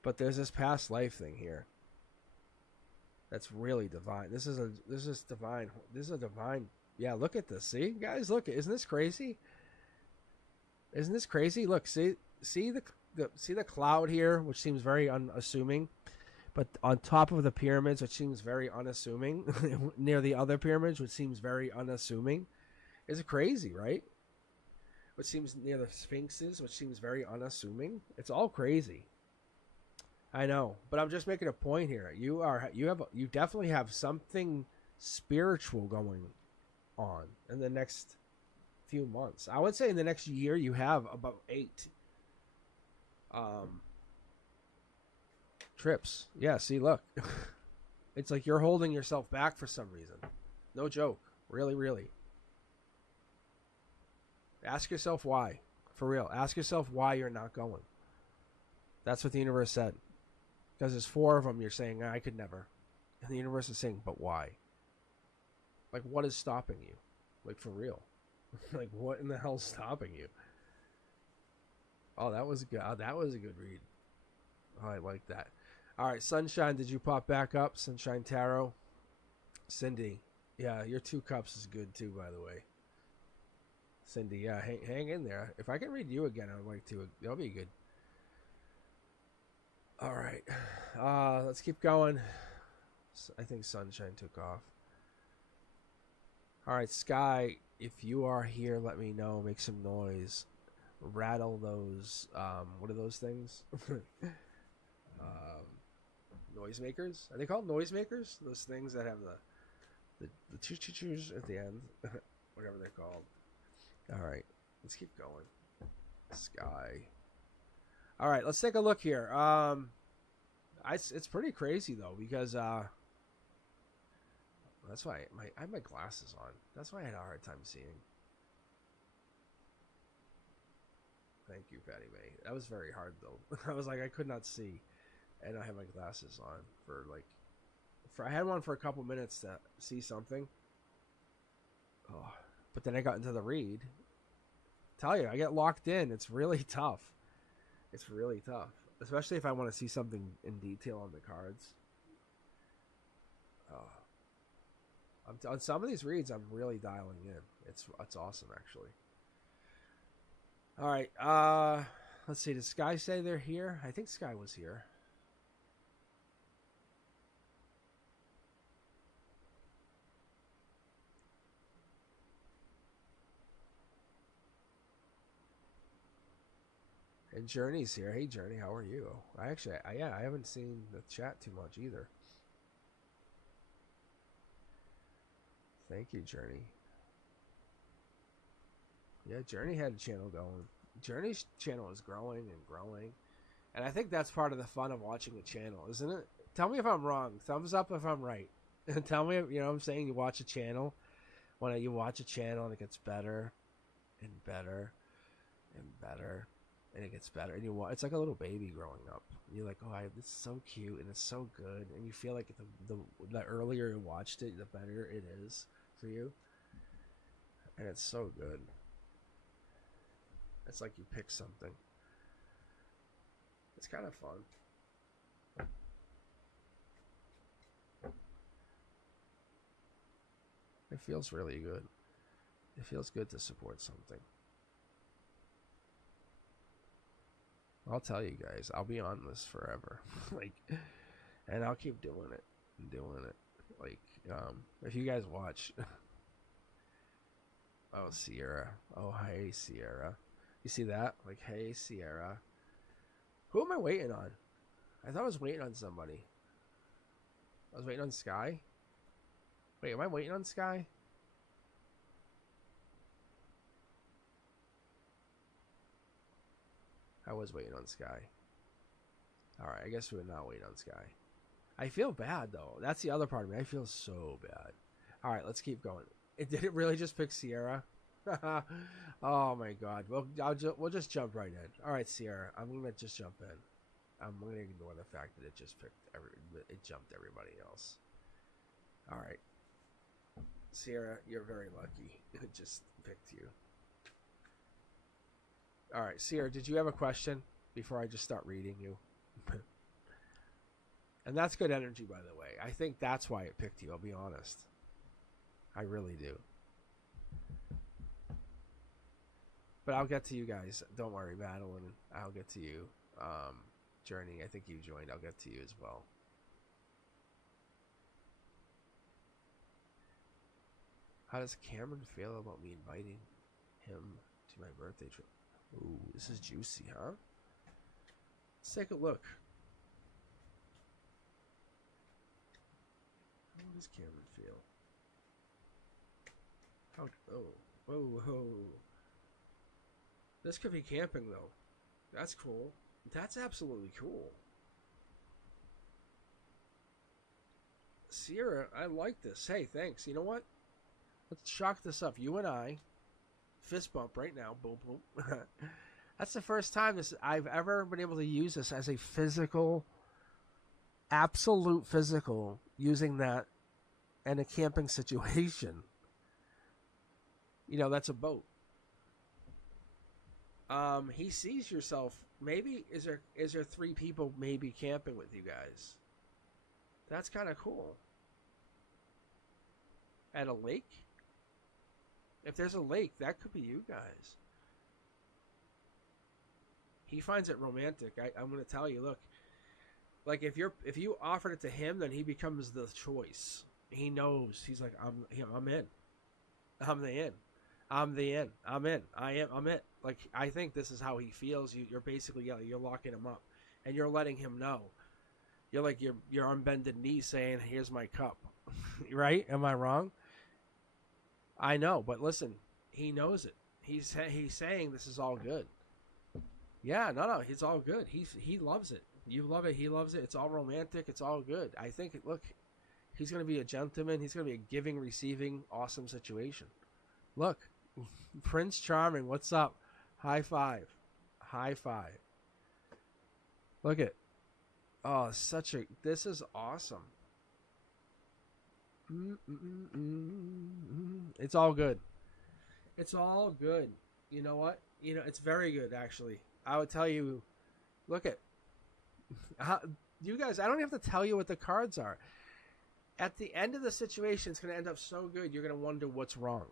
But there's this past life thing here. That's really divine. This is divine. This is a divine. Yeah, look at this. See, guys, look. Isn't this crazy? Isn't this crazy? Look, see the cloud here, which seems very unassuming, but on top of the pyramids, which seems very unassuming, near the other pyramids, which seems very unassuming. Is it crazy, right? Which seems near the sphinxes, which seems very unassuming. It's all crazy. I know, but I'm just making a point here. You definitely have something spiritual going on in the next few months. I would say in the next year you have about 8 trips. Yeah, see, look. It's like you're holding yourself back for some reason. No joke. Really, really. Ask yourself why. For real. Ask yourself why you're not going. That's what the universe said. Because there's 4 of them you're saying, I could never. And the universe is saying, but why? Like, what is stopping you? Like, for real. Like, what in the hell's stopping you? Oh, that was good. That was a good read. Oh, I like that. All right, Sunshine, did you pop back up? Sunshine Tarot. Cindy. Yeah, your 2 cups is good too, by the way. Cindy, yeah, hang in there. If I can read you again, I would like to. That'll be good. All right. Let's keep going. I think Sunshine took off. All right, Sky, if you are here, let me know. Make some noise. Rattle those, what are those things? Noisemakers? Are they called noisemakers? Those things that have the choo-choo-choos at the end. Whatever they're called. All right, let's keep going. Sky. All right, let's take a look here. It's pretty crazy though, because that's why I have my glasses on. That's why I had a hard time seeing. Thank you, Patty May. That was very hard though. I was like, I could not see, and I had my glasses on I had one for a couple minutes to see something. Oh, but then I got into the read. Tell you, I get locked in. It's really tough. It's really tough, especially if I want to see something in detail on the cards. On some of these reads, I'm really dialing in. It's awesome, actually. All right. Let's see. Did Sky say they're here? I think Sky was here. And Journey's here. Hey, Journey, how are you? I haven't seen the chat too much either. Thank you, Journey. Yeah, Journey had a channel going. Journey's channel is growing and growing. And I think that's part of the fun of watching a channel, isn't it? Tell me if I'm wrong. Thumbs up if I'm right. Tell me, you know what I'm saying? You watch a channel. When you watch a channel and it gets better and better and better and it gets better. And it's like a little baby growing up. You're like, oh, this is so cute and it's so good. And you feel like the earlier you watched it, the better it is for you. And it's so good. It's like you pick something. It's kind of fun. It feels really good. It feels good to support something. I'll tell you guys, I'll be on this forever. And I'll keep doing it and doing it. If you guys watch. Oh, Sierra. Oh, hey, Sierra. You see that? Hey, Sierra. Who am I waiting on? I thought I was waiting on somebody. I was waiting on Sky? Wait, am I waiting on Sky? I was waiting on Sky. Alright, I guess we're not waiting on Sky. I feel bad, though. That's the other part of me. I feel so bad. Alright, let's keep going. Did it really just pick Sierra? Oh, my God. Well, we'll just jump right in. Alright, Sierra. I'm going to just jump in. I'm going to ignore the fact that it just it jumped everybody else. Alright. Sierra, you're very lucky. It just picked you. Alright, Sierra, did you have a question before I just start reading you? And that's good energy, by the way. I think that's why it picked you, I'll be honest. I really do. But I'll get to you guys. Don't worry, Madeline. I'll get to you. Journey, I think you joined. I'll get to you as well. How does Cameron feel about me inviting him to my birthday trip? Ooh, this is juicy, huh? Let's take a look. How does Cameron feel? Whoa. This could be camping, though. That's cool. That's absolutely cool. Sierra, I like this. Hey, thanks. You know what? Let's chalk this up. You and I, fist bump right now. Boom, boom. That's the first time I've ever been able to use this as a physical, absolute physical, using that in a camping situation. You know, that's a boat. He sees yourself. Maybe is there 3 people maybe camping with you guys? That's kind of cool. At a lake? If there's a lake, that could be you guys. He finds it romantic. I'm going to tell you, look. Like if you offered it to him, then he becomes the choice. He knows. He's like, I'm in. I'm the in. I'm the in. I'm in. I'm it. Like, I think this is how he feels. You're basically, you're locking him up, and you're letting him know. You're like you're on bended knee saying, "Here's my cup." Right? Am I wrong? I know, but listen, he knows it. He's saying this is all good. Yeah, no, it's all good. He loves it. You love it. He loves it. It's all romantic. It's all good. I think. Look, he's going to be a gentleman. He's going to be a giving, receiving, awesome situation. Look. Prince Charming, what's up? High five. High five. Look at. Oh, this is awesome. It's all good. It's all good. You know what? You know, it's very good, actually. I would tell you, look at. You guys, I don't have to tell you what the cards are. At the end of the situation, it's going to end up so good, you're going to wonder what's wrong.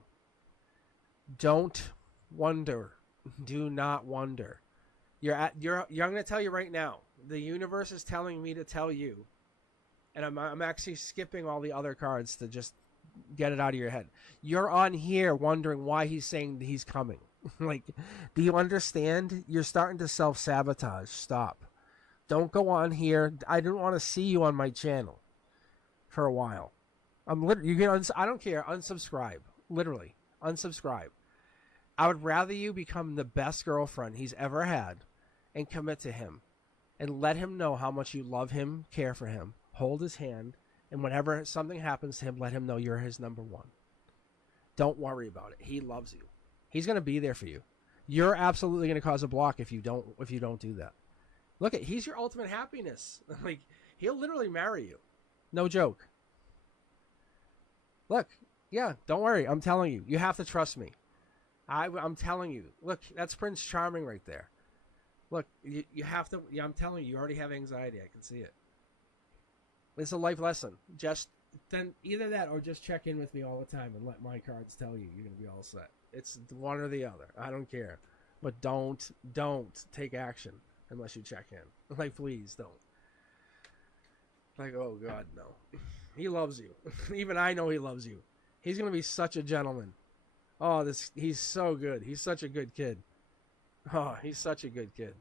Don't wonder. Do not wonder. I'm going to tell you right now. The universe is telling me to tell you, and I'm actually skipping all the other cards to just get it out of your head. You're on here wondering why he's saying he's coming. Like, do you understand? You're starting to self-sabotage. Stop. Don't go on here. I don't want to see you on my channel for a while. I don't care. Unsubscribe. Literally. Unsubscribe. I would rather you become the best girlfriend he's ever had and commit to him and let him know how much you love him, care for him, hold his hand, and whenever something happens to him, let him know you're his number one. Don't worry about it. He loves you. He's going to be there for you. You're absolutely going to cause a block if you don't do that. Look, he's your ultimate happiness. Like, he'll literally marry you. No joke. Look, yeah, don't worry. I'm telling you. You have to trust me. I'm telling you. Look, that's Prince Charming right there. Look, you have to. Yeah, I'm telling you. You already have anxiety. I can see it. It's a life lesson. Just then, either that or just check in with me all the time and let my cards tell you you're gonna be all set. It's one or the other. I don't care. But don't take action unless you check in. Like, please don't. Like, oh God, no. He loves you. Even I know he loves you. He's gonna be such a gentleman. Oh, he's so good. He's such a good kid. Oh, he's such a good kid.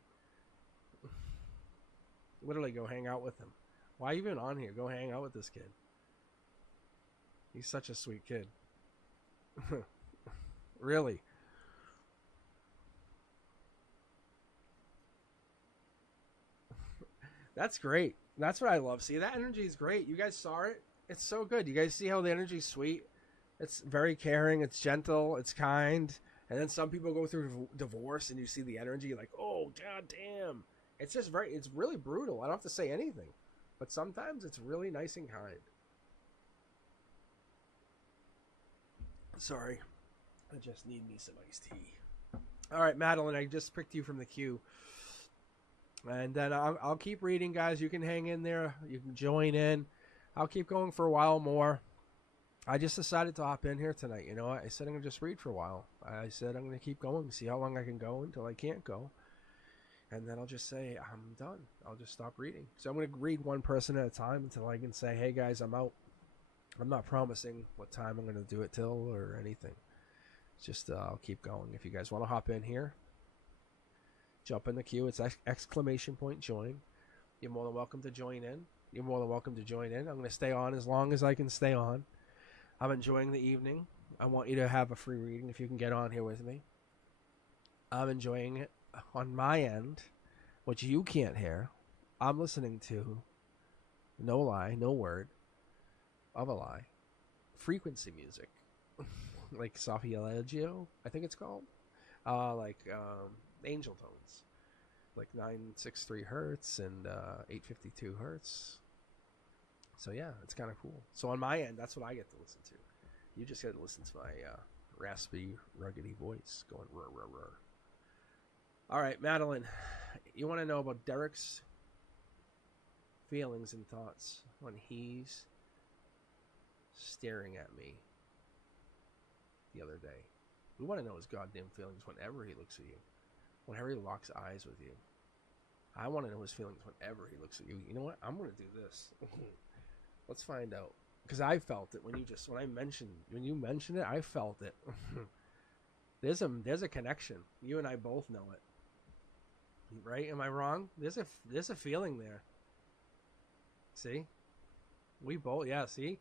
Literally go hang out with him. Why even on here? Go hang out with this kid. He's such a sweet kid. Really. That's great. That's what I love. See, that energy is great. You guys saw it? It's so good. You guys see how the energy's sweet? It's very caring. It's gentle. It's kind. And then some people go through divorce and you see the energy like, oh, God damn. It's just it's really brutal. I don't have to say anything. But sometimes it's really nice and kind. Sorry. I just need me some iced tea. All right, Madeline, I just picked you from the queue. And then I'll keep reading, guys. You can hang in there. You can join in. I'll keep going for a while more. I just decided to hop in here tonight. You know what? I said I'm going to just read for a while. I said I'm going to keep going, see how long I can go until I can't go. And then I'll just say, I'm done. I'll just stop reading. So I'm going to read one person at a time until I can say, hey, guys, I'm out. I'm not promising what time I'm going to do it till or anything. It's just I'll keep going. If you guys want to hop in here, jump in the queue. It's exclamation point join. You're more than welcome to join in. You're more than welcome to join in. I'm going to stay on as long as I can stay on. I'm enjoying the evening. I want you to have a free reading if you can get on here with me. I'm enjoying it on my end, which you can't hear. I'm listening to, no lie, no word of a lie, frequency music. Like Sophielagio, I think it's called. Angel tones. Like 963 hertz and 852 hertz. So yeah, it's kind of cool. So on my end, that's what I get to listen to. You just get to listen to my raspy, ruggedy voice going rrr, rrr, rrr. All right, Madeline, you want to know about Derek's feelings and thoughts when he's staring at me the other day. We want to know his goddamn feelings whenever he looks at you, whenever he locks eyes with you. I want to know his feelings whenever he looks at you. You know what? I'm going to do this. Let's find out. Because I felt it when you mentioned it, I felt it. There's a connection. You and I both know it. Right? Am I wrong? There's a feeling there. See? We both, yeah, see?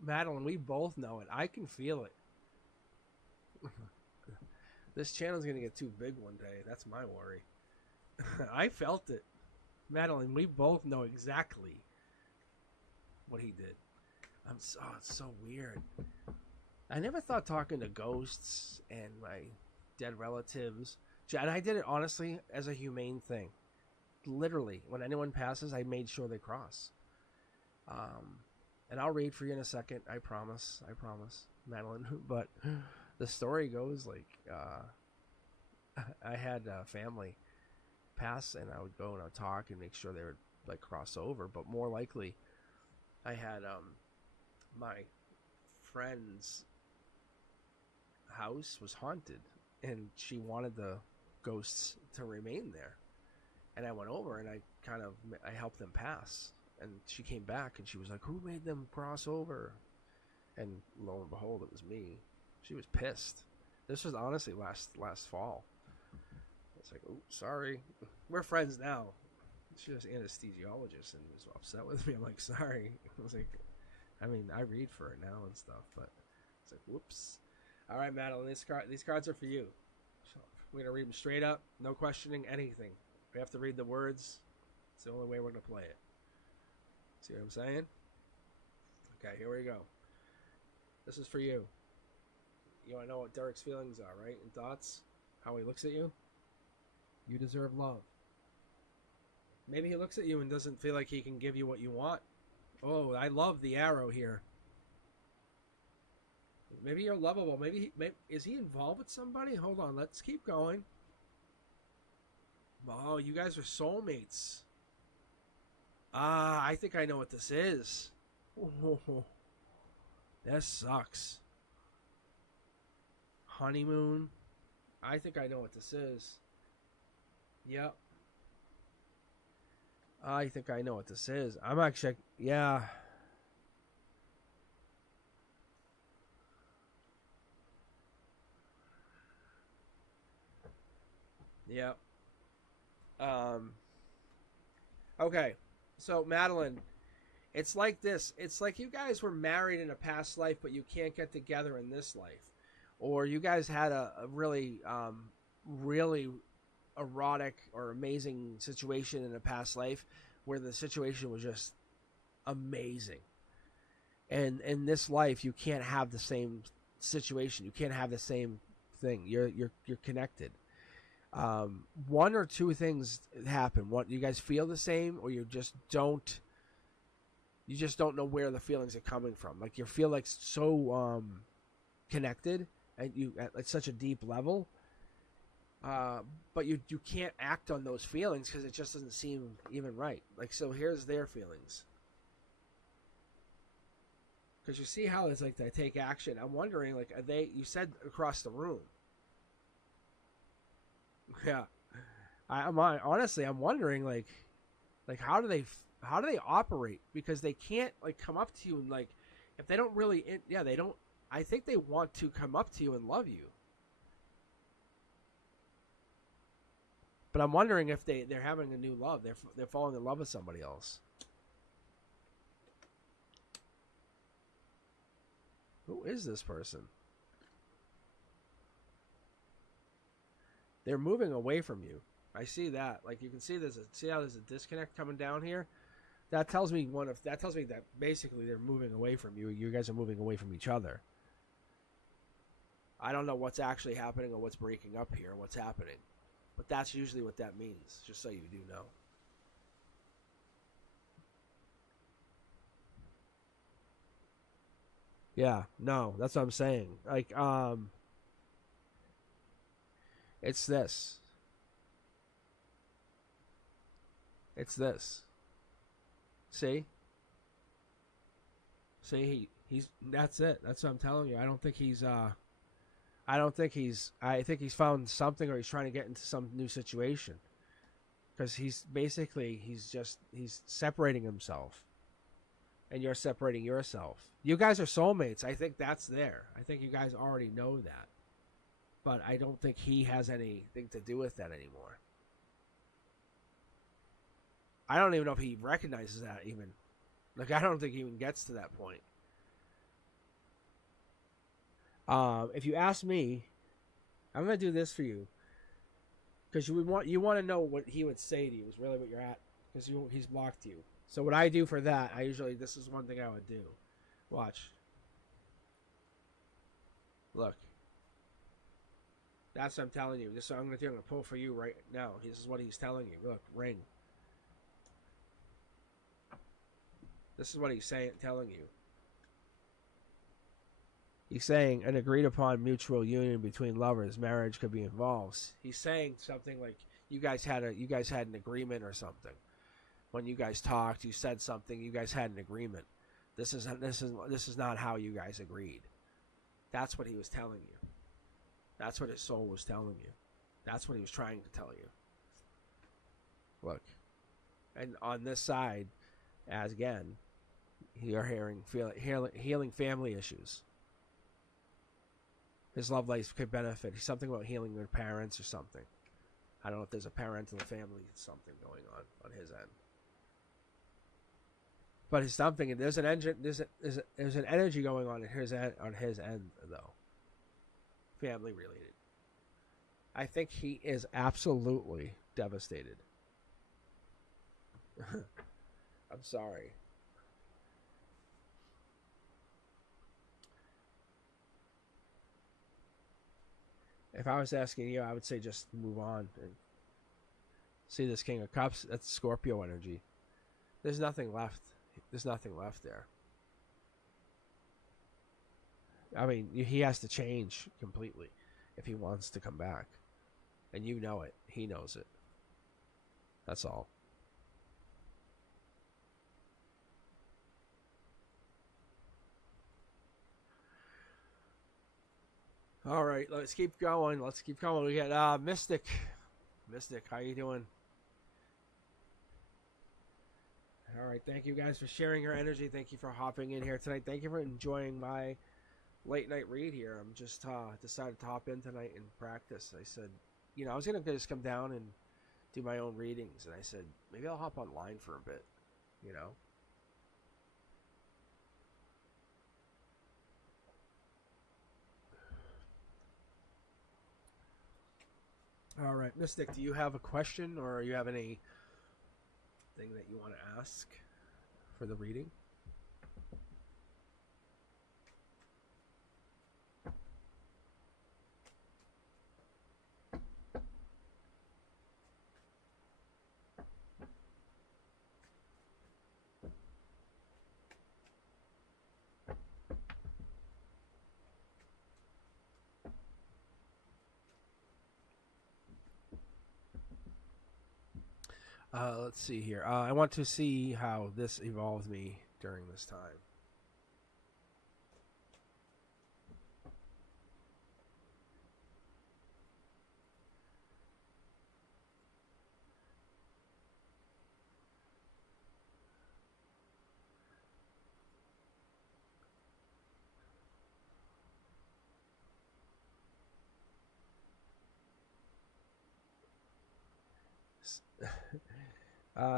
Madeline, we both know it. I can feel it. This channel's going to get too big one day. That's my worry. I felt it. Madeline, we both know exactly what he did. It's so weird. I never thought talking to ghosts and my dead relatives, and I did it honestly as a humane thing. Literally, when anyone passes, I made sure they cross. And I'll read for you in a second. I promise, Madeline. But the story goes like I had family pass, and I would go and I'd talk and make sure they would like cross over. But more likely, I had my friend's house was haunted, and she wanted the ghosts to remain there. And I went over and I helped them pass. And she came back and she was like, "Who made them cross over?" And lo and behold, it was me. She was pissed. This was honestly last fall. It's like, "Oh, sorry. We're friends now." She was an anesthesiologist and was upset with me. I'm like, "Sorry." I was like, I mean, I read for it now and stuff, but it's like, whoops. All right, Madeline, these cards are for you. So we're gonna read them straight up, no questioning anything. We have to read the words. It's the only way we're gonna play it. See what I'm saying? Okay, here we go. This is for you. You want to know what Derek's feelings are, right? And thoughts? How he looks at you? You deserve love. Maybe he looks at you and doesn't feel like he can give you what you want. Oh, I love the arrow here. Maybe you're lovable. Maybe is he involved with somebody? Hold on, let's keep going. Oh, you guys are soulmates. Ah, I think I know what this is. Oh, that sucks. Honeymoon. I think I know what this is. Yep. I think I know what this is. I'm actually, yeah. Yep. Okay. So, Madeline, it's like this. It's like you guys were married in a past life, but you can't get together in this life. Or you guys had a really, really erotic or amazing situation in a past life where the situation was just amazing. And in this life, you can't have the same situation. You can't have the same thing. You're connected. One or two things happen. What, you guys feel the same, or you just don't know where the feelings are coming from. Like you feel like so connected, and you at such a deep level. But you can't act on those feelings because it just doesn't seem even right. Like, so here's their feelings. Because you see how it's like they take action. I'm wondering, like, are they? You said across the room. Yeah, I'm honestly, I'm wondering, like how do they operate? Because they can't like come up to you and like if they don't really, they don't. I think they want to come up to you and love you. But I'm wondering if they're having a new love. They're falling in love with somebody else. Who is this person? They're moving away from you. I see that. Like you can see see how there's a disconnect coming down here? That tells me that basically they're moving away from you. You guys are moving away from each other. I don't know what's actually happening or what's breaking up here, what's happening. But that's usually what that means, just so you do know. Yeah, no, that's what I'm saying. Like, it's this. It's this. See? See, he's that's it. That's what I'm telling you. I think he's found something, or he's trying to get into some new situation. Because he's separating himself. And you're separating yourself. You guys are soulmates. I think that's there. I think you guys already know that. But I don't think he has anything to do with that anymore. I don't even know if he recognizes that even. Like, I don't think he even gets to that point. If you ask me, I'm going to do this for you. Because you want to know what he would say to you is really what you're at. Because he's blocked you. So what I do for that, this is one thing I would do. Watch. Look. That's what I'm telling you. This is what I'm going to do. I'm going to pull for you right now. This is what he's telling you. Look, ring. This is what he's telling you. He's saying an agreed upon mutual union between lovers, marriage could be involved. He's saying something like you guys had an agreement or something. When you guys talked, you said something, you guys had an agreement. This is not how you guys agreed. That's what he was telling you. That's what his soul was telling you. That's what he was trying to tell you. Look. And on this side, as again, you're healing family issues. His love life could benefit. Something about healing their parents or something. I don't know if there's a parental family something going on his end. But it's something. There's an energy going on his end though. family related. I think he is absolutely devastated. I'm sorry. If I was asking you, I would say just move on and see this King of Cups. That's Scorpio energy. There's nothing left. There's nothing left there. I mean, he has to change completely if he wants to come back. And you know it. He knows it. That's all. All right, let's keep going. Let's keep going. We got Mystic. Mystic, how you doing? All right, thank you guys for sharing your energy. Thank you for hopping in here tonight. Thank you for enjoying my late night read here. I'm just decided to hop in tonight and practice. I said, I was gonna just come down and do my own readings, and I said maybe I'll hop online for a bit. All right, Mystic, do you have a question, or you have anything that you want to ask for the reading? Let's see here. I want to see how this evolved me during this time.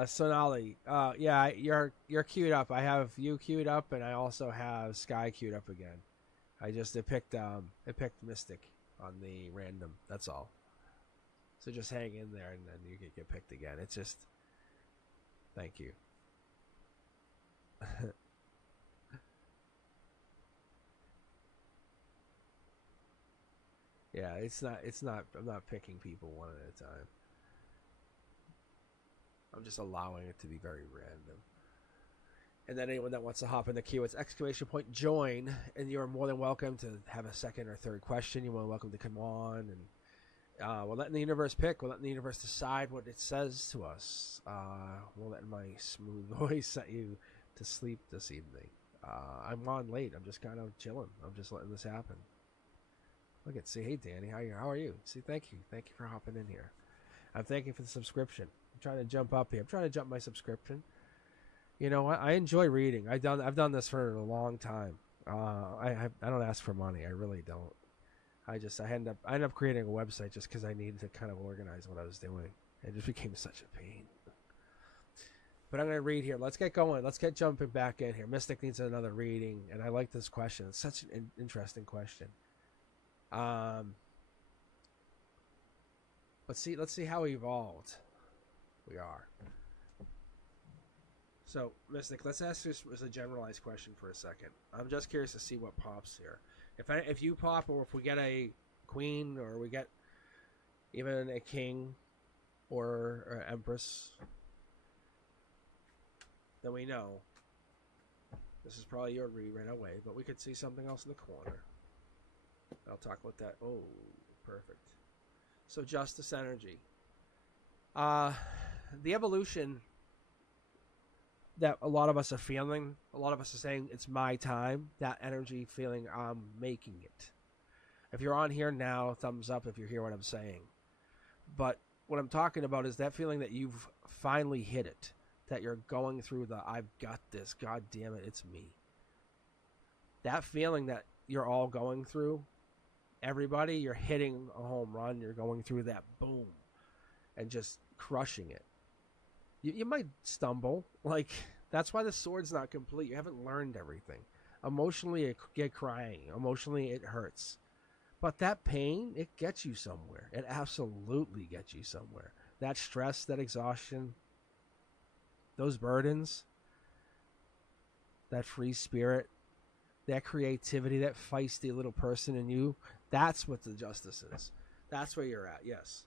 Sonali, yeah, you're queued up. I have you queued up, and I also have Sky queued up again. It picked Mystic on the random. That's all. So just hang in there, and then you get picked again. It's just, thank you. Yeah, it's not. I'm not picking people one at a time. I'm just allowing it to be very random. And then anyone that wants to hop in the queue, it's !join, and you're more than welcome to have a second or third question. You're more than welcome to come on, and we're letting the universe pick. We're letting the universe decide what it says to us. We're letting my smooth voice set you to sleep this evening. I'm on late. I'm just kind of chilling. I'm just letting this happen. Look at, see, hey Danny, how are you? See, thank you for hopping in here. I'm thanking you for the subscription. I'm trying to jump up here. I'm trying to jump my subscription. You know what? I enjoy reading. I've done this for a long time. I don't ask for money. I really don't. I end up creating a website just because I needed to kind of organize what I was doing. It just became such a pain. But I'm going to read here. Let's get going. Let's get jumping back in here. Mystic needs another reading, and I like this question. It's such an interesting question. Let's see how evolved we are. So, Mystic, let's ask this as a generalized question for a second. I'm just curious to see what pops here. If you pop, or if we get a queen, or we get even a king, or an empress, then we know this is probably your read right away. But we could see something else in the corner. I'll talk about that. Oh, perfect. So justice energy. The evolution that a lot of us are feeling, a lot of us are saying it's my time, that energy feeling, I'm making it. If you're on here now, thumbs up if you hear what I'm saying. But what I'm talking about is that feeling that you've finally hit it, that you're going through the I've got this, god damn it, it's me. That feeling that you're all going through, everybody, you're hitting a home run, you're going through that boom and just crushing it. You might stumble, that's why the sword's not complete. You haven't learned everything. Emotionally, you get crying. Emotionally, it hurts. But that pain, it gets you somewhere. It absolutely gets you somewhere. That stress, that exhaustion, those burdens, that free spirit, that creativity, that feisty little person in you, that's what the justice is. That's where you're at, yes.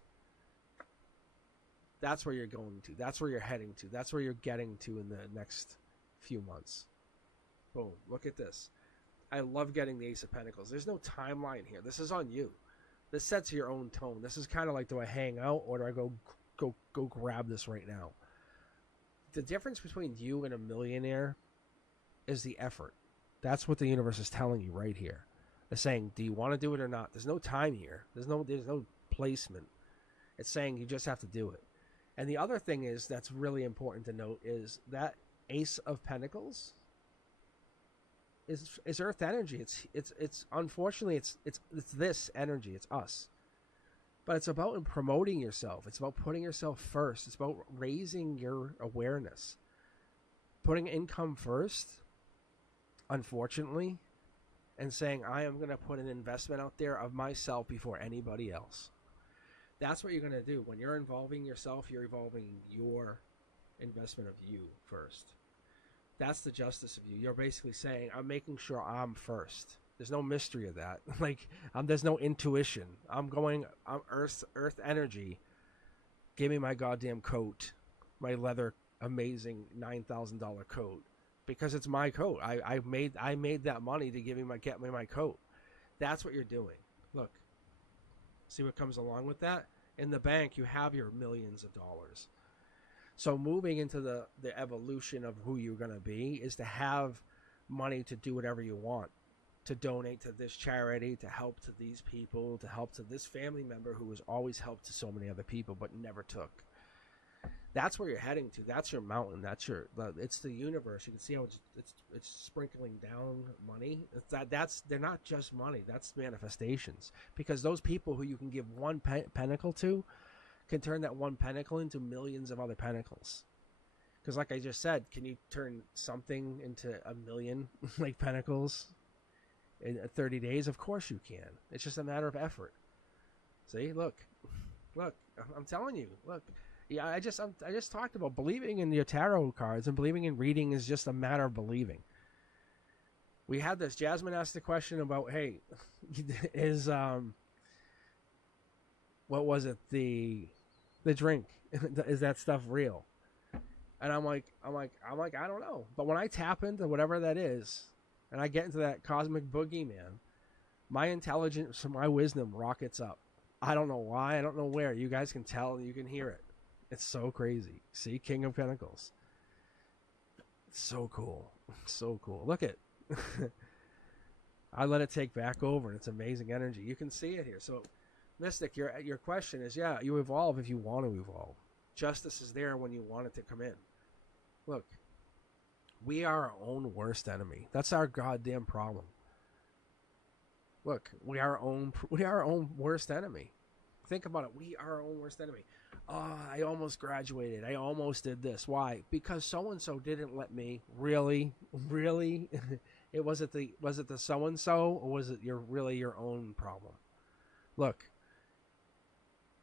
That's where you're going to. That's where you're heading to. That's where you're getting to in the next few months. Boom. Look at this. I love getting the Ace of Pentacles. There's no timeline here. This is on you. This sets your own tone. This is kind of like, do I hang out or do I go grab this right now? The difference between you and a millionaire is the effort. That's what the universe is telling you right here. It's saying, do you want to do it or not? There's no time here. There's no placement. It's saying you just have to do it. And the other thing is that's really important to note is that Ace of Pentacles is Earth energy. It's unfortunately it's this energy. It's us. But it's about promoting yourself. It's about putting yourself first. It's about raising your awareness. Putting income first, unfortunately, and saying, I am going to put an investment out there of myself before anybody else. That's what you're going to do. When you're involving yourself, you're involving your investment of you first. That's the justice of you. You're basically saying, I'm making sure I'm first. There's no mystery of that. There's no intuition. I'm Earth energy. Give me my goddamn coat, my leather, amazing $9,000 coat, because it's my coat. I made that money to get me my coat. That's what you're doing. Look, see what comes along with that? In the bank, you have your millions of dollars. So moving into the evolution of who you're going to be is to have money to do whatever you want, to donate to this charity, to help to these people, to help to this family member who has always helped to so many other people but never took. That's where you're heading to. That's your mountain. It's the universe. You can see how it's sprinkling down money. They're not just money. That's manifestations. Because those people who you can give one pentacle to can turn that one pentacle into millions of other pentacles. Because like I just said, can you turn something into a million like pentacles in 30 days? Of course you can. It's just a matter of effort. See, look, I'm telling you, look. Yeah, I just talked about believing in your tarot cards and believing in reading is just a matter of believing. We had this. Jasmine asked the question about, hey, is what was it, the drink? Is that stuff real? And I'm like, I don't know. But when I tap into whatever that is, and I get into that cosmic boogeyman, my intelligence, my wisdom rockets up. I don't know why. I don't know where. You guys can tell. You can hear it. It's so crazy. See, King of Pentacles. It's so cool. So cool. Look at I let it take back over, and it's amazing energy. You can see it here. So, Mystic, your question is, yeah, you evolve if you want to evolve. Justice is there when you want it to come in. Look, we are our own worst enemy. That's our goddamn problem. Look, we are our own worst enemy. Think about it. We are our own worst enemy. Oh, I almost graduated. I almost did this. Why? Because so-and-so didn't let me. Really? Was it the so-and-so, or was it your own problem? Look,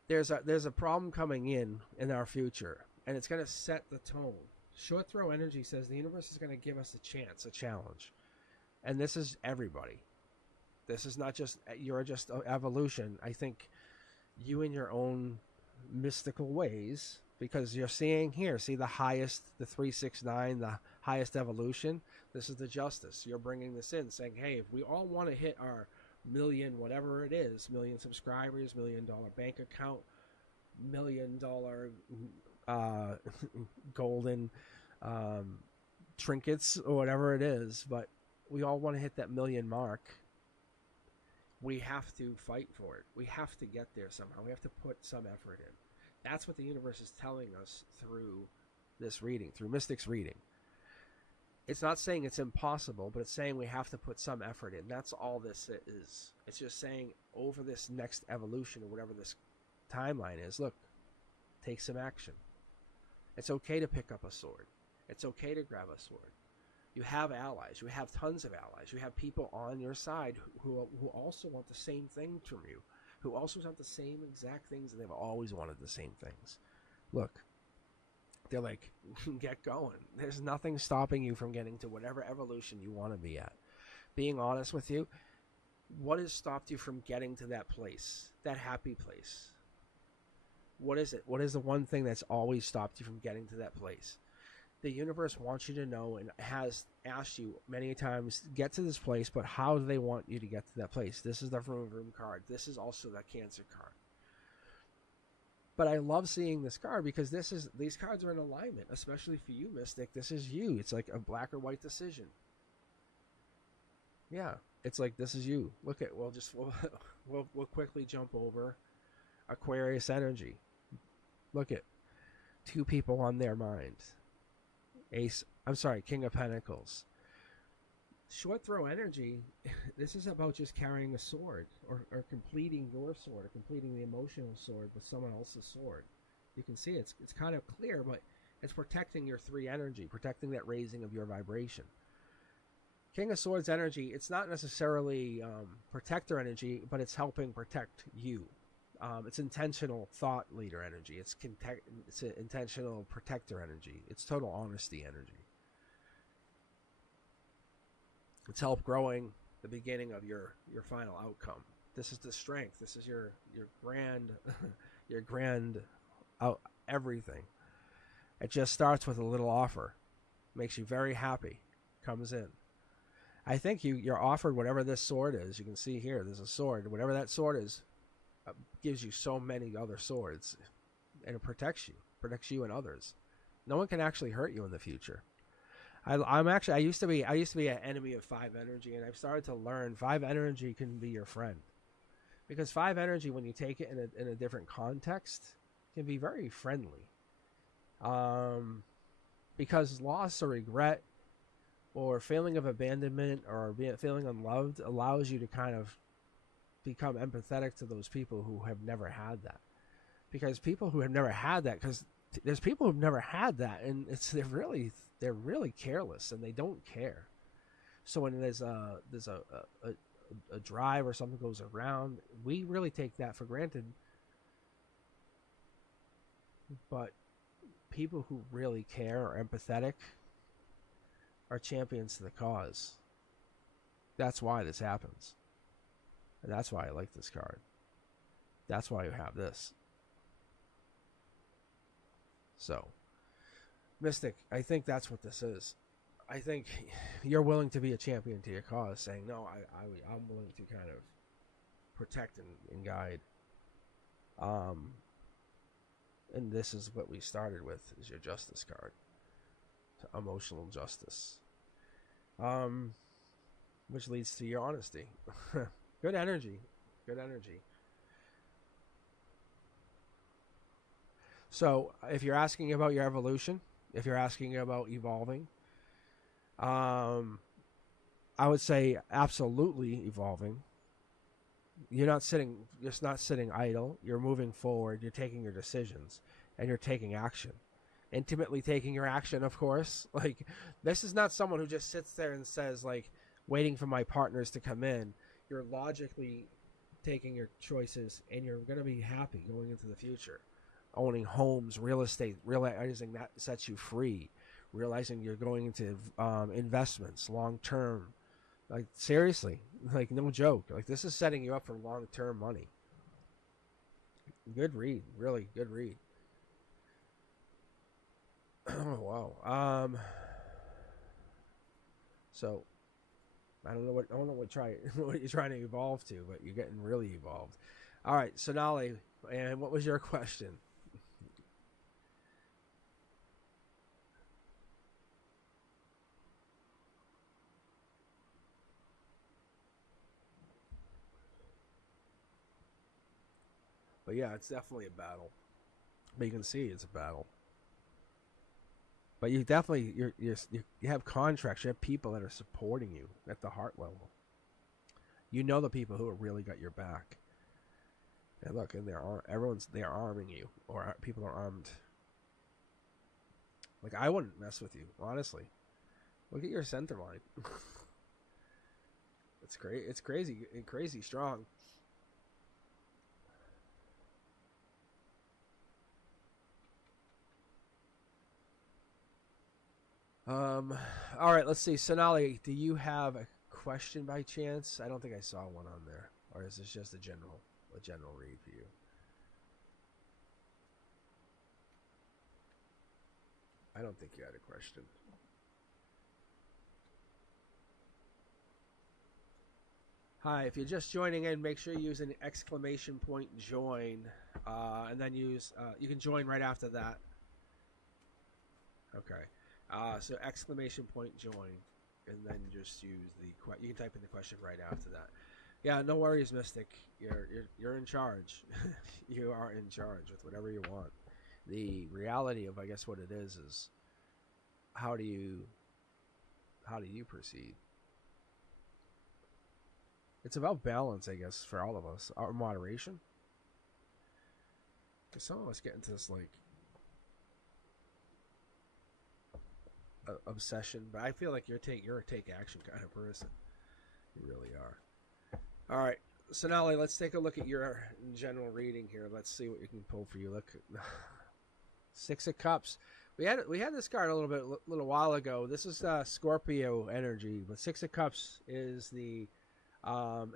there's a problem coming in our future, and it's going to set the tone. Short throw energy says the universe is going to give us a challenge. And this is everybody. This is not just, you're just evolution. I think you in your own mystical ways, because you're seeing here, see the highest, the 369, the highest evolution. This is the justice. You're bringing this in, saying, hey, if we all want to hit our million, whatever it is, million subscribers, $1 million bank account, $1 million golden trinkets, or whatever it is, but we all want to hit that million mark. We have to fight for it. We have to get there somehow. We have to put some effort in. That's what the universe is telling us through this reading, through Mystic's reading. It's not saying it's impossible, but it's saying we have to put some effort in. That's all this is. It's just saying over this next evolution, or whatever this timeline is, look, take some action. It's okay to pick up a sword. It's okay to grab a sword. You have allies. You have tons of allies. You have people on your side who also want the same thing from you, who also want the same exact things, and they've always wanted the same things. Look, they're like, get going. There's nothing stopping you from getting to whatever evolution you want to be at. Being honest with you, what has stopped you from getting to that place, that happy place? What is it? What is the one thing that's always stopped you from getting to that place? The universe wants you to know and has asked you many times, get to this place, but how do they want you to get to that place? This is the Vroom Vroom card. This is also that Cancer card. But I love seeing this card because these cards are in alignment, especially for you, Mystic. This is you. It's like a black or white decision. Yeah, it's like this is you. Look at we'll quickly jump over Aquarius energy. Look at two people on their mind. King of Pentacles. Short throw energy, this is about just carrying a sword or completing your sword, or completing the emotional sword with someone else's sword. You can see it's kind of clear, but it's protecting your 3 energy, protecting that raising of your vibration. King of Swords energy, it's not necessarily protector energy, but it's helping protect you. It's intentional thought leader energy. It's intentional protector energy. It's total honesty energy. It's help growing the beginning of your final outcome. This is the strength. This is your grand your grand everything. It just starts with a little offer. Makes you very happy. Comes in. I think you're offered whatever this sword is. You can see here, there's a sword. Whatever that sword is, gives you so many other swords, and it protects you and others. No one can actually hurt you in the future. I used to be an enemy of 5 energy, and I've started to learn 5 energy can be your friend, because 5 energy, when you take it in a different context, can be very friendly. Because loss or regret or feeling of abandonment or feeling unloved allows you to kind of become empathetic to those people who have never had that. Because people who have never had that, because there's people who've never had that, and they're really careless and they don't care. So when there's a drive or something goes around, we really take that for granted. But people who really care or empathetic are champions to the cause. That's why this happens. And that's why I like this card. That's why you have this. So, Mystic, I think that's what this is. I think you're willing to be a champion to your cause, saying, no, I'm willing to kind of protect and guide. And this is what we started with, is your justice card. Emotional justice. Which leads to your honesty. Good energy. Good energy. So, if you're asking about your evolution, if you're asking about evolving, I would say absolutely evolving. You're just not sitting idle. You're moving forward. You're taking your decisions, and you're taking action. Intimately taking your action, of course. Like, this is not someone who just sits there and says, like, waiting for my partners to come in. You're logically taking your choices, and you're going to be happy going into the future. Owning homes, real estate, realizing that sets you free. Realizing you're going into investments, long-term. Like, seriously, like, no joke. Like, this is setting you up for long-term money. Good read. Really good read. Oh, wow. So, I don't know what you're trying to evolve to, but you're getting really evolved. All right, Sonali, and what was your question? But yeah, it's definitely a battle. But you can see it's a battle. But you definitely you have contracts. You have people that are supporting you at the heart level. You know the people who have really got your back. And look, and they're arming you, or people are armed. Like, I wouldn't mess with you, honestly. Look at your center line. It's great. It's crazy strong. All right, let's see. Sonali, do you have a question by chance? I don't think I saw one on there. Or is this just a general read for you? I don't think you had a question. Hi, if you're just joining in, make sure you use an exclamation point join, and then use you can join right after that. Okay, so exclamation point join, and then just use you can type in the question right after that. Yeah, no worries, Mystic. You're in charge. You are in charge with whatever you want. The reality of, I guess, what it is how do you proceed? It's about balance, I guess, for all of us. Our moderation. Because some of us get into this like obsession, but I feel like you're a take action kind of person. You really are. All right, so now let's take a look at your general reading here. Let's see what you can pull for you. Look, Six of Cups. We had this card a little while ago. This is Scorpio energy, but Six of Cups is the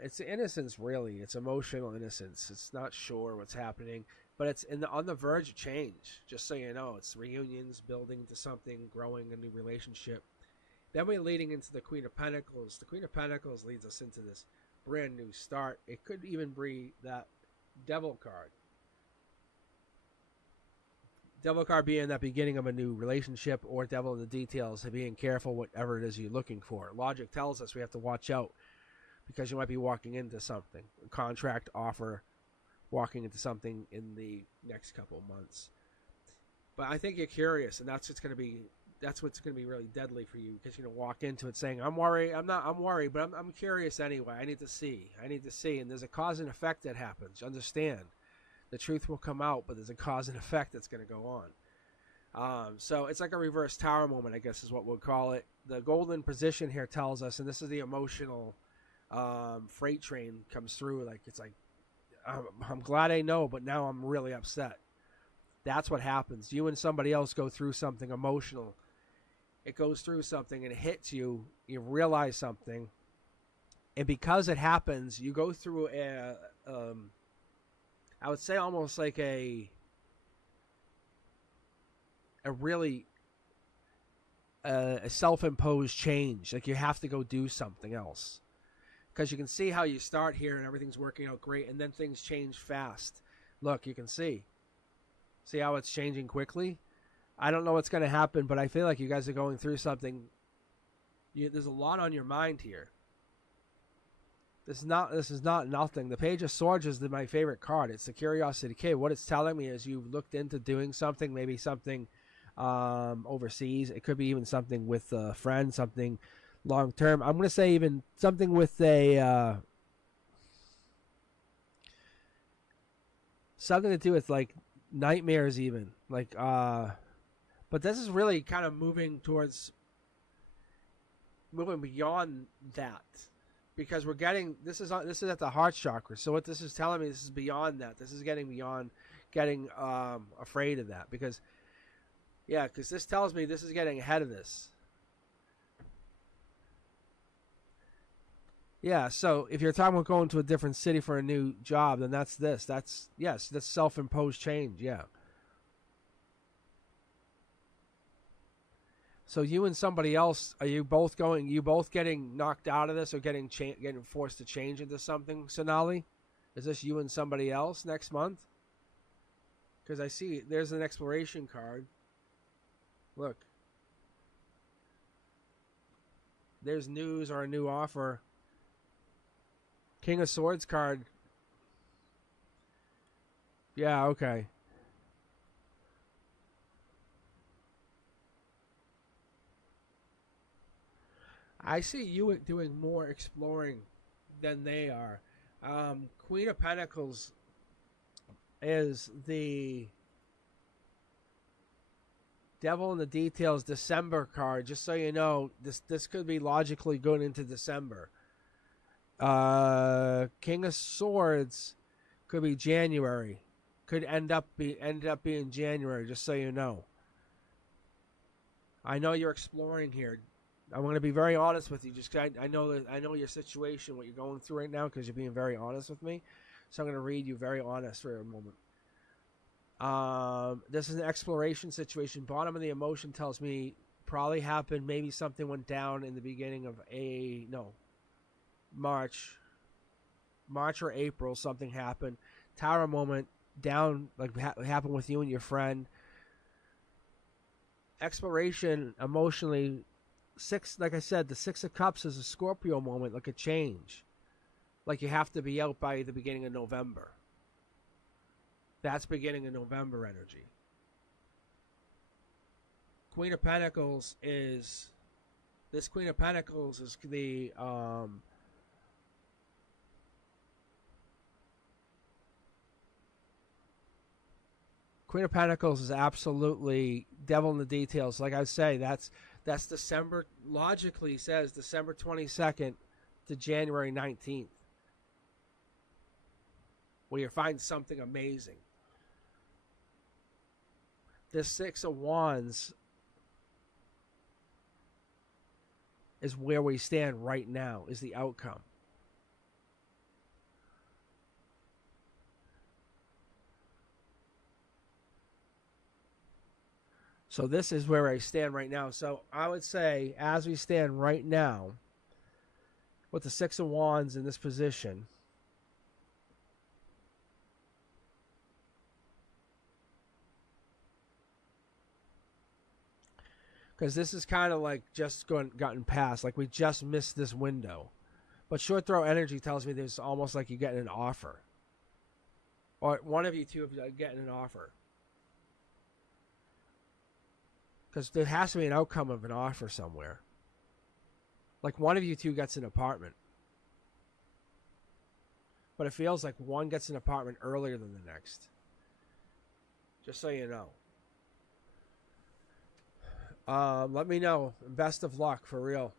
it's innocence, really. It's emotional innocence. It's not sure what's happening, but it's on the verge of change. Just so you know, it's reunions, building to something, growing a new relationship. Then we're leading into the Queen of Pentacles. The Queen of Pentacles leads us into this brand new start. It could even be that Devil card. Devil card being that beginning of a new relationship, or Devil in the details, being careful whatever it is you're looking for. Logic tells us we have to watch out, because you might be walking into something, a contract offer, walking into something in the next couple of months. But I think you're curious, and that's what's going to be really deadly for you, because you're going to walk into it saying, I'm worried, but I'm curious anyway. I need to see, and there's a cause and effect that happens. Understand, the truth will come out, but there's a cause and effect that's going to go on. So it's like a reverse tower moment, I guess is what we'll call it. The golden position here tells us, and this is the emotional freight train comes through, like it's like I'm glad I know, but now I'm really upset. That's what happens. You and somebody else go through something emotional. It goes through something and it hits you. You realize something, and because it happens, you go through I would say almost like a really a self-imposed change. Like you have to go do something else. Because you can see how you start here and everything's working out great, and then things change fast. Look, you can see how it's changing quickly. I don't know what's going to happen, but I feel like you guys are going through something. There's a lot on your mind here. This is not nothing. The Page of Swords is my favorite card. It's the Curiosity Cave. What it's telling me is you've looked into doing something, maybe something overseas. It could be even something with a friend, something long term. I'm going to say even something with something to do with like nightmares, even like but this is really kind of moving beyond that, because we're getting this is at the heart chakra. So what this is telling me, this is beyond that. This is getting beyond getting afraid of that, because this tells me this is getting ahead of this. Yeah, so if you're talking about going to a different city for a new job, then that's this. That's self-imposed change, yeah. So you and somebody else, are you both getting knocked out of this, or getting forced to change into something, Sonali? Is this you and somebody else next month? Because I see there's an exploration card. Look. There's news or a new offer. King of Swords card. Yeah, okay. I see you doing more exploring than they are. Queen of Pentacles is the Devil in the Details December card. Just so you know, this could be logically going into December. King of Swords could be January. Could end up being January. Just so you know. I know you're exploring here. I'm going to be very honest with you. I know your situation, what you're going through right now, because you're being very honest with me. So I'm going to read you very honest for a moment. This is an exploration situation. Bottom of the emotion tells me probably happened. Maybe something went down in the beginning of March or April. Something happened. Tower moment down, like happened with you and your friend. Exploration emotionally. Like I said, the Six of Cups is a Scorpio moment, like a change. Like you have to be out by the beginning of November. That's beginning of November energy. Queen of Pentacles is the Queen of Pentacles is absolutely devil in the details. Like I say, that's December, logically says December 22nd to January 19th. Where you find something amazing. This Six of Wands is where we stand right now, is the outcome. So this is where I stand right now. So I would say, as we stand right now, with the Six of Wands in this position, because this is kind of like just gotten past, like we just missed this window. But short throw energy tells me there's almost like you're getting an offer. Or one of you two are getting an offer. Because there has to be an outcome of an offer somewhere. Like one of you two gets an apartment. But it feels like one gets an apartment earlier than the next. Just so you know. Let me know. Best of luck, for real.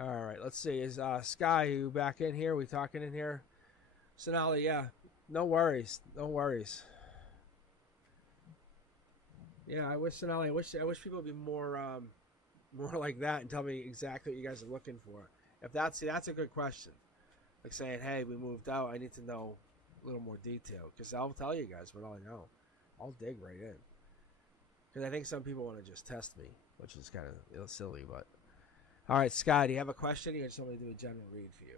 All right, let's see. Is Sky, you back in here? We talking in here? Sonali, yeah. No worries. No worries. Yeah, I wish Sonali. I wish people would be more like that and tell me exactly what you guys are looking for. If that's a good question. Like saying, hey, we moved out. I need to know a little more detail, because I'll tell you guys what I know. I'll dig right in. Because I think some people want to just test me, which is kind of silly. But all right, Scott, do you have a question? Or just want me to do a general read for you?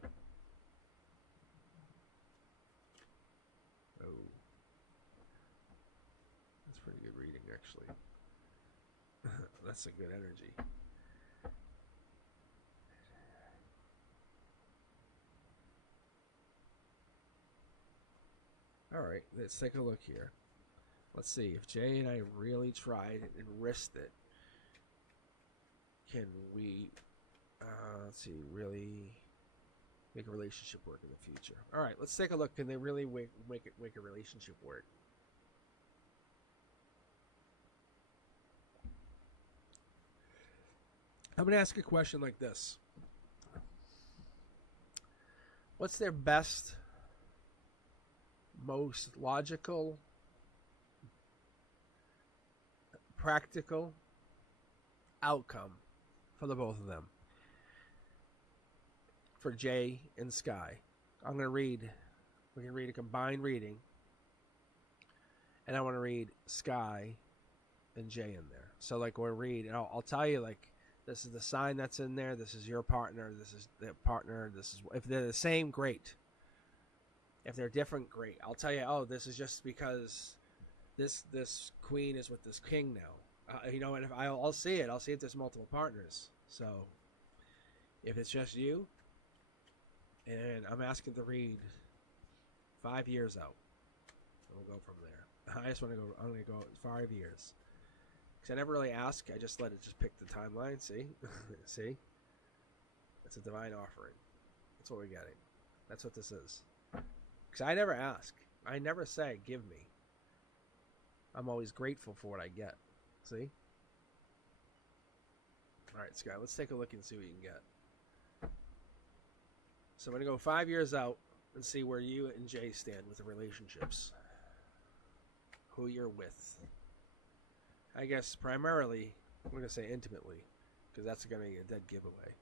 Oh, that's pretty good reading, actually. That's a good energy. All right, let's take a look here. Let's see if Jay and I really tried and risked it. Can we, let's see, really make a relationship work in the future? All right, let's take a look. Can they really make a relationship work? I'm going to ask a question like this. What's their best, most logical, practical outcome for the both of them? For Jay and Sky. I'm going to read, we can read a combined reading, and I want to read Sky and Jay in there. So like we'll read, and I'll tell you, like, this is the sign that's in there, this is your partner, this is their partner, this is, if they're the same, great. If they're different, great. I'll tell you, oh, this is just because this queen is with this king now. You know, and if I'll see it. I'll see if there's multiple partners. So if it's just you, and I'm asking to read 5 years out, we'll go from there. I just want to go. I'm going to go 5 years, because I never really ask. I just let it just pick the timeline. See, see, it's a divine offering. That's what we're getting. That's what this is. Because I never ask. I never say, give me. I'm always grateful for what I get. See? All right, Sky, let's take a look and see what you can get. So I'm going to go 5 years out and see where you and Jay stand with the relationships. Who you're with. I guess primarily, I'm going to say intimately, because that's going to be a dead giveaway.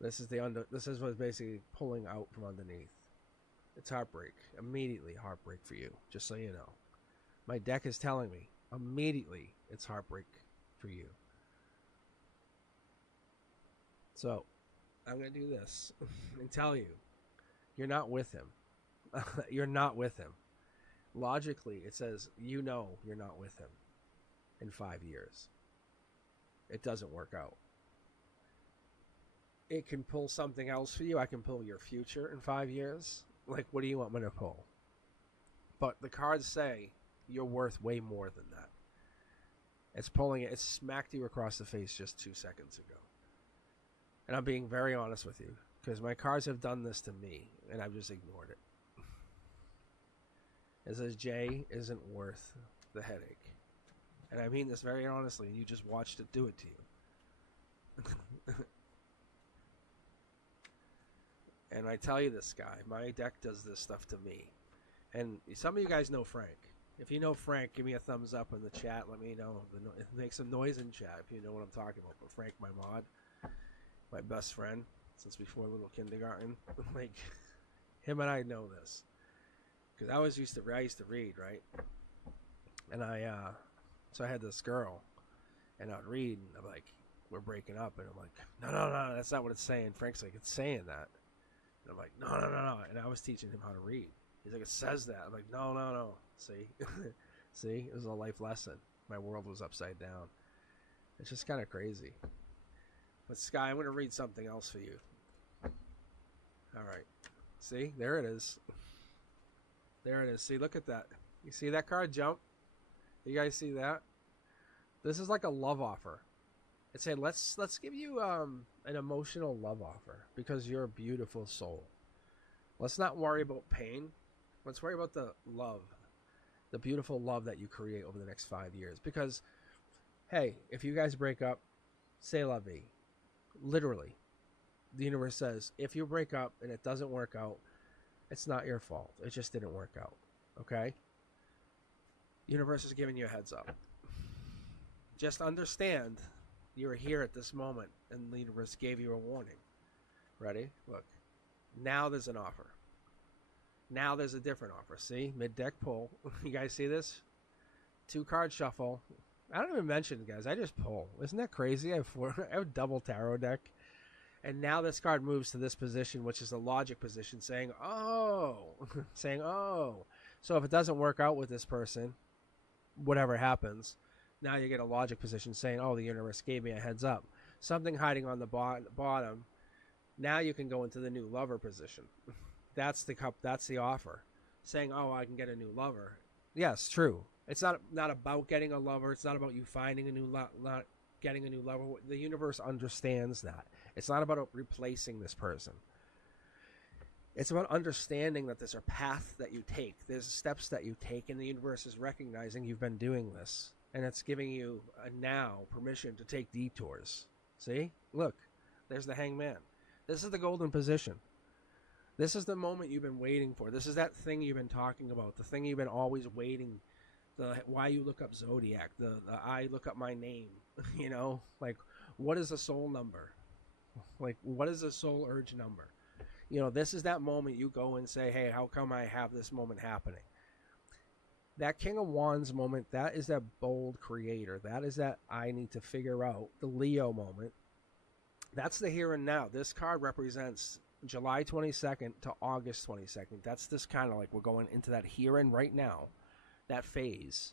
This is what's basically pulling out from underneath. It's heartbreak. Immediately heartbreak for you, just so you know. My deck is telling me, immediately it's heartbreak for you. So, I'm going to do this and tell you, you're not with him. You're not with him. Logically, it says, you know you're not with him in 5 years. It doesn't work out. It can pull something else for you. I can pull your future in 5 years. Like, what do you want me to pull? But the cards say you're worth way more than that. It's pulling it. It smacked you across the face just 2 seconds ago. And I'm being very honest with you, because my cards have done this to me, and I've just ignored it. It says Jay isn't worth the headache. And I mean this very honestly, and you just watched it do it to you. And I tell you this, guy, my deck does this stuff to me. And some of you guys know Frank. If you know Frank, give me a thumbs up in the chat. Let me know. Make some noise in chat if you know what I'm talking about. But Frank, my mod, my best friend since before little kindergarten, like, him and I know this. Because I used to read, right? And so I had this girl, and I'd read, and I'm like, we're breaking up. And I'm like, no, that's not what it's saying. Frank's like, it's saying that. And I'm like, no. And I was teaching him how to read. He's like, it says that. I'm like, no. See? See? It was a life lesson. My world was upside down. It's just kind of crazy. But Sky, I'm going to read something else for you. All right. See? There it is. There it is. See, look at that. You see that card jump? You guys see that? This is like a love offer. It said, let's give you an emotional love offer because you're a beautiful soul. Let's not worry about pain. Let's worry about the love, the beautiful love that you create over the next 5 years. Because, hey, if you guys break up, c'est la vie. Literally. The universe says, if you break up and it doesn't work out, it's not your fault. It just didn't work out. Okay? Universe is giving you a heads up. Just understand you're here at this moment and the universe gave you a warning. Ready? Look. Now there's an offer. Now there's a different offer. See? Mid-deck pull. You guys see this? 2-card shuffle. I don't even mention, guys. I just pull. Isn't that crazy? I have a double tarot deck. And now this card moves to this position, which is the logic position, saying, oh. Saying, oh. So if it doesn't work out with this person, whatever happens, now you get a logic position saying, oh, the universe gave me a heads up. Something hiding on the bottom. Now you can go into the new lover position. That's the cup. That's the offer. Saying, oh, I can get a new lover. Yes, true. It's not about getting a lover. It's not about you finding a new not getting a new lover. The universe understands that. It's not about replacing this person. It's about understanding that there's a path that you take. There's steps that you take, and the universe is recognizing you've been doing this. And it's giving you now permission to take detours. See? Look, there's the hangman. This is the golden position. This is the moment you've been waiting for. This is that thing you've been talking about. The thing you've been always waiting. The why you look up Zodiac. The I look up my name. You know? Like, what is a soul number? Like, what is a soul urge number? You know, this is that moment you go and say, hey, how come I have this moment happening? That King of Wands moment, that is that bold creator. That is that I need to figure out the Leo moment. That's the here and now. This card represents July 22nd to August 22nd. That's this kind of like we're going into that here and right now, that phase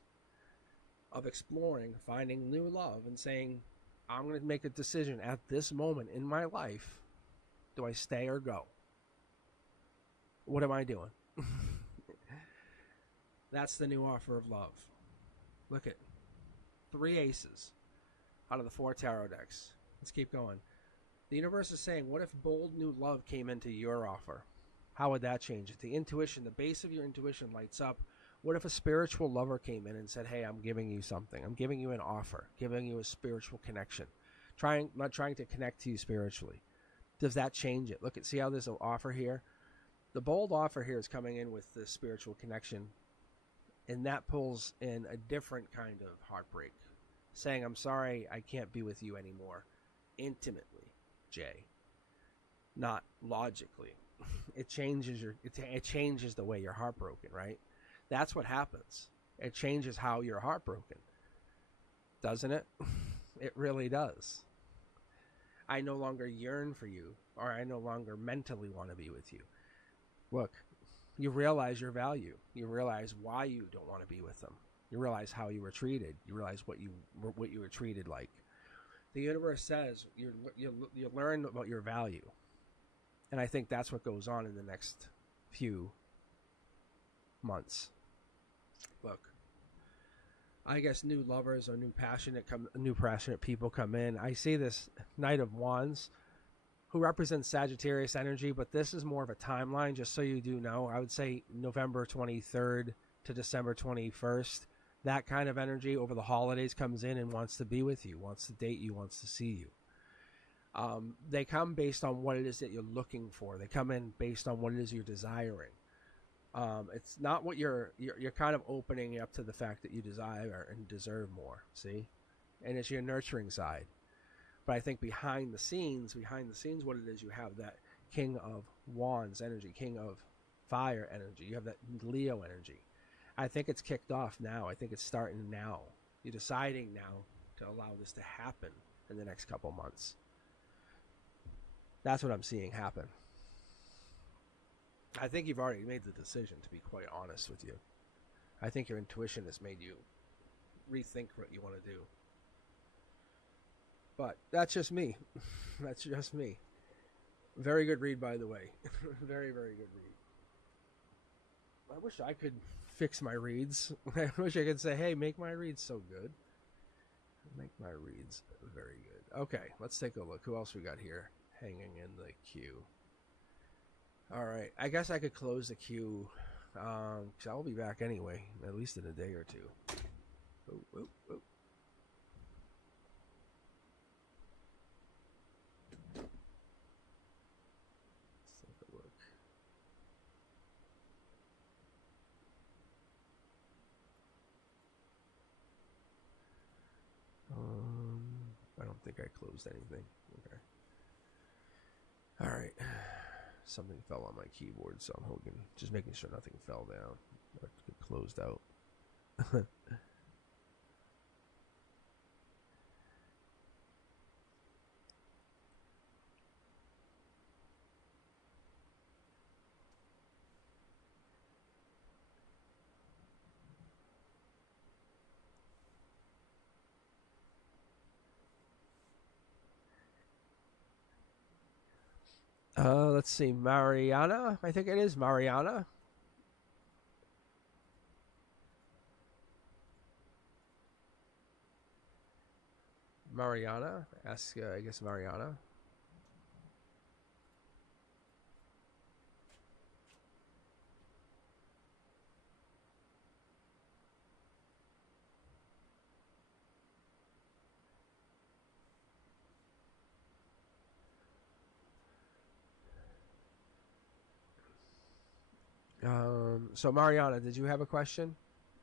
of exploring, finding new love and saying, I'm going to make a decision at this moment in my life. Do I stay or go? What am I doing? That's the new offer of love. Look at 3 aces out of the 4 tarot decks. Let's keep going. The universe is saying, what if bold new love came into your offer? How would that change it? The intuition, the base of your intuition lights up. What if a spiritual lover came in and said, hey, I'm giving you something. I'm giving you an offer, giving you a spiritual connection, not trying to connect to you spiritually. Does that change it? Look at, see how there's an offer here? The bold offer here is coming in with the spiritual connection, and that pulls in a different kind of heartbreak, saying, I'm sorry, I can't be with you anymore. Intimately, Jay. Not logically. It changes it changes the way you're heartbroken, right? That's what happens. It changes how you're heartbroken. Doesn't it? It really does. I no longer yearn for you, or I no longer mentally want to be with you. Look, you realize your value. You realize why you don't want to be with them. You realize how you were treated. You realize what you were treated like. The universe says you learn about your value. And I think that's what goes on in the next few months. Look, I guess new lovers or new passionate people come in. I see this Knight of Wands, who represents Sagittarius energy, but this is more of a timeline, just so you do know. I would say November 23rd to December 21st. That kind of energy over the holidays comes in and wants to be with you, wants to date you, wants to see you. They come based on what it is that you're looking for. They come in based on what it is you're desiring. It's not what you're kind of opening up to the fact that you desire and deserve more, see? And it's your nurturing side. But I think behind the scenes, what it is, you have that King of Wands energy, King of Fire energy. You have that Leo energy. I think it's kicked off now. I think it's starting now. You're deciding now to allow this to happen in the next couple months. That's what I'm seeing happen. I think you've already made the decision, to be quite honest with you. I think your intuition has made you rethink what you want to do. But that's just me. That's just me. Very good read, by the way. Very, very good read. I wish I could fix my reads. I wish I could say, hey, make my reads so good. Make my reads very good. Okay, let's take a look. Who else we got here hanging in the queue? All right, I guess I could close the queue because I'll be back anyway, at least in a day or two. Oh, oh, oh. Let's take a look. I don't think I closed anything. Okay. All right. Something fell on my keyboard, so I'm just making sure nothing fell down. Or it closed out. Let's see, Mariana. I think it is Mariana. Mariana. Ask, I guess, Mariana. So Mariana, did you have a question?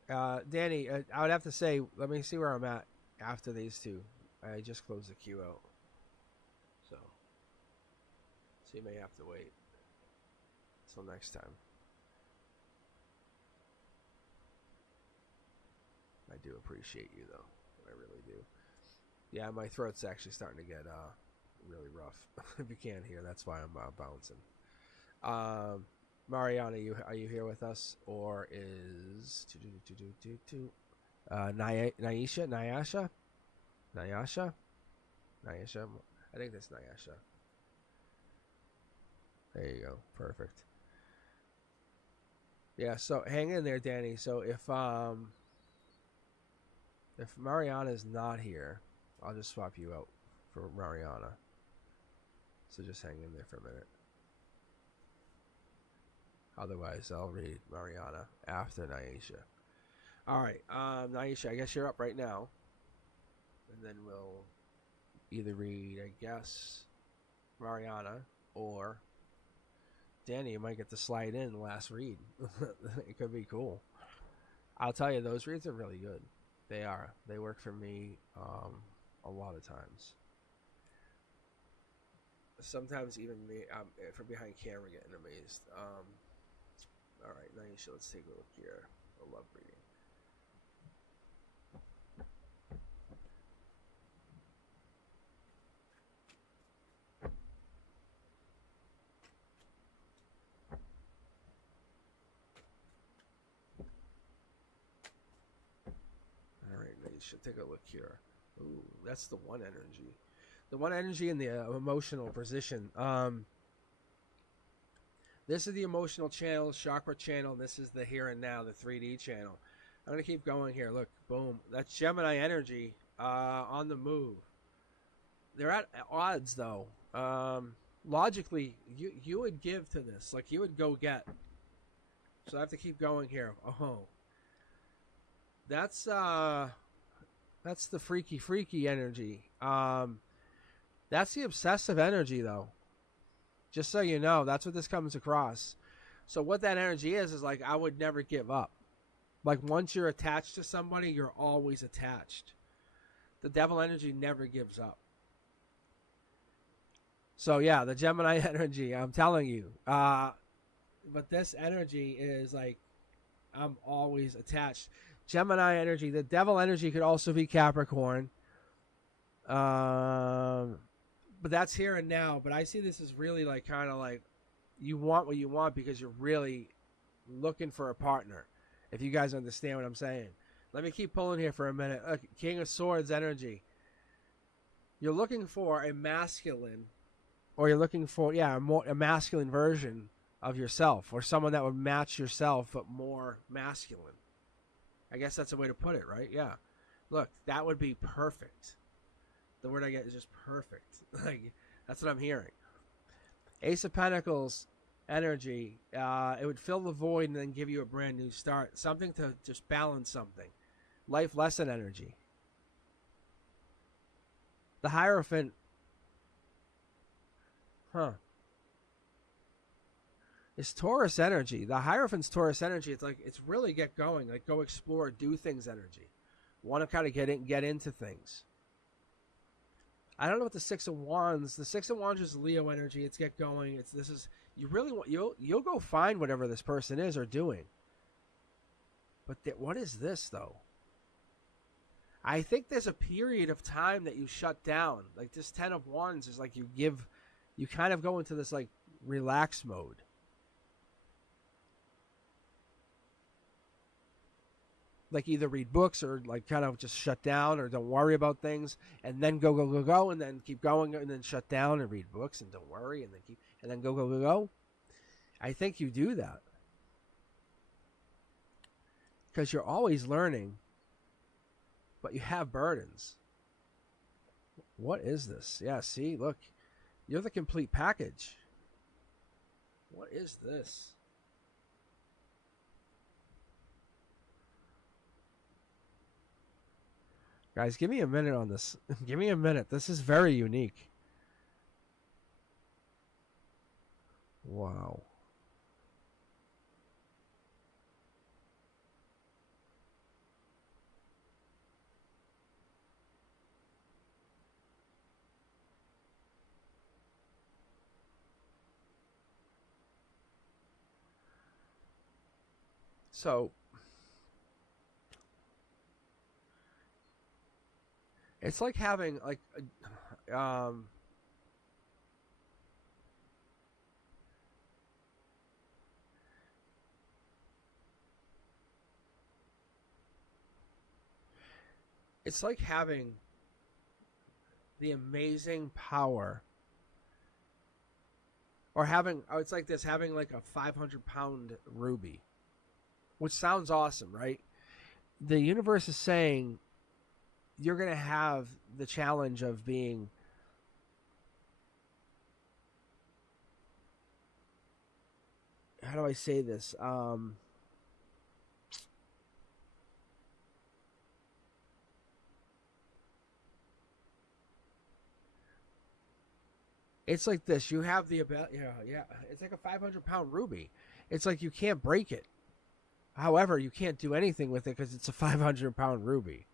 Danny, I would have to say, let me see where I'm at after these two. I just closed the queue out. So you may have to wait till next time. I do appreciate you, though. I really do. Yeah, my throat's actually starting to get really rough. If you can't hear, that's why I'm bouncing. Mariana, are you here with us, or is Nyasha? I think that's Nyasha. There you go. Perfect. Yeah. So hang in there, Danny. So if Mariana is not here, I'll just swap you out for Mariana. So just hang in there for a minute. Otherwise, I'll read Mariana after Naisha. All right, Naisha, I guess you're up right now, and then we'll either read, I guess, Mariana or Danny. You might get to slide in the last read. It could be cool. I'll tell you, those reads are really good. They are. They work for me a lot of times. Sometimes even me, from behind camera, getting amazed. All right, Naisha, let's take a look here. I love reading. All right, Naisha, take a look here. Ooh, that's the one energy. The one energy in the emotional position. This is the emotional channel, chakra channel. This is the here and now, the 3D channel. I'm going to keep going here. Look, boom. That's Gemini energy on the move. They're at odds, though. Logically, you would give to this. Like, you would go get. So I have to keep going here. Oh. That's the freaky energy. That's the obsessive energy, though. Just so you know, that's what this comes across. So what that energy is like, I would never give up. Like, once you're attached to somebody, you're always attached. The devil energy never gives up. So yeah, the Gemini energy, I'm telling you. But this energy is like, I'm always attached. Gemini energy, the devil energy could also be Capricorn. But that's here and now. But I see this as really like kind of like you want what you want because you're really looking for a partner. If you guys understand what I'm saying. Let me keep pulling here for a minute. King of Swords energy. You're looking for a masculine, or you're looking for, a masculine version of yourself, or someone that would match yourself but more masculine. I guess that's a way to put it, right? Yeah. Look, that would be perfect. The word I get is just perfect. Like, that's what I'm hearing. Ace of Pentacles energy. It would fill the void and then give you a brand new start. Something to just balance something. Life lesson energy. The Hierophant. It's Taurus energy. The Hierophant's Taurus energy. It's like, it's really get going. Like, go explore, do things energy. Want to kind of get into things. I don't know what the Six of Wands. The Six of Wands is Leo energy. It's get going. You really want, you'll go find whatever this person is or doing. But what is this though? I think there's a period of time that you shut down. Like this Ten of Wands is like you kind of go into this like relax mode. Like either read books or like kind of just shut down or don't worry about things and then go and then keep going and then shut down and read books and don't worry and then go. I think you do that because you're always learning, but you have burdens. What is this? Yeah, see, look, you're the complete package. What is this? Guys, give me a minute on this. Give me a minute. This is very unique. Wow. So, it's like having like it's like having the amazing power, or it's like this, having like a 500-pound ruby, which sounds awesome, right? The universe is saying you're going to have the challenge of being how do I say this? It's like this. You have the ability. Yeah. It's like a 500-pound ruby. It's like you can't break it. However, you can't do anything with it because it's a 500-pound ruby.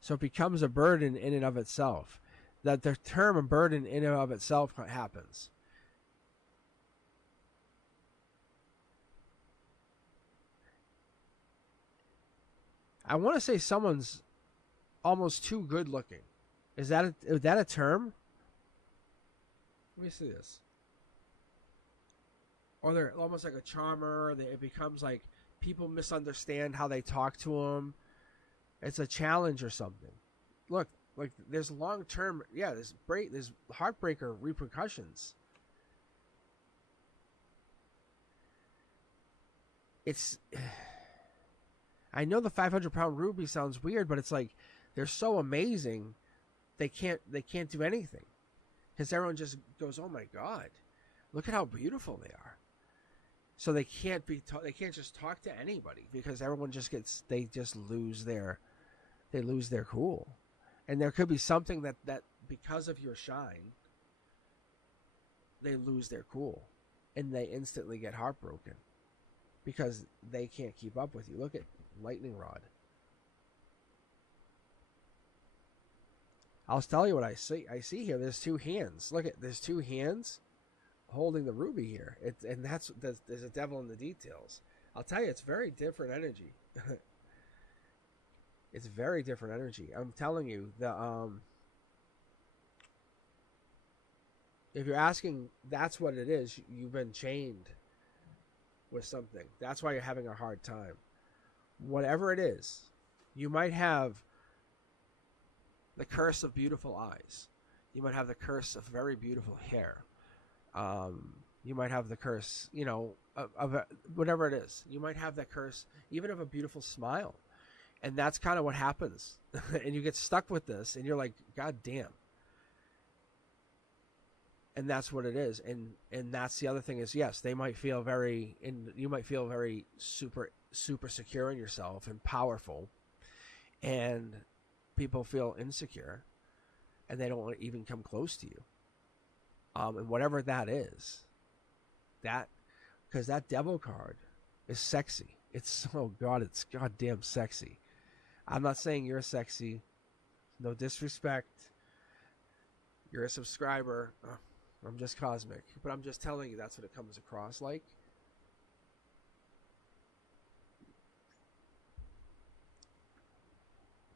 So it becomes a burden in and of itself. That the term a burden in and of itself happens. I want to say someone's almost too good looking. Is that a term? Let me see this. Or they're almost like a charmer. It becomes like people misunderstand how they talk to them. It's a challenge or something. Look, like there's long term. Yeah, there's heartbreaker repercussions. It's. I know the 500-pound ruby sounds weird, but it's like they're so amazing, they can't do anything, because everyone just goes, "Oh my God, look at how beautiful they are." So they can't just talk to anybody because everyone they lose their cool, and there could be something that because of your shine, they lose their cool, and they instantly get heartbroken because they can't keep up with you. Look at lightning rod. I'll tell you what I see. I see here. There's two hands. Look at there's two hands holding the ruby here. There's a devil in the details. I'll tell you, it's very different energy. It's very different energy. I'm telling you, if you're asking, that's what it is. You've been chained with something. That's why you're having a hard time. Whatever it is, you might have the curse of beautiful eyes. You might have the curse of very beautiful hair. You might have the curse, of whatever it is. You might have that curse even of a beautiful smile. And that's kind of what happens. And you get stuck with this and you're like, God damn. And that's what it is. And that's the other thing is, yes, they might feel you might feel very super secure in yourself and powerful, and people feel insecure and they don't want to even come close to you. And whatever that is, because that devil card is sexy. It's it's goddamn sexy. I'm not saying you're sexy. No disrespect. You're a subscriber. I'm just cosmic. But I'm just telling you that's what it comes across like.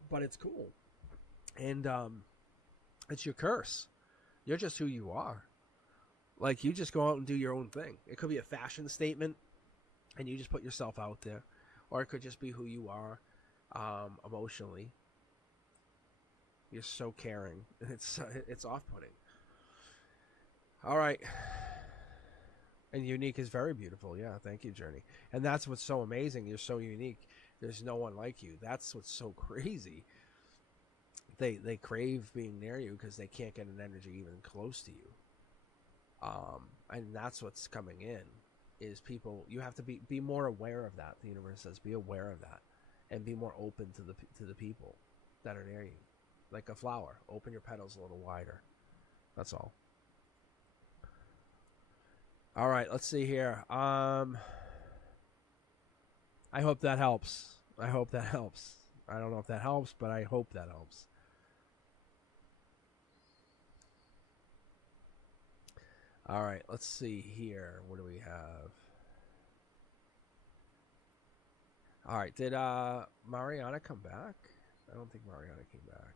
But it's cool. And it's your curse. You're just who you are. Like, you just go out and do your own thing. It could be a fashion statement, and you just put yourself out there. Or it could just be who you are emotionally. You're so caring. It's off-putting. All right. And unique is very beautiful. Yeah, thank you, Journey. And that's what's so amazing. You're so unique. There's no one like you. That's what's so crazy. They crave being near you because they can't get an energy even close to you. And that's what's coming in, is people. You have to be more aware of that. The universe says, be aware of that, and be more open to the people that are near you, like a flower. Open your petals a little wider. That's all. All right, let's see here. I hope that helps. I hope that helps. I don't know if that helps, but I hope that helps. All right, let's see here. What do we have? All right, did Mariana come back? I don't think Mariana came back.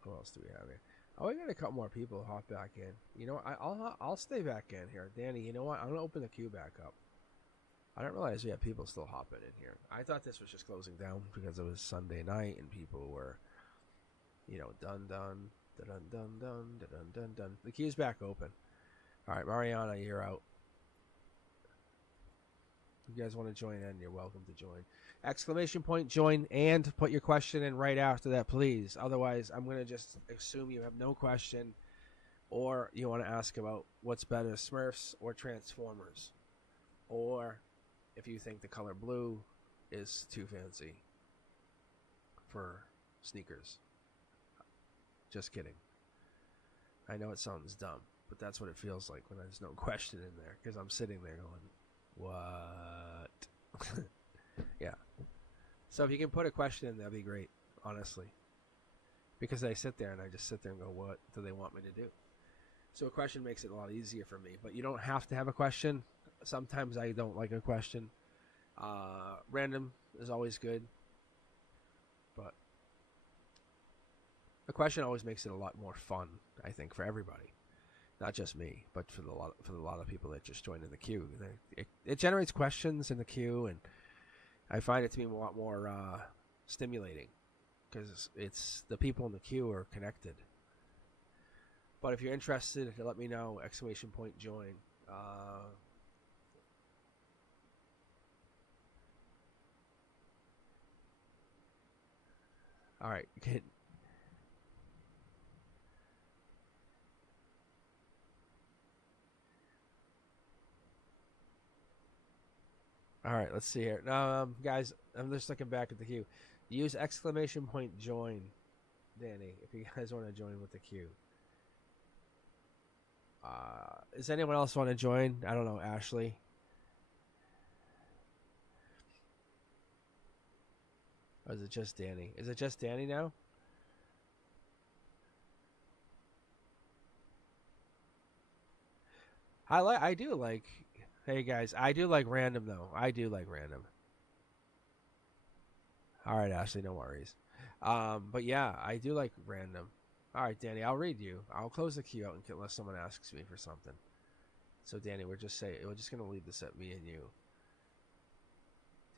Who else do we have here? Oh, we got a couple more people hop back in. You know what? I'll stay back in here. Danny, you know what? I'm going to open the queue back up. I didn't realize we had people still hopping in here. I thought this was just closing down because it was Sunday night and people were, done. The queue's back open. All right, Mariana, you're out. If you guys want to join in, you're welcome to join. Exclamation point join and put your question in right after that, please. Otherwise, I'm going to just assume you have no question or you want to ask about what's better, Smurfs or Transformers. Or if you think the color blue is too fancy for sneakers. Just kidding. I know it sounds dumb, but that's what it feels like when there's no question in there, because I'm sitting there going, what? Yeah. So if you can put a question in, that'd be great, honestly. Because I sit there and I just sit there and go, what do they want me to do? So a question makes it a lot easier for me, but you don't have to have a question. Sometimes I don't like a question. Random is always good, but a question always makes it a lot more fun, I think, for everybody. Not just me, but for a lot of people that just joined in the queue. It generates questions in the queue, and I find it to be a lot more stimulating because it's the people in the queue are connected. But if you're interested, let me know. Exclamation point join. All right. All right, let's see here. Guys, I'm just looking back at the queue. Use exclamation point join, Danny, if you guys want to join with the queue. Does anyone else want to join? I don't know, Ashley. Or is it just Danny? Is it just Danny now? I do like. Hey guys, I do like random though. I do like random. All right, Ashley, no worries. But yeah, I do like random. All right, Danny, I'll read you. I'll close the queue out unless someone asks me for something. So Danny, we're just gonna leave this at me and you.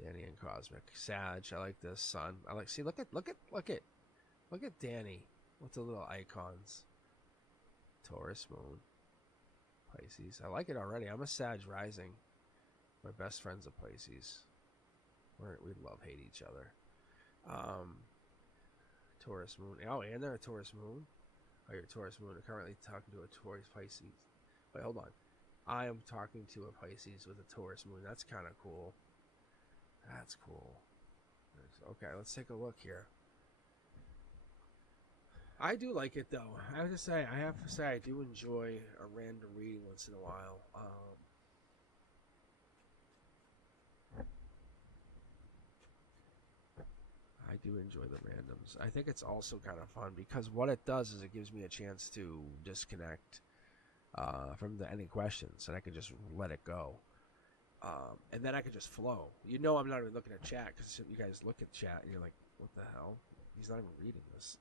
Danny and Cosmic, Sag. I like this. Sun. I like. See, look at Danny with the little icons. Taurus moon. Pisces. I like it already. I'm a Sag rising. My best friend's a Pisces. We love hate each other. Taurus moon. Oh, and they're a Taurus moon. Oh, you're a Taurus moon. I'm currently talking to a Taurus Pisces. Wait, hold on. I am talking to a Pisces with a Taurus moon. That's kind of cool. That's cool. Okay, let's take a look here. I do like it though. I have to say I do enjoy a random reading once in a while. I do enjoy the randoms. I think it's also kind of fun because what it does is it gives me a chance to disconnect from any questions, and I can just let it go. And then I can just flow. You know, I'm not even looking at chat because you guys look at chat and you're like, what the hell? He's not even reading this.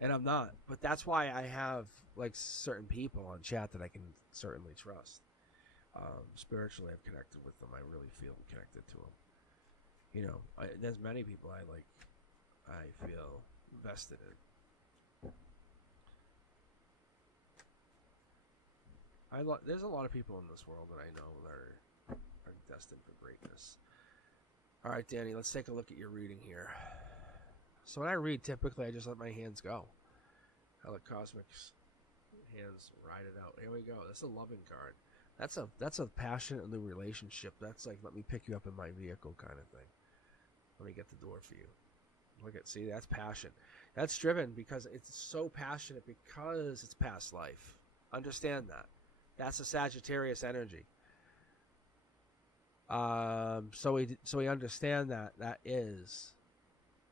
And I'm not. But that's why I have like certain people on chat that I can certainly trust. Spiritually, I've connected with them. I really feel connected to them. You know, there's many people I feel invested in. There's a lot of people in this world that I know that are destined for greatness. All right, Danny, let's take a look at your reading here. So when I read, typically I just let my hands go. I let Cosmic's hands ride it out. Here we go. That's a loving card. That's a passionate new relationship. That's like, let me pick you up in my vehicle kind of thing. Let me get the door for you. Look at, see, that's passion. That's driven because it's so passionate because it's past life. Understand that. That's a Sagittarius energy. So we understand that is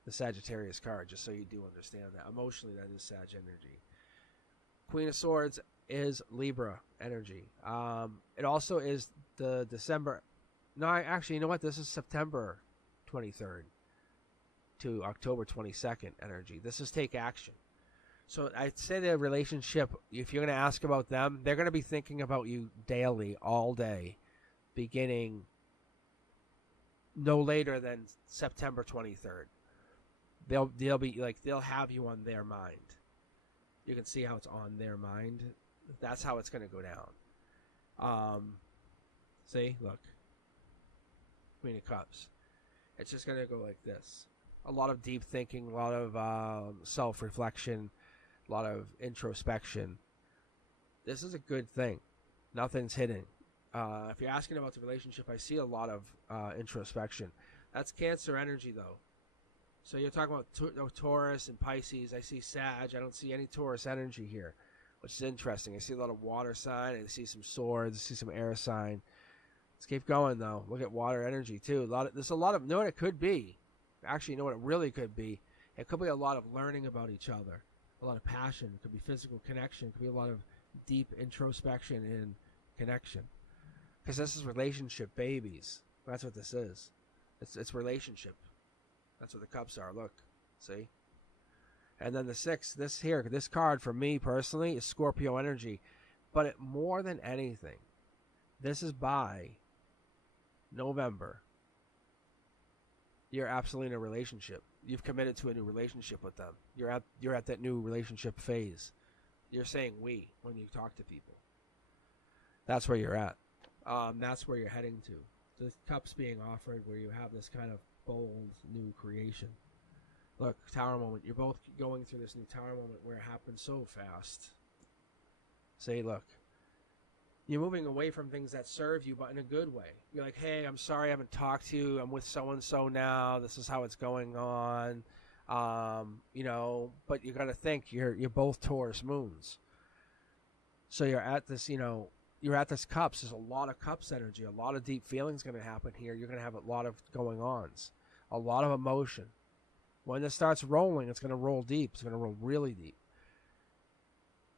the Sagittarius card, just so you do understand that. Emotionally, that is Sag energy. Queen of Swords is Libra energy. It also is the December. No, actually, you know what? This is September 23rd to October 22nd energy. This is take action. So I'd say the relationship, if you're going to ask about them, they're going to be thinking about you daily, all day, beginning no later than September 23rd. They'll be like, they'll have you on their mind. You can see how it's on their mind. That's how it's going to go down. See, look. Queen of Cups. It's just going to go like this. A lot of deep thinking, a lot of self-reflection, a lot of introspection. This is a good thing. Nothing's hidden. If you're asking about the relationship, I see a lot of introspection. That's Cancer energy, though. So you're talking about Taurus and Pisces. I see Sag. I don't see any Taurus energy here, which is interesting. I see a lot of water sign. I see some swords. I see some air sign. Let's keep going, though. Look at water energy, too. There's a lot of... You know what it could be? Actually, you know what it really could be? It could be a lot of learning about each other. A lot of passion. It could be physical connection. It could be a lot of deep introspection and connection. Because this is relationship babies. That's what this is. It's relationship. That's what the cups are. Look. See? And then the 6, this card for me personally is Scorpio energy. But more than anything, this is by November. You're absolutely in a relationship. You've committed to a new relationship with them. You're at that new relationship phase. You're saying we when you talk to people. That's where you're at. That's where you're heading to. The cups being offered where you have this kind of bold new creation. Look, Tower moment. You're both going through this new Tower moment where it happens so fast. Say, look. You're moving away from things that serve you, but in a good way. You're like, hey, I'm sorry I haven't talked to you. I'm with so-and-so now. This is how it's going on. But you got to think, you're both Taurus moons. So you're at this, you're at this cups. There's a lot of cups energy. A lot of deep feelings going to happen here. You're going to have a lot of going-ons. A lot of emotion. When it starts rolling, it's going to roll deep. It's going to roll really deep.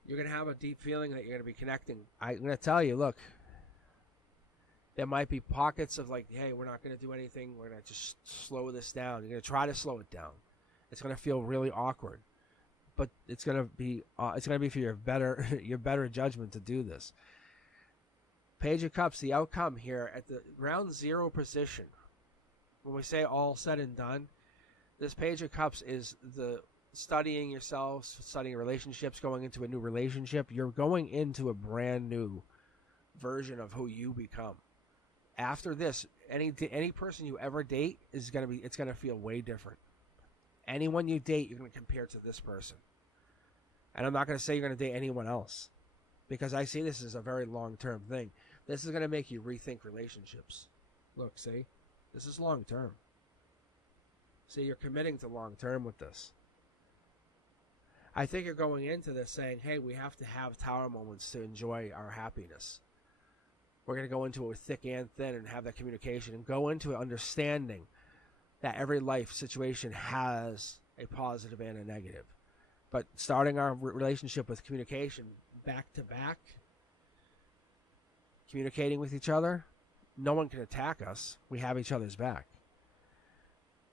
You're going to have a deep feeling that you're going to be connecting. I'm going to tell you, look, there might be pockets of like, hey, we're not going to do anything. We're going to just slow this down. You're going to try to slow it down. It's going to feel really awkward, but it's going to be for your better judgment to do this. Page of Cups, the outcome here at the round 0 position. When we say all said and done, this Page of Cups is the studying yourselves, studying relationships, going into a new relationship. You're going into a brand new version of who you become. After this, any person you ever date it's gonna feel way different. Anyone you date, you're gonna compare to this person. And I'm not gonna say you're gonna date anyone else, because I see this as a very long-term thing. This is gonna make you rethink relationships. Look, see, this is long-term. See, you're committing to long-term with this. I think you're going into this saying, hey, we have to have Tower moments to enjoy our happiness. We're going to go into it thick and thin and have that communication and go into it understanding that every life situation has a positive and a negative. But starting our relationship with communication back to back, communicating with each other, no one can attack us. We have each other's back.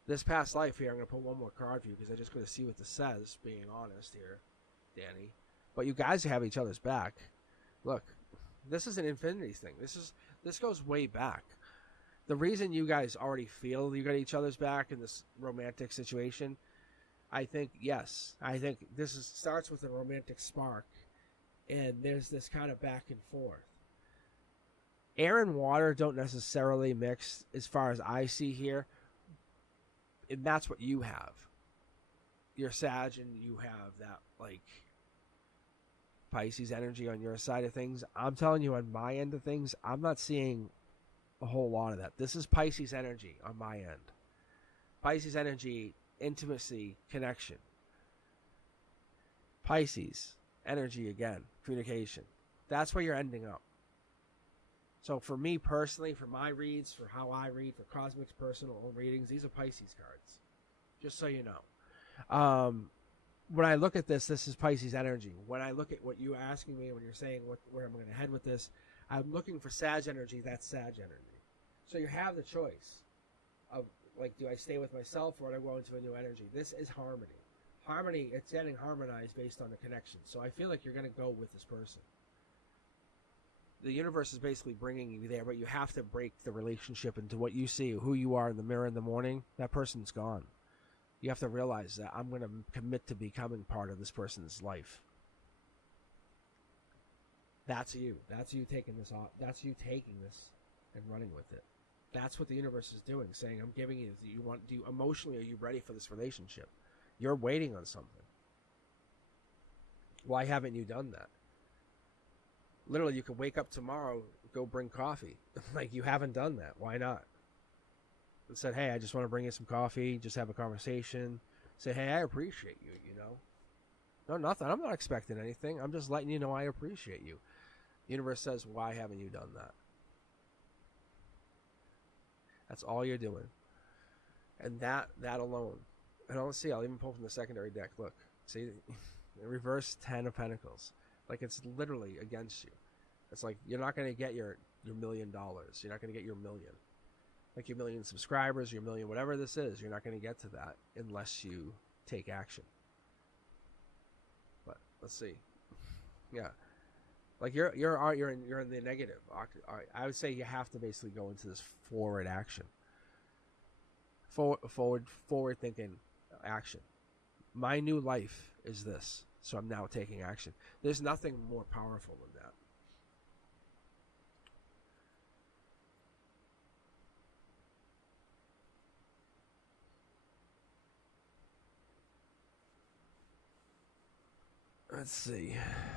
This past life here, I'm going to put one more card for you because I just going to see what this says, being honest here, Danny. But you guys have each other's back. Look, this is an infinity thing. This goes way back. The reason you guys already feel you got each other's back in this romantic situation, I think this starts with a romantic spark, and there's this kind of back and forth. Air and water don't necessarily mix as far as I see here. And that's what you have. You're Sag and you have that like Pisces energy on your side of things. I'm telling you, on my end of things, I'm not seeing a whole lot of that. This is Pisces energy on my end. Pisces energy, intimacy, connection. Pisces energy again, communication. That's where you're ending up. So for me personally, for my reads, for how I read, for Cosmic's personal readings, these are Pisces cards. Just so you know. When I look at this is Pisces energy. When I look at what you're asking me, when you're saying where I'm going to head with this, I'm looking for Sag energy. That's Sag energy. So you have the choice of, like, do I stay with myself or do I go into a new energy? This is harmony. Harmony, it's getting harmonized based on the connection. So I feel like you're going to go with this person. The universe is basically bringing you there, but you have to break the relationship into what you see, who you are in the mirror in the morning. That person's gone. You have to realize that I'm going to commit to becoming part of this person's life. That's you. That's you taking this off. That's you taking this and running with it. That's what the universe is doing, saying, I'm giving you, do you emotionally, are you ready for this relationship? You're waiting on something. Why haven't you done that? Literally, you could wake up tomorrow, go bring coffee. Like, you haven't done that. Why not? And said, hey, I just want to bring you some coffee, just have a conversation. Say, hey, I appreciate you, you know? No, nothing. I'm not expecting anything. I'm just letting you know I appreciate you. The universe says, why haven't you done that? That's all you're doing. And that alone. And I'll see, I'll even pull from the secondary deck. Look, see, the reverse 10 of Pentacles. Like, it's literally against you. It's like, you're not going to get your $1 million. You're not going to get your million. Like, your million subscribers, your million, whatever this is, you're not going to get to that unless you take action. But let's see. Yeah. Like, you're in the negative. I would say you have to basically go into this forward action. Forward thinking action. My new life is this, so I'm now taking action. There's nothing more powerful than that. Let's see.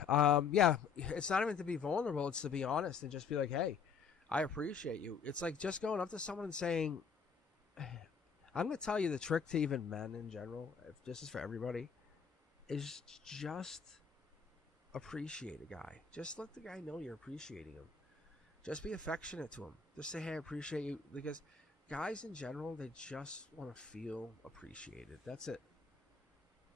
Yeah, it's not even to be vulnerable. It's to be honest and just be like, hey, I appreciate you. It's like just going up to someone and saying, I'm going to tell you the trick to even men in general, if this is for everybody, is just appreciate a guy. Just let the guy know you're appreciating him. Just be affectionate to him. Just say, hey, I appreciate you. Because guys in general, they just want to feel appreciated. That's it.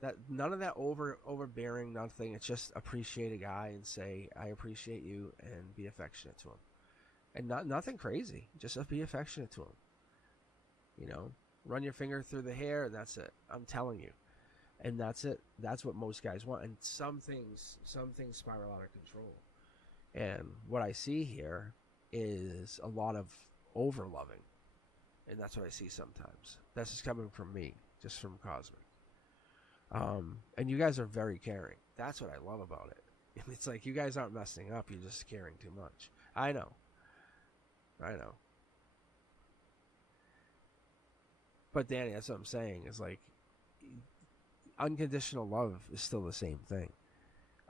That none of that overbearing nothing. It's just appreciate a guy and say, I appreciate you, and be affectionate to him. And nothing crazy. Just be affectionate to him. You know, run your finger through the hair, and that's it. I'm telling you. And that's it. That's what most guys want. And some things spiral out of control. And what I see here is a lot of over loving. And that's what I see sometimes. That's just coming from me, just from Cosmic. And you guys are very caring. That's what I love about it. It's like you guys aren't messing up. You're just caring too much. I know. But Danny, that's what I'm saying. Is like unconditional love is still the same thing.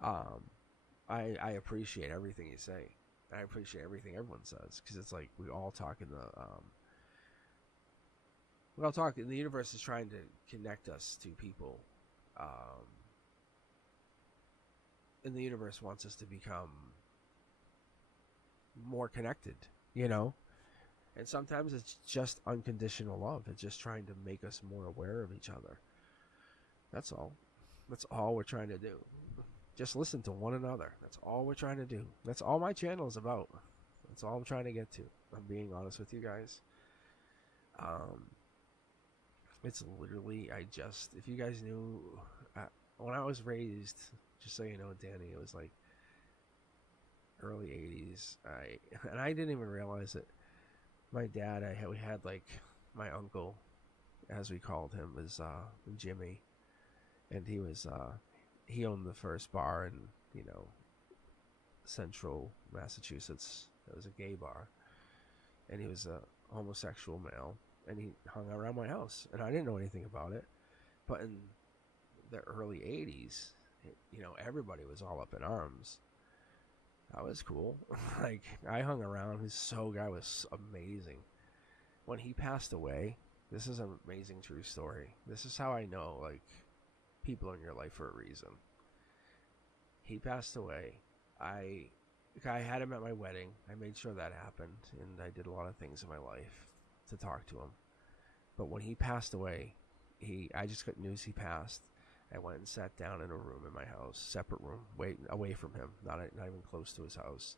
I appreciate everything you say. I appreciate everything everyone says because it's like we all talk in the the universe is trying to connect us to people. And the universe wants us to become more connected, you know? And sometimes it's just unconditional love. It's just trying to make us more aware of each other. That's all. That's all we're trying to do. Just listen to one another. That's all we're trying to do. That's all my channel is about. That's all I'm trying to get to. I'm being honest with you guys. It's literally, if you guys knew, when I was raised, just so you know, Danny, it was like early 80s. I didn't even realize it. My dad, we had like my uncle, as we called him, was Jimmy, and he owned the first bar in, you know, central Massachusetts. It was a gay bar, and he was a homosexual male, and he hung around my house, and I didn't know anything about it. But in the early 80s, you know, everybody was all up in arms. That was cool. Like, I hung around. His guy was amazing. When he passed away, this is an amazing true story. This is how I know, like, people in your life for a reason. He passed away. I had him at my wedding. I made sure that happened, and I did a lot of things in my life to talk to him. But when he passed away, I just got news he passed. I went and sat down in a room in my house, separate room, away from him, not even close to his house.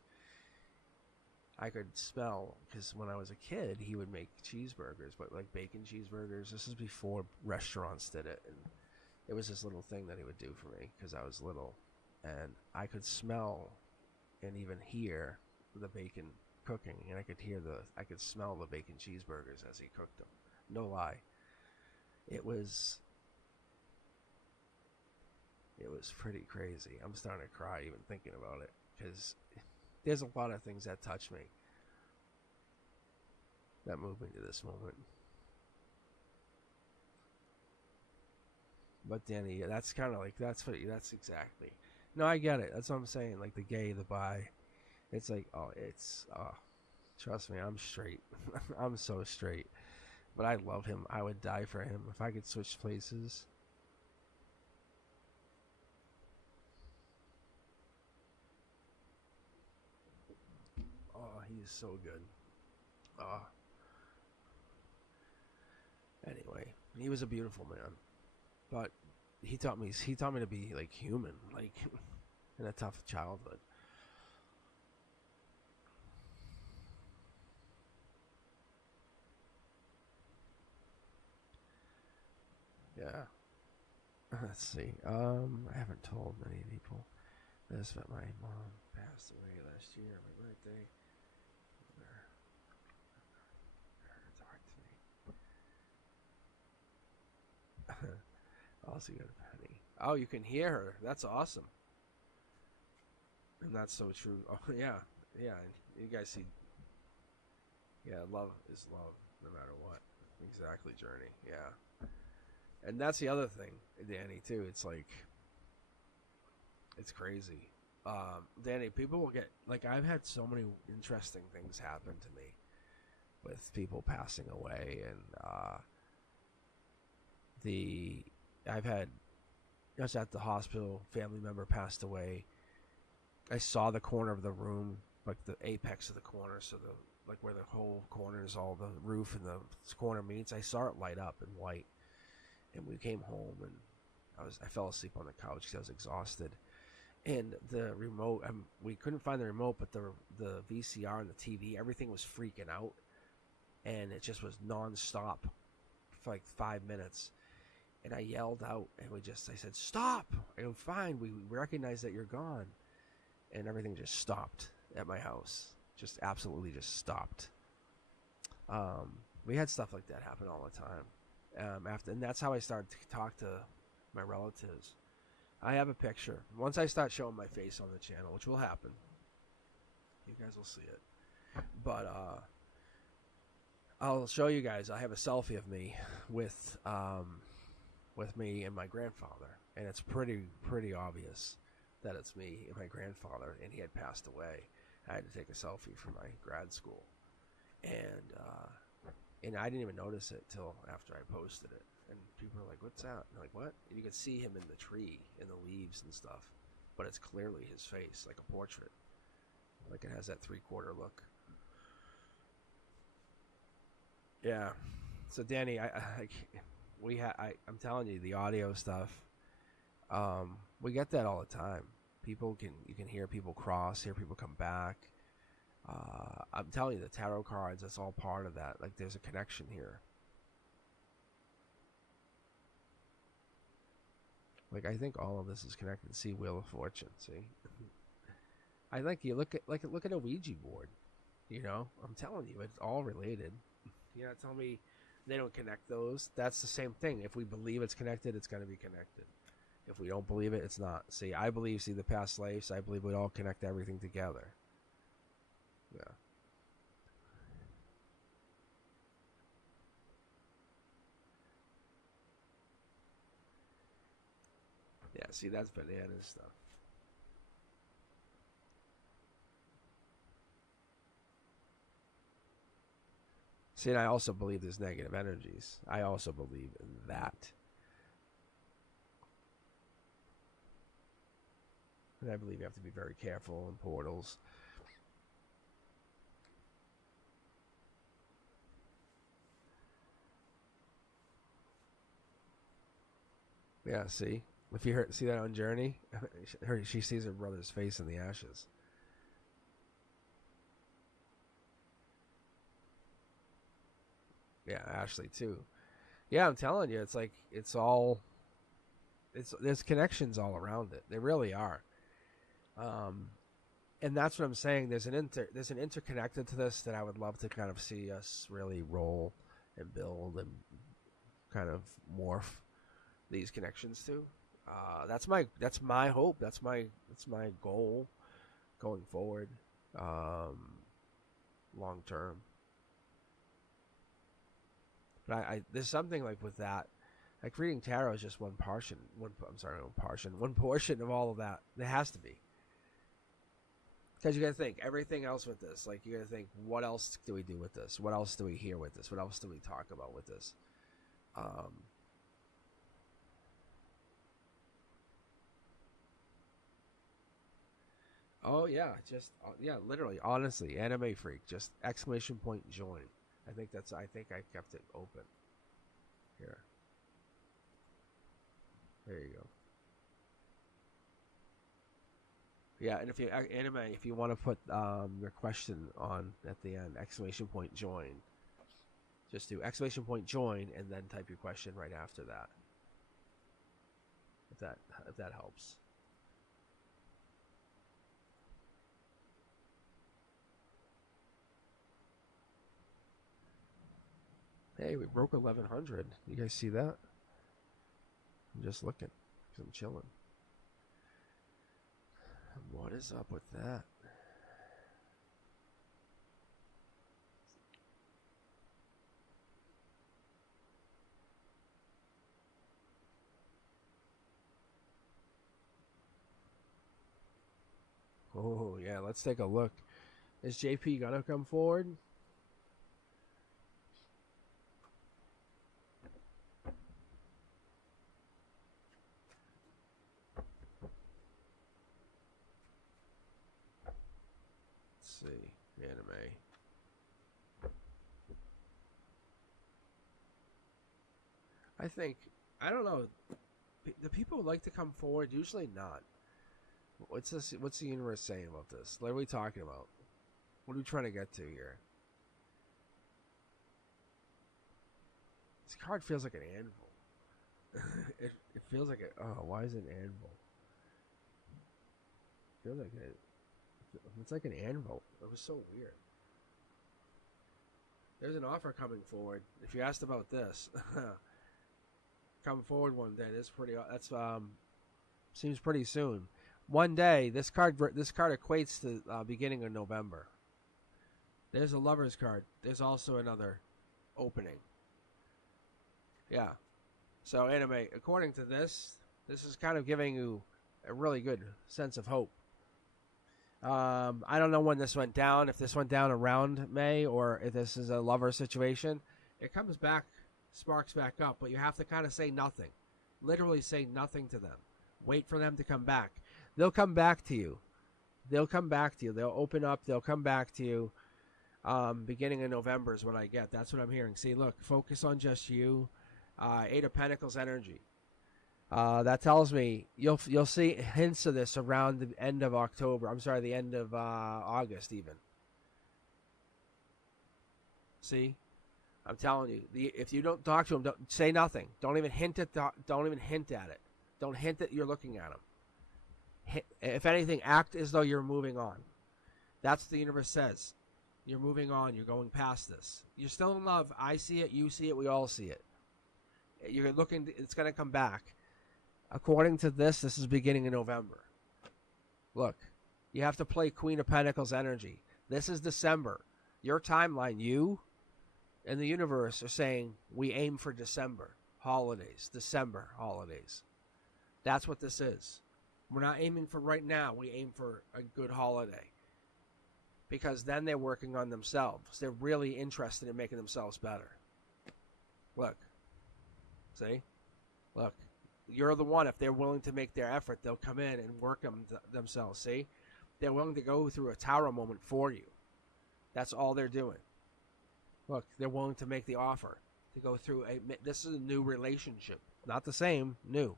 I could smell, because when I was a kid, he would make cheeseburgers, but like bacon cheeseburgers. This is before restaurants did it, and it was this little thing that he would do for me because I was little, and I could smell and even hear the bacon cooking, and I could smell the bacon cheeseburgers as he cooked them. No lie. It was pretty crazy. I'm starting to cry even thinking about it because there's a lot of things that touch me. that moved me to this moment. But Danny, that's kind of like that's exactly. No, I get it. That's what I'm saying. Like the gay, the bi. It's like, trust me, I'm straight. I'm so straight. But I love him. I would die for him if I could switch places. Oh, he is so good. Anyway, he was a beautiful man, but he taught me to be like human, like in a tough childhood. Yeah. Let's see. I haven't told many people this, but my mom passed away last year on my birthday. Talk to me. Also, you got a Penny. Oh, you can hear her. That's awesome. And that's so true. Oh, yeah. Yeah. You guys see. Yeah, love is love, no matter what. Exactly, Journey. Yeah. And that's the other thing, Danny, too. It's like, it's crazy. Danny, people will get, like, I've had so many interesting things happen to me with people passing away. And, I was at the hospital, family member passed away. I saw the corner of the room, like the apex of the corner, so like where the whole corner is, all the roof and the corner meets. I saw it light up in white, and we came home, and I fell asleep on the couch because I was exhausted. And the remote, we couldn't find the remote, but the VCR and the TV, everything was freaking out, and it just was nonstop for like 5 minutes. And I yelled out, and I said, "Stop! I'm fine. We recognize that you're gone." And everything just stopped at my house. Just absolutely just stopped. We had stuff like that happen all the time. And that's how I started to talk to my relatives. I have a picture. Once I start showing my face on the channel, which will happen, you guys will see it. But I'll show you guys. I have a selfie of me with me and my grandfather, and it's pretty obvious that it's me and my grandfather, and he had passed away. I had to take a selfie for my grad school, and I didn't even notice it till after I posted it. And people are like, "What's that?" And I'm like, "What?" And you can see him in the tree, in the leaves and stuff, but it's clearly his face, like a portrait, like it has that 3/4 look. Yeah. So Danny, I'm telling you, the audio stuff. We get that all the time. You can hear people cross, hear people come back. I'm telling you, the tarot cards, that's all part of that. Like, there's a connection here. Like, I think all of this is connected. See, Wheel of Fortune. See, I think you look at a Ouija board. You know, I'm telling you, it's all related. You're not telling me they don't connect those. That's the same thing. If we believe it's connected, it's going to be connected. If we don't believe it, it's not. See, I believe, the past lives, I believe we all connect everything together. Yeah. Yeah, see, that's bananas stuff. See, and I also believe there's negative energies. I also believe in that. And I believe you have to be very careful in portals. Yeah, see? If you see that on Journey, she sees her brother's face in the ashes. Yeah, Ashley too. Yeah, I'm telling you, it's like there's connections all around it. There really are. And that's what I'm saying. There's an interconnected to this that I would love to kind of see us really roll and build and kind of morph these connections to. That's my hope. That's my goal going forward, long term. But there's something like with that. Like reading tarot is just one portion. One portion of all of that. There has to be. Because you got to think everything else with this. Like you got to think, what else do we do with this? What else do we hear with this? What else do we talk about with this? Oh yeah, just literally, honestly, anime freak. Just exclamation point join. I think I kept it open. Here. There you go. Yeah, and if you anime, if you want to put your question on at the end, exclamation point join. Just do exclamation point join and then type your question right after that. If that helps. Hey, we broke 1100. You guys see that? I'm just looking because I'm chilling. What is up with that? Oh, yeah, let's take a look. Is JP gonna come forward? Let's see. Anime. I don't know. The people who like to come forward, usually not. What's the universe saying about this? What are we talking about? What are we trying to get to here? This card feels like an anvil. it feels like it. Oh, why is it an anvil? It feels like it. It's like an anvil. It was so weird. There's an offer coming forward. If you asked about this, come forward one day. That's seems pretty soon. One day, this card equates to beginning of November. There's a lover's card. There's also another opening. Yeah. So anyway, according to this is kind of giving you a really good sense of hope. I don't know when this went down, if this went down around May or if this is a lover situation. It comes back, sparks back up, but you have to kind of say nothing. Literally say nothing to them. Wait for them to come back. They'll come back to you. They'll open up. They'll come back to you. Beginning of November is what I get. That's what I'm hearing. See, look, focus on just you. Eight of Pentacles energy. That tells me you'll see hints of this around the end of October. I'm sorry, the end of August even. See, I'm telling you, if you don't talk to them, don't say nothing. Don't even hint at it. Don't hint that you're looking at them. If anything, act as though you're moving on. That's what the universe says. You're moving on. You're going past this. You're still in love. I see it. You see it. We all see it. You're looking. It's going to come back. According to this is beginning in November. Look, you have to play Queen of Pentacles energy. This is December. Your timeline, you and the universe are saying we aim for December holidays. December holidays. That's what this is. We're not aiming for right now. We aim for a good holiday. Because then they're working on themselves. They're really interested in making themselves better. Look. See? Look. You're the one. If they're willing to make their effort, they'll come in and work themselves. See? They're willing to go through a tower moment for you. That's all they're doing. Look, they're willing to make the offer. To go through this is a new relationship. Not the same, new.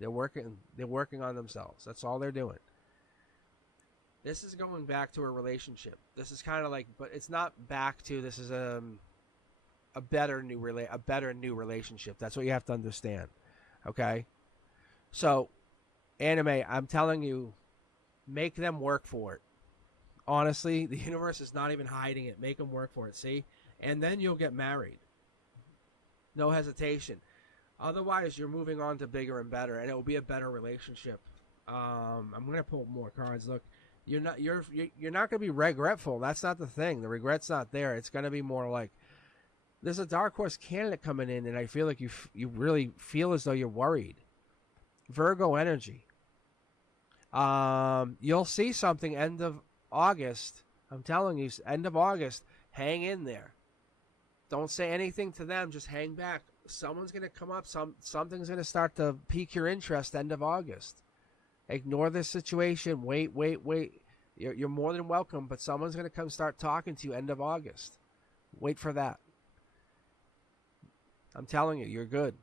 They're working on themselves. That's all they're doing. This is going back to a relationship. This is kind of like, but it's not back to. This is a better new relationship. That's what you have to understand. Okay, so anime. I'm telling you, make them work for it. Honestly, the universe is not even hiding it. Make them work for it. See, and then you'll get married. No hesitation. Otherwise, you're moving on to bigger and better, and it will be a better relationship. I'm gonna pull more cards. Look, you're not gonna be regretful. That's not the thing. The regret's not there. It's gonna be more like there's a dark horse candidate coming in, and I feel like you really feel as though you're worried. Virgo energy. You'll see something end of August. I'm telling you, end of August. Hang in there. Don't say anything to them. Just hang back. Someone's going to come up. Something's going to start to pique your interest end of August. Ignore this situation. Wait. You're more than welcome, but someone's going to come start talking to you end of August. Wait for that. I'm telling you, you're good.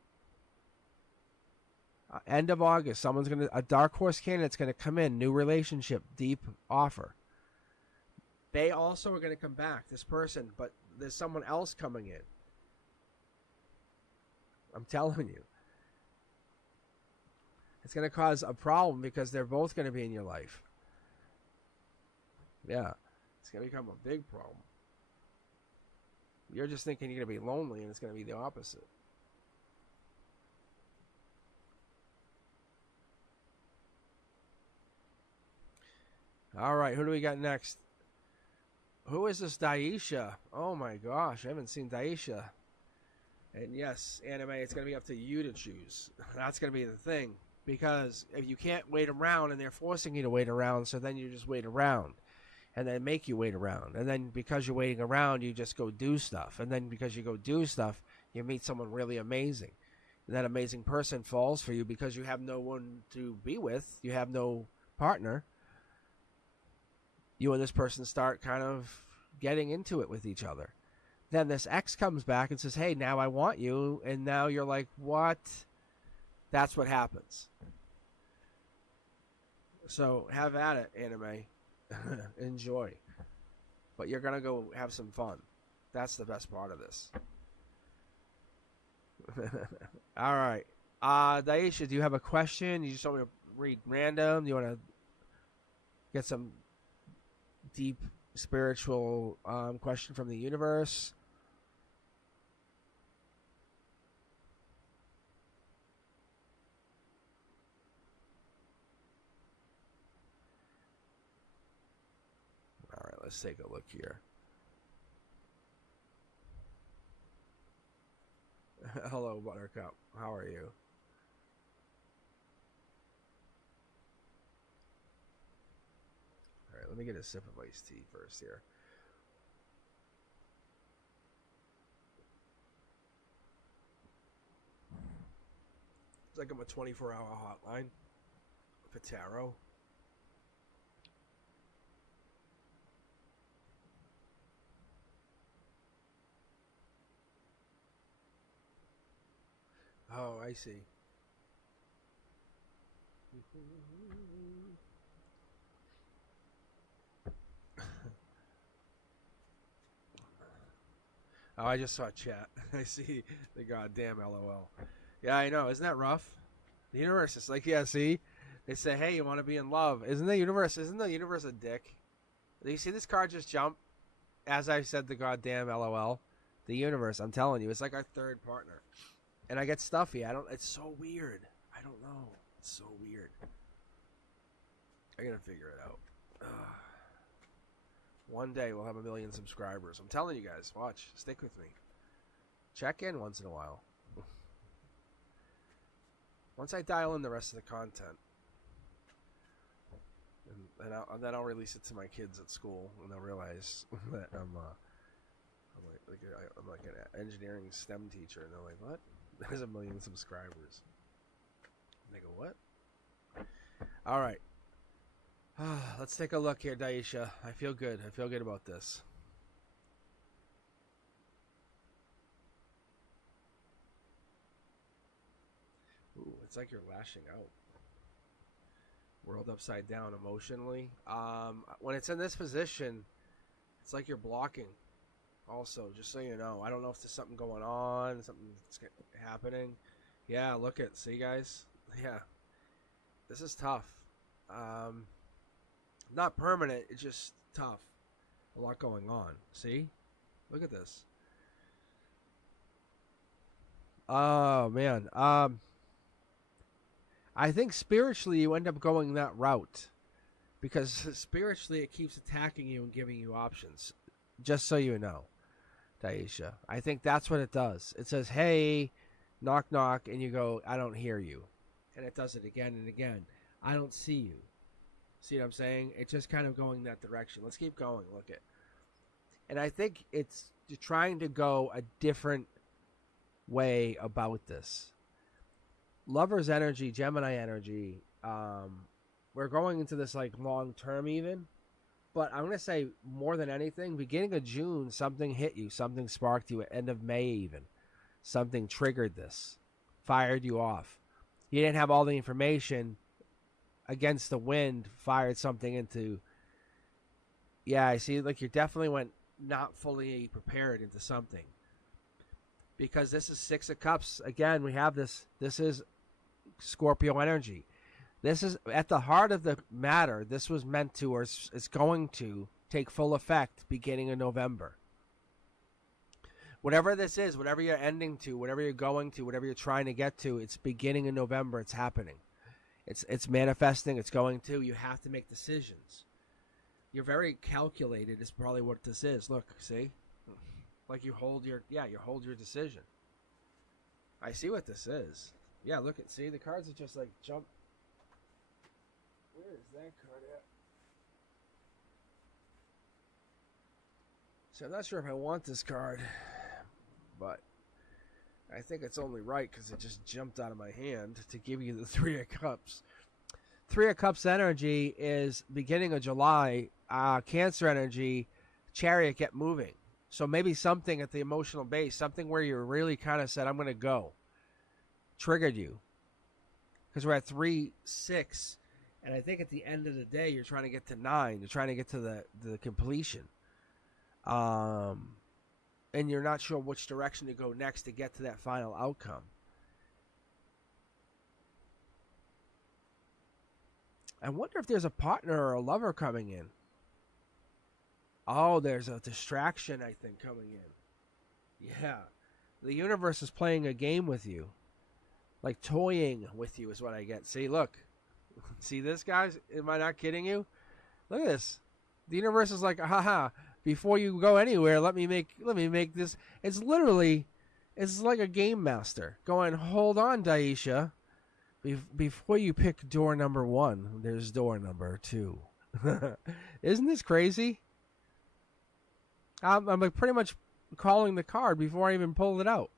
End of August, a dark horse candidate's going to come in, new relationship, deep offer. They also are going to come back, this person, but there's someone else coming in. I'm telling you. It's going to cause a problem because they're both going to be in your life. Yeah. It's going to become a big problem. You're just thinking you're going to be lonely, and it's going to be the opposite. All right, who do we got next? Who is this Daisha? Oh my gosh, I haven't seen Daisha. And yes, anime, it's going to be up to you to choose. That's going to be the thing. Because if you can't wait around and they're forcing you to wait around, so then you just wait around. And then make you wait around. And then because you're waiting around, you just go do stuff. And then because you go do stuff, you meet someone really amazing. And that amazing person falls for you because you have no one to be with. You have no partner. You and this person start kind of getting into it with each other. Then this ex comes back and says, hey, now I want you. And now you're like, what? That's what happens. So have at it, anime. Enjoy. But you're going to go have some fun. That's the best part of this. All right. Daisha, do you have a question? You just want me to read random? Do you want to get some deep spiritual question from the universe? All right, let's take a look here. Hello, Buttercup. How are you? All right, let me get a sip of iced tea first here. It's like I'm a 24-hour hotline for tarot. Oh, I see. Oh, I just saw chat. I see the goddamn LOL. Yeah, I know. Isn't that rough? The universe is like, yeah, see? They say, hey, you want to be in love. Isn't the universe a dick? Do you see this card just jump? As I said the goddamn LOL. The universe, I'm telling you, it's like our third partner. And I get stuffy. It's so weird. I don't know. It's so weird. I gotta figure it out. Ugh. One day we'll have 1 million subscribers. I'm telling you guys, watch. Stick with me. Check in once in a while. Once I dial in the rest of the content. And then I'll release it to my kids at school. And they'll realize that I'm like an engineering STEM teacher. And they're like, what? There's 1 million subscribers. And they go, what? All right. Let's take a look here, Daisha. I feel good. I feel good about this. Ooh, it's like you're lashing out. World upside down emotionally. When it's in this position, it's like you're blocking. Also, just so you know, I don't know if there's something going on, something that's happening. Yeah, look at, see guys? Yeah. This is tough. Not permanent, it's just tough. A lot going on. See? Look at this. Oh, man. I think spiritually you end up going that route. Because spiritually it keeps attacking you and giving you options. Just so you know. Daisha. I think that's what it does. It says, hey, knock, knock, and you go, I don't hear you. And it does it again and again. I don't see you. See what I'm saying? It's just kind of going that direction. Let's keep going. Look at. And I think it's trying to go a different way about this. Lover's energy, Gemini energy, we're going into this like long term even. But I'm going to say more than anything, beginning of June, something hit you. Something sparked you at end of May even. Something triggered this. Fired you off. You didn't have all the information. Against the wind, fired something into... Yeah, I see. Like, you definitely went not fully prepared into something. Because this is Six of Cups. Again, we have this. This is Scorpio energy. This is at the heart of the matter. This was meant to, or it's going to, take full effect beginning of November. Whatever this is, whatever you're ending to, whatever you're going to, whatever you're trying to get to, it's beginning in November. It's happening. It's manifesting. It's going to. You have to make decisions. You're very calculated is probably what this is. Look, see? Like you hold your decision. I see what this is. Yeah, look at, see, the cards are just like jump. Where is that card at? So I'm not sure if I want this card, but I think it's only right because it just jumped out of my hand to give you the Three of Cups. Three of Cups energy is beginning of July. Cancer energy, Chariot, get moving. So maybe something at the emotional base, something where you really kind of said, I'm going to go, triggered you. Because we're at 3, 6. And I think at the end of the day, you're trying to get to 9. You're trying to get to the completion. And you're not sure which direction to go next to get to that final outcome. I wonder if there's a partner or a lover coming in. Oh, there's a distraction, I think, coming in. Yeah. The universe is playing a game with you. Like toying with you is what I get. See, look. See this, guys? Am I not kidding you? Look at this. The universe is like, haha, before you go anywhere, let me make this. It's like a game master going, hold on, Daisha. Before you pick door number 1, there's door number 2. Isn't this crazy? I'm like pretty much calling the card before I even pulled it out.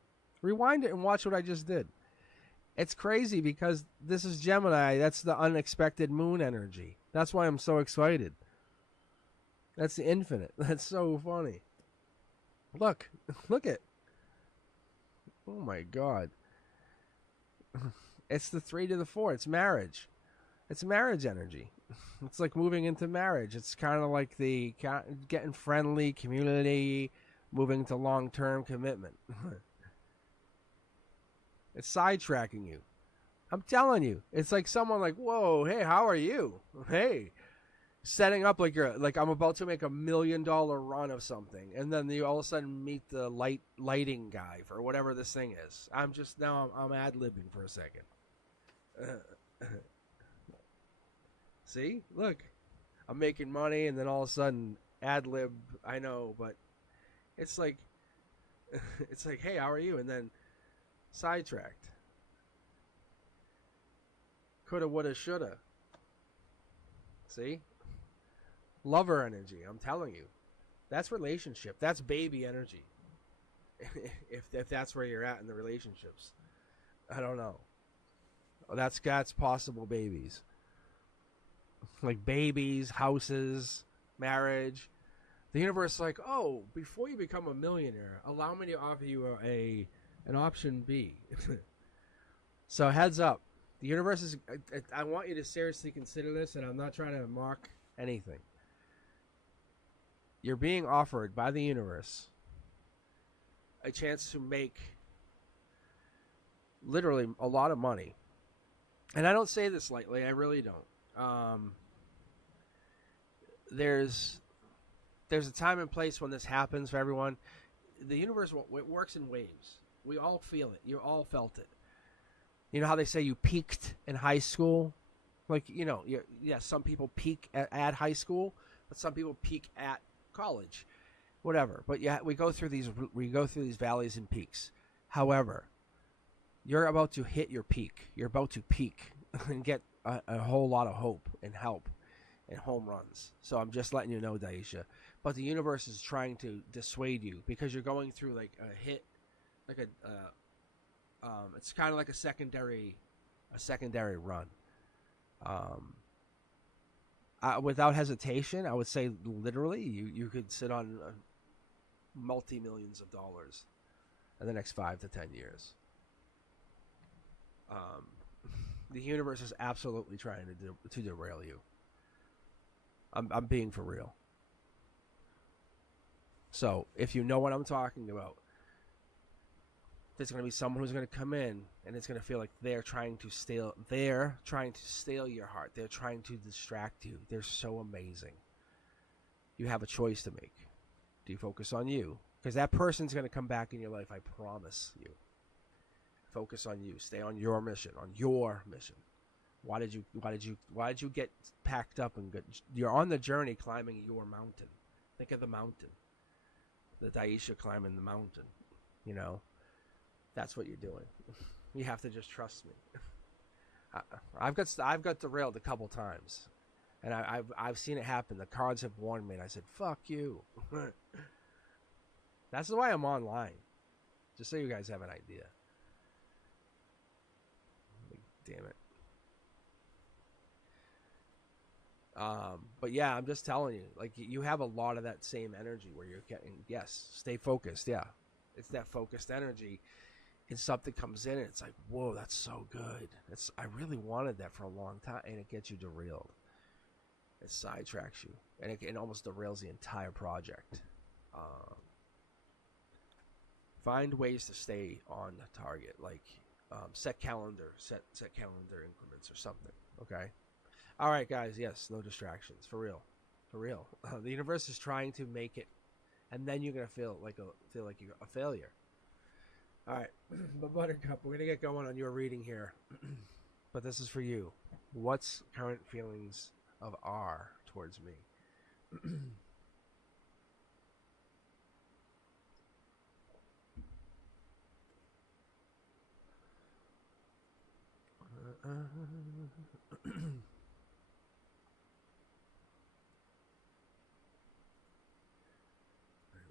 Rewind it and watch what I just did. It's crazy because this is Gemini. That's the unexpected moon energy. That's why I'm so excited. That's the infinite. That's so funny. Look it. Oh my God. It's the 3 to the 4. It's marriage. It's marriage energy. It's like moving into marriage. It's kind of like the getting friendly, community, moving to long-term commitment. It's sidetracking you. I'm telling you. It's like someone like, whoa, hey, how are you? Hey. Setting up like I'm about to make $1 million run of something. And then you all of a sudden meet the lighting guy for whatever this thing is. I'm ad-libbing for a second. See? Look. I'm making money and then all of a sudden ad-lib, I know, but it's like, hey, how are you? And then sidetracked. Coulda, woulda, shoulda. See? Lover energy, I'm telling you. That's relationship. That's baby energy. if that's where you're at in the relationships. I don't know. That's possible babies. Like babies, houses, marriage. The universe is like, oh, before you become a millionaire, allow me to offer you an option B. So heads up. The universe is... I want you to seriously consider this, and I'm not trying to mock anything. You're being offered by the universe a chance to make literally a lot of money. And I don't say this lightly. I really don't. There's a time and place when this happens for everyone. The universe, it works in waves. We all feel it. You all felt it. You know how they say you peaked in high school? Like, some people peak at high school, but some people peak at college. whatever. But yeah, we go through these valleys and peaks. However, you're about to hit your peak. You're about to peak and get a whole lot of hope and help and home runs. So I'm just letting you know, Daisha. But the universe is trying to dissuade you because you're going through like a hit, like it's kind of like a secondary run. Without hesitation, I would say literally, you could sit on multi-millions of dollars in the next 5 to 10 years. The universe is absolutely trying to derail you. I'm being for real. So if you know what I'm talking about, there's going to be someone who's going to come in, and it's going to feel like they're trying to steal your heart. They're trying to distract you. They're so amazing. You have a choice to make. Do you focus on you? Because that person's going to come back in your life, I promise you. Focus on you. Stay on your mission. Why did you get packed up and good? You're on the journey climbing your mountain. Think of the mountain. The Daisha climbing the mountain. You know, that's what you're doing. You have to just trust me. I've got derailed a couple times, and I've seen it happen. The cards have warned me, and I said, "Fuck you." That's why I'm online. Just so you guys have an idea. Damn it. But yeah, I'm just telling you, like, you have a lot of that same energy where you're getting, yes, stay focused. Yeah. It's that focused energy, and something comes in and it's like, whoa, that's so good. I really wanted that for a long time, and it gets you derailed. It sidetracks you, and it almost derails the entire project. Find ways to stay on target, like set calendar increments or something. Okay. All right, guys. Yes, no distractions. For real. The universe is trying to make it, and then you're gonna feel like you're a failure. All right, but Buttercup, we're gonna get going on your reading here. But this is for you. What's current feelings of R towards me?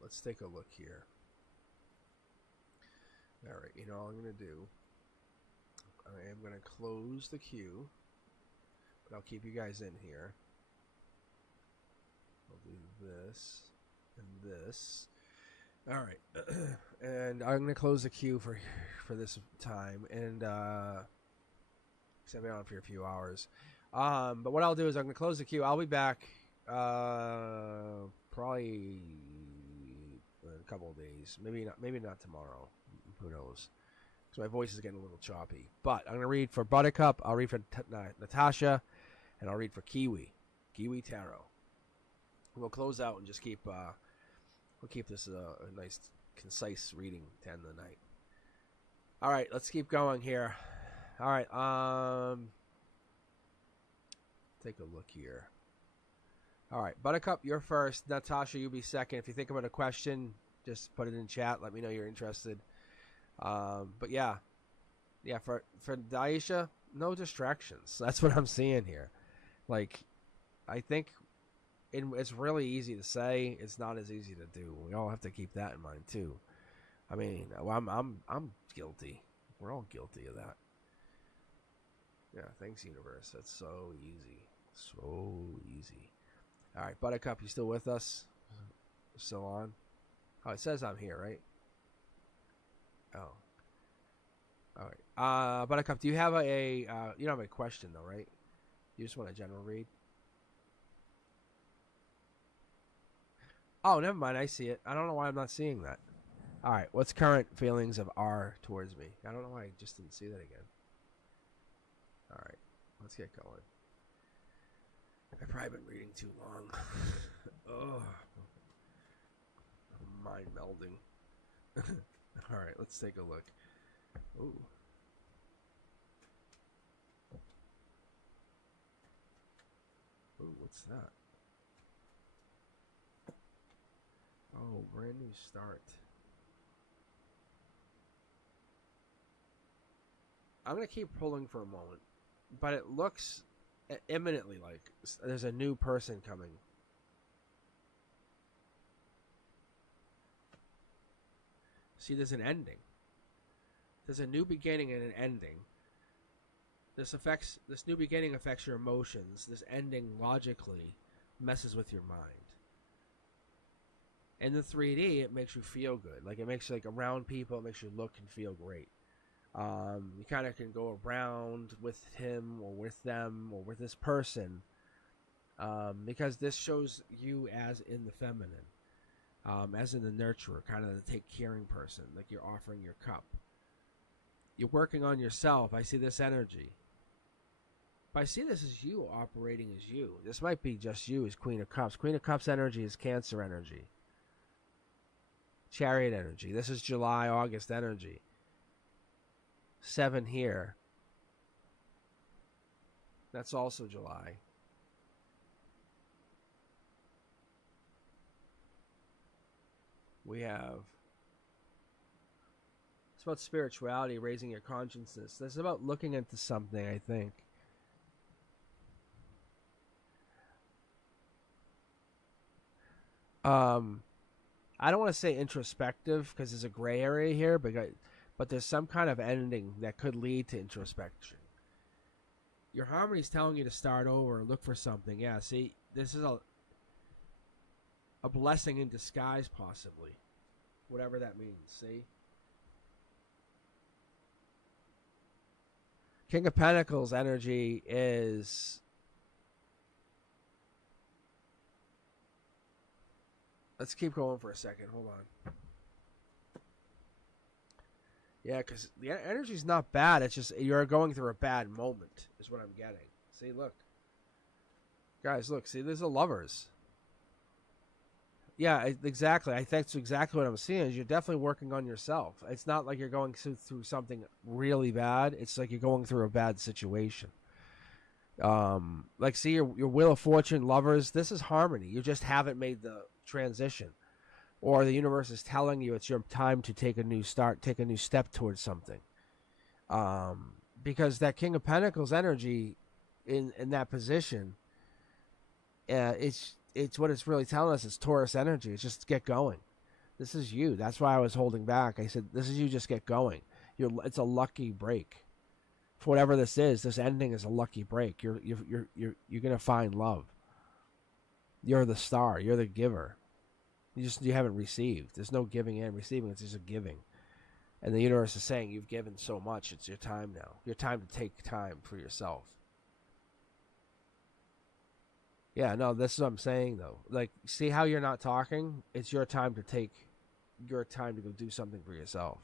Let's take a look here. All right, you know what I'm going to do? I am going to close the queue, but I'll keep you guys in here. I'll do this and this. All right, and I'm going to close the queue for this time, and because I've been on for a few hours. But what I'll do is I'm going to close the queue. I'll be back probably in a couple of days. Maybe not tomorrow. Who knows? Because my voice is getting a little choppy. But I'm going to read for Buttercup. I'll read for Natasha. And I'll read for Kiwi Tarot. We'll close out and just keep this a nice, concise reading to end the night. All right, let's keep going here. All right, take a look here. All right, Buttercup, you're first. Natasha, you be second. If you think about a question, just put it in chat. Let me know you're interested. But yeah, for Daisha, no distractions. That's what I'm seeing here. Like, I think it's really easy to say. It's not as easy to do. We all have to keep that in mind too. I mean, I'm guilty. We're all guilty of that. Yeah, thanks, universe. That's so easy. So easy. All right, Buttercup, you still with us? Still on? Oh, it says I'm here, right? Oh. All right. Buttercup, do you have you don't have a question though, right? You just want a general read? Oh, never mind. I see it. I don't know why I'm not seeing that. All right. What's current feelings of R towards me? I don't know why I just didn't see that again. All right. Let's get going. I've probably been reading too long. Oh. Mind melding. All right. Let's take a look. Ooh. Ooh, what's that? Oh, Oh, brand new start. I'm going to keep pulling for a moment, but it looks imminently like there's a new person coming. See, there's an ending. There's a new beginning and an ending. This new beginning affects your emotions. This ending logically messes with your mind. In the 3D, it makes you feel good. Like, it makes you, like, around people, it makes you look and feel great. You kind of can go around with him or with them or with this person, because this shows you as in the feminine, as in the nurturer, kind of the take caring person, like you're offering your cup. You're working on yourself. I see this energy. But I see this as you operating as you. This might be just you as Queen of Cups. Queen of Cups energy is Cancer energy. Chariot energy. This is July, August energy. 7 here. That's also July. We have... It's about spirituality, raising your consciousness. This is about looking into something, I think. I don't want to say introspective because there's a gray area here, but there's some kind of ending that could lead to introspection. Your harmony is telling you to start over and look for something. Yeah, see, this is a blessing in disguise, possibly. Whatever that means, see? King of Pentacles energy is... Let's keep going for a second. Hold on. Yeah, because the energy's not bad. It's just you're going through a bad moment is what I'm getting. See, look. Guys, look. See, there's the Lovers. Yeah, exactly. I think that's exactly what I'm seeing. Is you're definitely working on yourself. It's not like you're going through something really bad. It's like you're going through a bad situation. Like, see, your Wheel of Fortune, Lovers, this is harmony. You just haven't made the transition. Or the universe is telling you it's your time to take a new start, take a new step towards something. Because that King of Pentacles energy in that position, it's what it's really telling us. It's Taurus energy. It's just get going. This is you. That's why I was holding back. I said, this is you, just get going. It's a lucky break. For whatever this is, this ending is a lucky break. You're gonna find love. You're the star. You're the giver. You haven't received. There's no giving and receiving. It's just a giving. And the universe is saying you've given so much. It's your time now. Your time to take time for yourself. Yeah, no, this is what I'm saying though. Like, see how you're not talking? It's your time to go do something for yourself.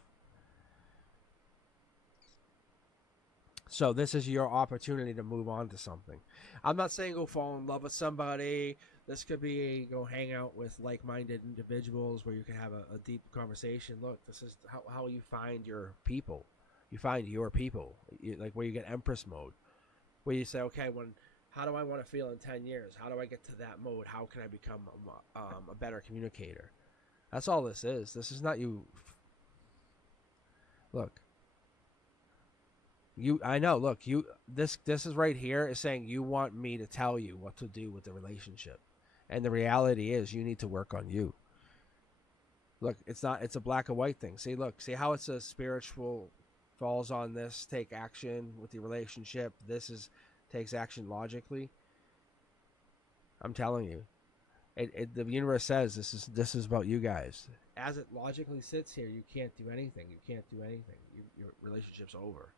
So this is your opportunity to move on to something. I'm not saying go fall in love with somebody. This could be go hang out with like-minded individuals where you can have a deep conversation. Look, this is how you find your people. You find your people. Like where you get Empress mode. Where you say, okay, how do I want to feel in 10 years? How do I get to that mode? How can I become a better communicator? That's all this is. This is not you. Look. I know. Look, this is right here is saying you want me to tell you what to do with the relationship, and the reality is you need to work on you. Look, it's a black and white thing. See how it's a spiritual falls on this. Take action with the relationship. Takes action logically. I'm telling you, the universe says this is about you guys. As it logically sits here, you can't do anything. You can't do anything. Your relationship's over.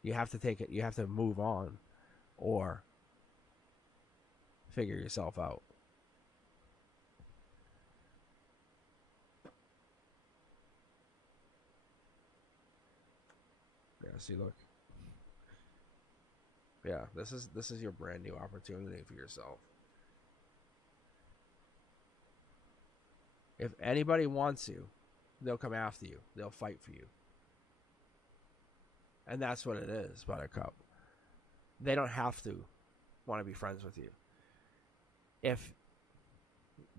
You have to take it. You have to move on, or figure yourself out. Yeah. See, look. Yeah. This is your brand new opportunity for yourself. If anybody wants you, they'll come after you. They'll fight for you. And that's what it is, Buttercup. They don't have to want to be friends with you. If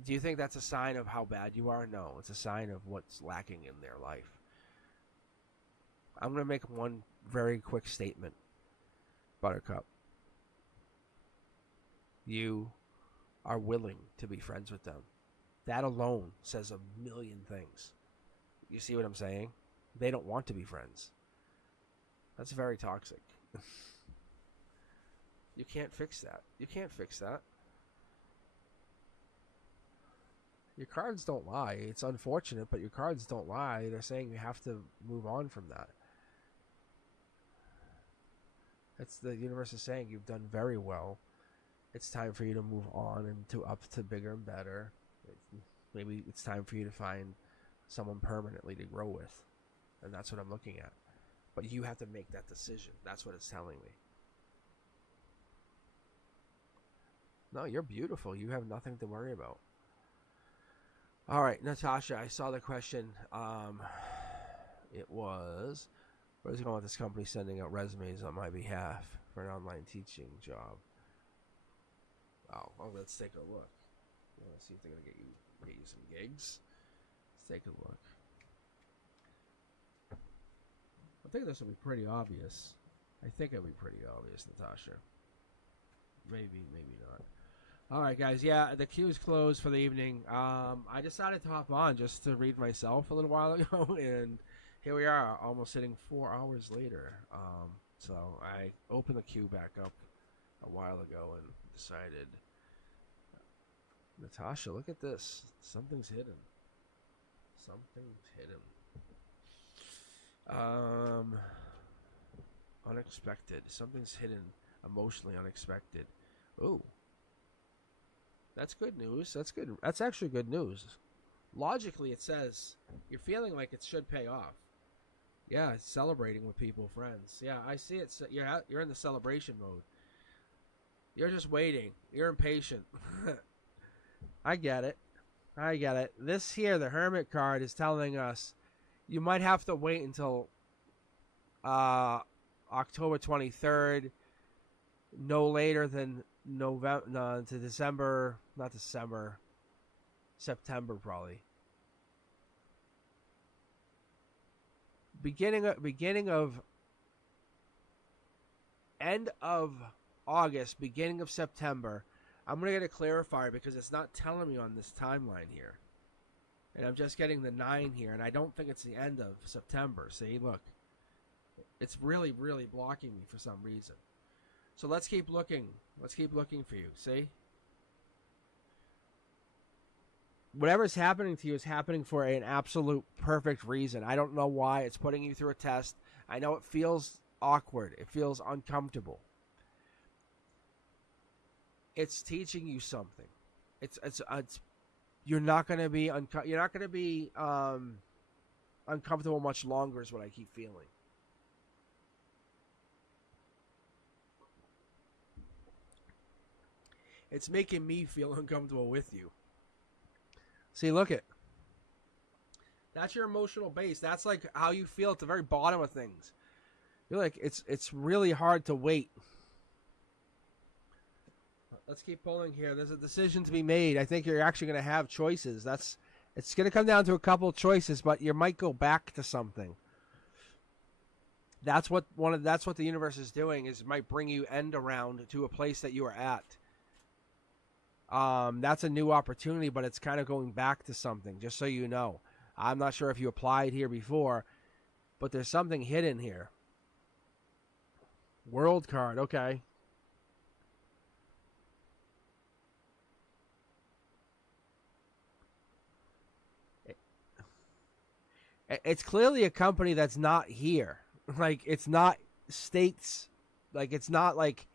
Do you think that's a sign of how bad you are? No, it's a sign of what's lacking in their life. I'm going to make one very quick statement, Buttercup. You are willing to be friends with them. That alone says a million things. You see what I'm saying? They don't want to be friends. That's very toxic. You can't fix that. You can't fix that. Your cards don't lie. It's unfortunate, but your cards don't lie. They're saying you have to move on from that. That's the universe is saying you've done very well. It's time for you to move on and to up to bigger and better. Maybe it's time for you to find someone permanently to grow with. And that's what I'm looking at. But you have to make that decision. That's what it's telling me. No, you're beautiful. You have nothing to worry about. All right, Natasha, I saw the question. It was, where's it going with this company sending out resumes on my behalf for an online teaching job? Oh, well, let's take a look. Let's see if they're going to get you some gigs. Let's take a look. I think this will be pretty obvious. I think it'll be pretty obvious, Natasha. Maybe, maybe not. All right, guys. Yeah, the queue is closed for the evening. I decided to hop on just to read myself a little while ago, and here we are, almost sitting 4 hours later. So I opened the queue back up a while ago and decided, Natasha, look at this. Something's hidden. Something's hidden. Unexpected. Something's hidden, emotionally unexpected. Ooh. That's good news. That's good. That's actually good news. Logically, it says you're feeling like it should pay off. Yeah, celebrating with people, friends. Yeah, I see it. You're in the celebration mode. You're just waiting. You're impatient. I get it. I get it. This here, the Hermit card, is telling us you might have to wait until October 23rd, no later than November to December, not December, September probably. Beginning of end of August, beginning of September. I'm gonna get it clarified because it's not telling me on this timeline here, and I'm just getting the 9 here, and I don't think it's the end of September. See, look, it's really, really blocking me for some reason. So let's keep looking. Let's keep looking for you. See? Whatever's happening to you is happening for an absolute perfect reason. I don't know why. It's putting you through a test. I know it feels awkward. It feels uncomfortable. It's teaching you something. It's you're not going to be uncomfortable much longer is what I keep feeling. It's making me feel uncomfortable with you. See, look it. That's your emotional base. That's like how you feel at the very bottom of things. You're like, it's really hard to wait. Let's keep pulling here. There's a decision to be made. I think you're actually going to have choices. It's going to come down to a couple of choices, but you might go back to something. That's what the universe is doing. Is it might bring you end around to a place that you are at. That's a new opportunity, but it's kind of going back to something, just so you know. I'm not sure if you applied here before, but there's something hidden here. World card, okay. It's clearly a company that's not here. Like, it's not states. Like, it's not like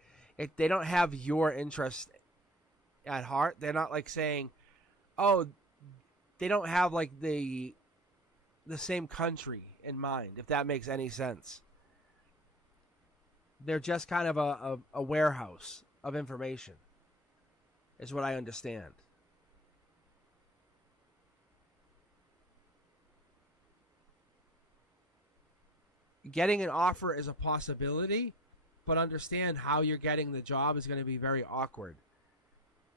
they don't have your interest at heart. They're not like saying, oh, they don't have like the same country in mind, if that makes any sense. They're just kind of a warehouse of information, is what I understand. Getting an offer is a possibility, but understand how you're getting the job is going to be very awkward.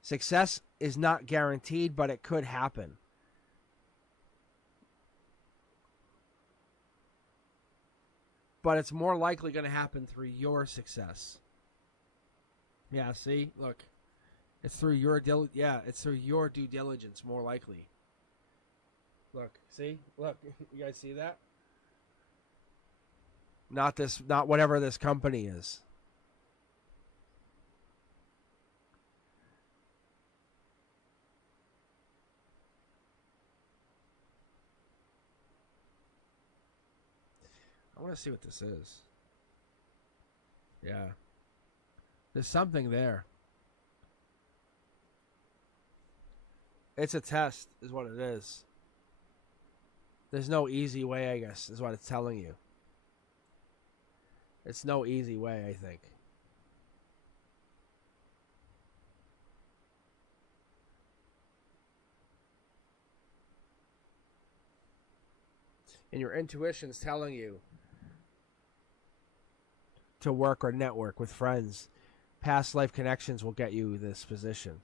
Success is not guaranteed, but it could happen. But it's more likely going to happen through your success. Yeah, see? Look. It's through your it's through your due diligence more likely. Look, see? Look, you guys see that? Not whatever this company is. I want to see what this is. Yeah. There's something there. It's a test, is what it is. There's no easy way, I guess, is what it's telling you. It's no easy way, I think. And your intuition's telling you to work or network with friends. Past life connections will get you this position.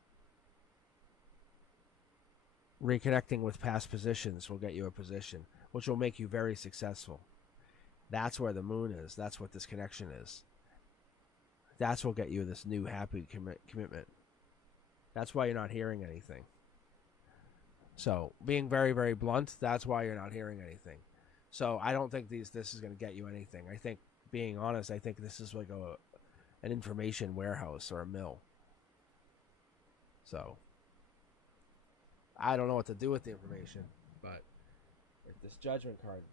Reconnecting with past positions will get you a position, which will make you very successful. That's where the moon is. That's what this connection is. That's what will get you this new happy commitment. That's why you're not hearing anything. So, being very, very blunt, that's why you're not hearing anything. So, I don't think this is going to get you anything. I think, being honest, I think this is like an information warehouse or a mill. So, I don't know what to do with the information, but if this judgment card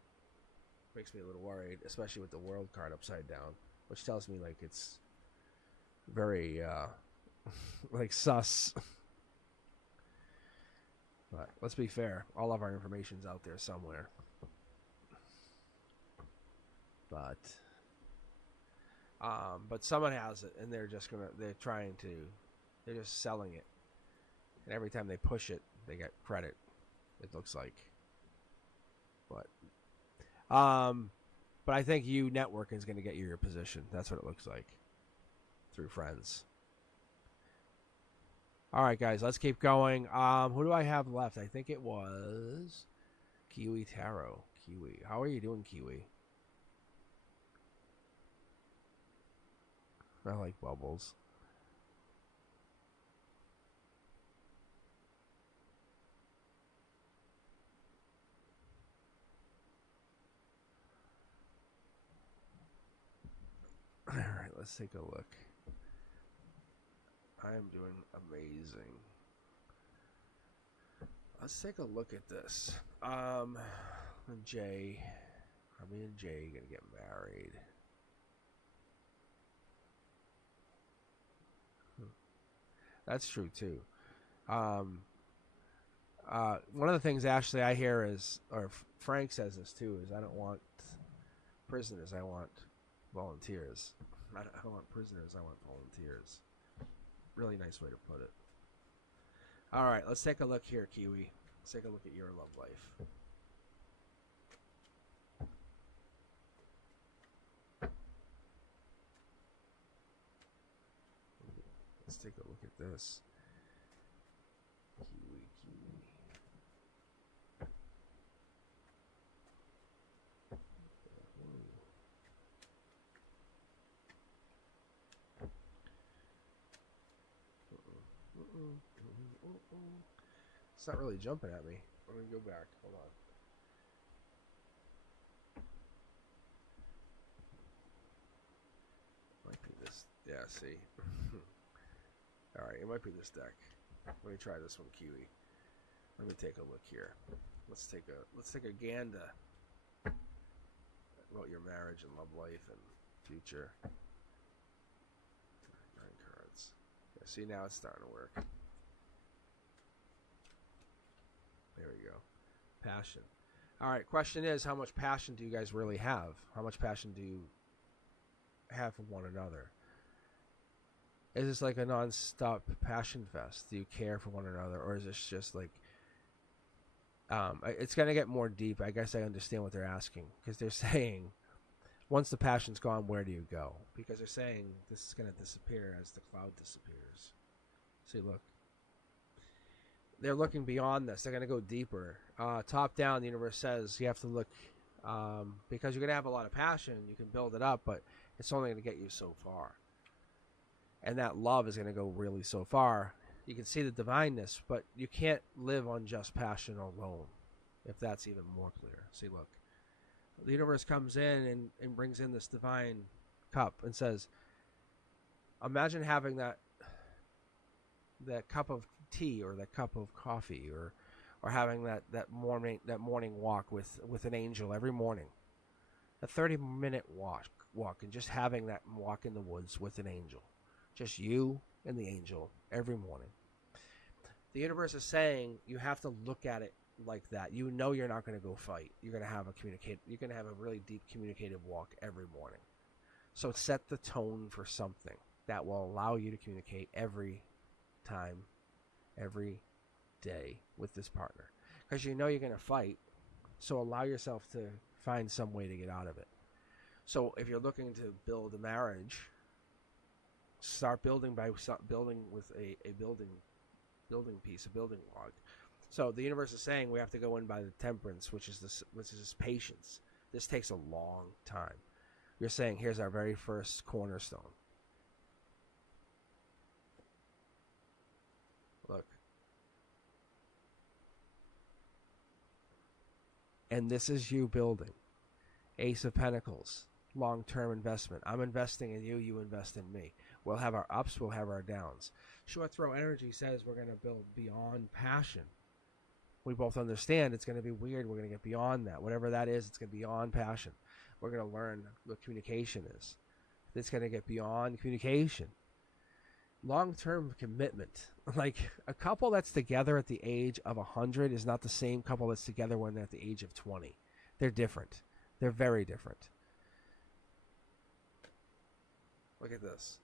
makes me a little worried, especially with the world card upside down, which tells me like it's very like sus. But let's be fair, all of our information's out there somewhere. But someone has it, and they're just selling it, and every time they push it, they get credit. It looks like, but I think you networking is going to get you your position. That's what it looks like through friends. All right, guys, let's keep going. Who do I have left? I think it was Kiwi Tarot. Kiwi, how are you doing, Kiwi? I like bubbles. All right, let's take a look. I am doing amazing. Let's take a look at this. Jay, me and Jay gonna get married. That's true too. One of the things actually I hear is, or Frank says this too, is I don't want prisoners. I want volunteers. I don't want prisoners. I want volunteers. Really nice way to put it. All right, let's take a look here, Kiwi. Let's take a look at your love life. Let's take a look at this. Kiwi. It's not really jumping at me. Let me go back. Hold on. Might be this. Yeah, see. Alright, it might be this deck. Let me try this one, Kiwi. Let me take a look here. Let's take a gander about your marriage and love life and future. 9 cards. Yeah, see, now it's starting to work. There we go. Passion. Alright, question is, how much passion do you guys really have? How much passion do you have for one another? Is this like a non-stop passion fest? Do you care for one another? Or is this just like... it's going to get more deep. I guess I understand what they're asking. Because they're saying, once the passion's gone, where do you go? Because they're saying this is going to disappear as the cloud disappears. See, look. they're looking beyond this. They're going to go deeper. Top down, the universe says you have to look, because you're going to have a lot of passion. You can build it up, but it's only going to get you so far. And that love is going to go really so far. You can see the divineness, but you can't live on just passion alone, if that's even more clear. See, look. The universe comes in and brings in this divine cup and says, imagine having that cup of tea or that cup of coffee, or having that morning walk with an angel every morning. A 30-minute walk, and just having that walk in the woods with an angel. Just you and the angel every morning. The universe is saying you have to look at it like that. You know you're not going to go fight. You're going to have a really deep communicative walk every morning. So set the tone for something that will allow you to communicate every time, every day with this partner. Because you know you're going to fight, so allow yourself to find some way to get out of it. So if you're looking to build a marriage, start building by building with a building piece, a building log. So the universe is saying we have to go in by the temperance, which is this patience. This takes a long time. You're saying here's our very first cornerstone. Look. And this is you building. Ace of Pentacles. Long-term investment. I'm investing in you, you invest in me. We'll have our ups, we'll have our downs. Short throw energy says we're going to build beyond passion. We both understand it's going to be weird. We're going to get beyond that. Whatever that is, it's going to be beyond passion. We're going to learn what communication is. It's going to get beyond communication. Long-term commitment. Like a couple that's together at the age of 100 is not the same couple that's together when they're at the age of 20. They're different. They're very different. Look at this.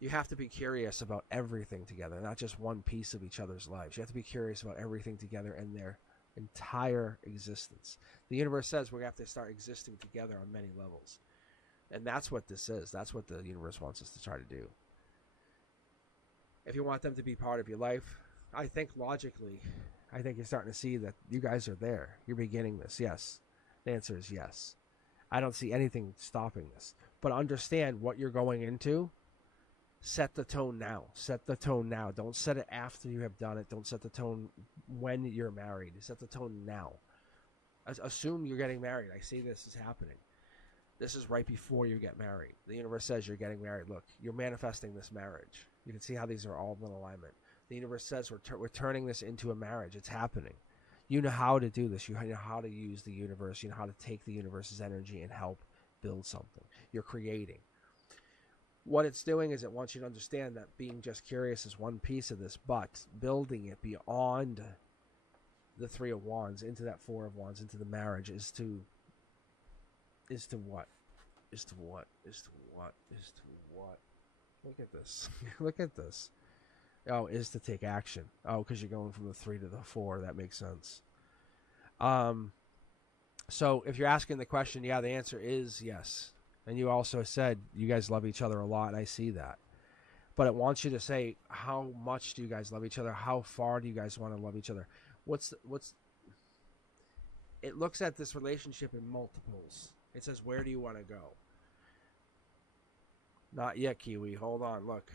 You have to be curious about everything together, not just one piece of each other's lives. You have to be curious about everything together in their entire existence. The universe says we're going to have to start existing together on many levels. And that's what this is. That's what the universe wants us to try to do. If you want them to be part of your life, I think logically, I think you're starting to see that you guys are there. You're beginning this. Yes. The answer is yes. I don't see anything stopping this. But understand what you're going into. Set the tone now. Set the tone now. Don't set it after you have done it. Don't set the tone when you're married. Set the tone now. Assume you're getting married. I see this is happening. This is right before you get married. The universe says you're getting married. Look, you're manifesting this marriage. You can see how these are all in alignment. The universe says we're turning this into a marriage. It's happening. You know how to do this. You know how to use the universe. You know how to take the universe's energy and help build something. You're creating. What it's doing is it wants you to understand that being just curious is one piece of this, but building it beyond the Three of Wands into that Four of Wands, into the marriage is to what? Look at this. Look at this. Oh, is to take action. Oh, because you're going from the 3 to the 4. That makes sense. So if you're asking the question, yeah, the answer is yes. And you also said you guys love each other a lot, and I see that. But it wants you to say, how much do you guys love each other? How far do you guys want to love each other? It looks at this relationship in multiples. It says, where do you want to go? Not yet, Kiwi. Hold on, look.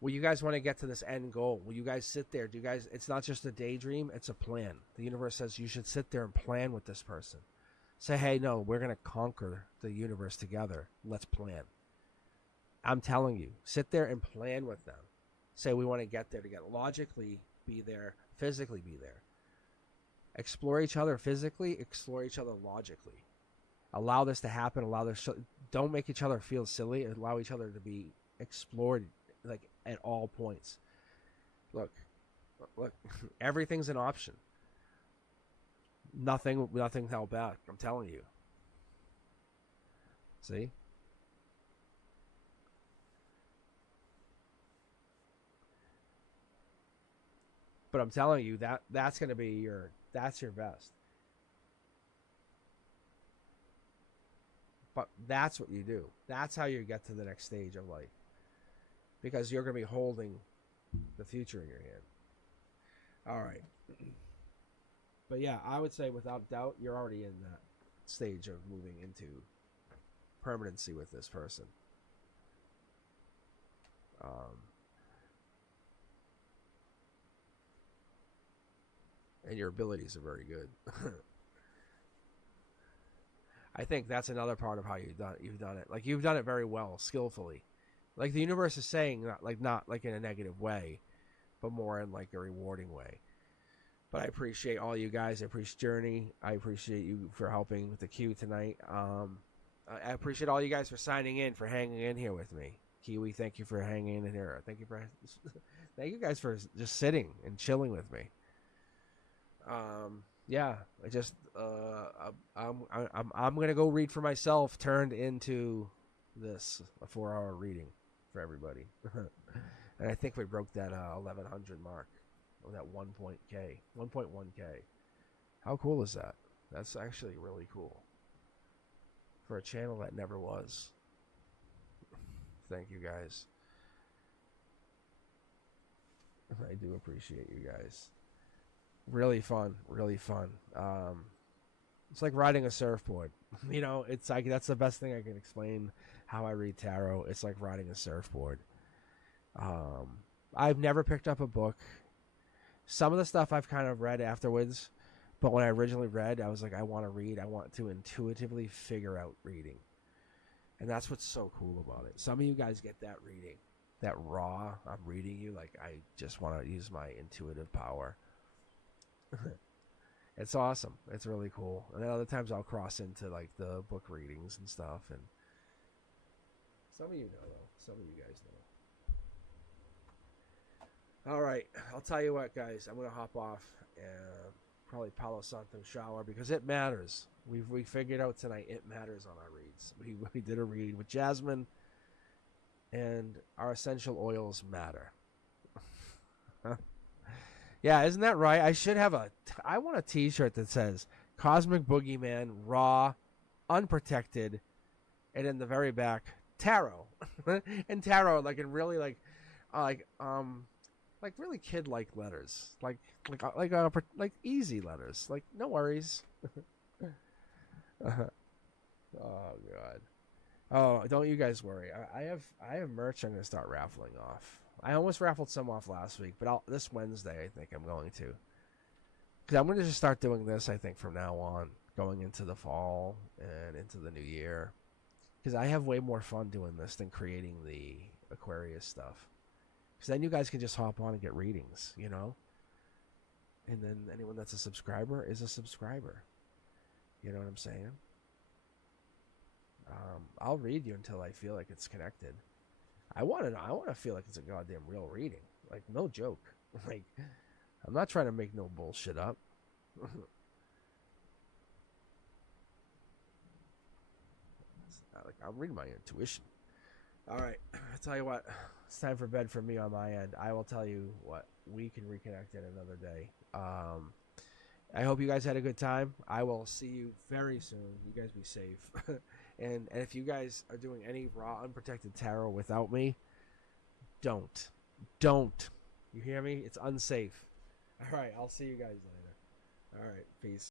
Will you guys want to get to this end goal? Will you guys sit there? It's not just a daydream, it's a plan. The universe says you should sit there and plan with this person. Say, hey, no, we're going to conquer the universe together. Let's plan. I'm telling you, sit there and plan with them. Say, we want to get there together. Logically be there, physically be there. Explore each other physically, explore each other logically. Allow this to happen. Don't make each other feel silly. Allow each other to be explored like at all points. Look, everything's an option. Nothing held back. I'm telling you. See? But I'm telling you that's going to be that's your best. But that's what you do. That's how you get to the next stage of life. Because you're going to be holding the future in your hand. All right. But yeah, I would say without doubt, you're already in that stage of moving into permanency with this person. And your abilities are very good. I think that's another part of how you've done it. Like you've done it very well, skillfully. Like the universe is saying, not like in a negative way, but more in like a rewarding way. But I appreciate all you guys. I appreciate Journey. I appreciate you for helping with the queue tonight. I appreciate all you guys for signing in, for hanging in here with me. Kiwi, thank you for hanging in here. Thank you guys for just sitting and chilling with me. Yeah, I just I'm gonna go read for myself. Turned into this a 4-hour reading for everybody, and I think we broke that 1100 mark, or that 1.1k. How cool is that? That's actually really cool for a channel that never was. Thank you guys. I do appreciate you guys. Really fun. It's like riding a surfboard. You know, it's like that's the best thing I can explain how I read tarot. It's like riding a surfboard. I've never picked up a book. Some of the stuff I've kind of read afterwards, but when I originally read, I was like, I want to read. I want to intuitively figure out reading. And that's what's so cool about it. Some of you guys get that reading, that raw, I'm reading you, like I just want to use my intuitive power. It's awesome. It's really cool. And then other times I'll cross into like the book readings and stuff. And some of you know, though. Some of you guys know. All right. I'll tell you what, guys. I'm going to hop off and probably Palo Santo shower because it matters. We figured out tonight it matters on our reads. We did a read with Jasmine, and our essential oils matter. Yeah, isn't that right? I should have I want a t-shirt that says Cosmic Boogeyman, Raw, Unprotected, and in the very back, Tarot. And Tarot, like in really like really kid-like letters. Like easy letters. Like, no worries. Oh, God. Oh, don't you guys worry. I have merch I'm going to start raffling off. I almost raffled some off last week, but this Wednesday I think I'm going to. Because I'm going to just start doing this, I think, from now on, going into the fall and into the new year. Because I have way more fun doing this than creating the Aquarius stuff. Because then you guys can just hop on and get readings, you know? And then anyone that's a subscriber is a subscriber. You know what I'm saying? I'll read you until I feel like it's connected. I want to feel like it's a goddamn real reading. Like, no joke. Like, I'm not trying to make no bullshit up. Like, I'm reading my intuition. All right. I'll tell you what. It's time for bed for me on my end. I will tell you what. We can reconnect in another day. I hope you guys had a good time. I will see you very soon. You guys be safe. And if you guys are doing any raw, unprotected tarot without me, don't. You hear me? It's unsafe. All right. I'll see you guys later. All right. Peace.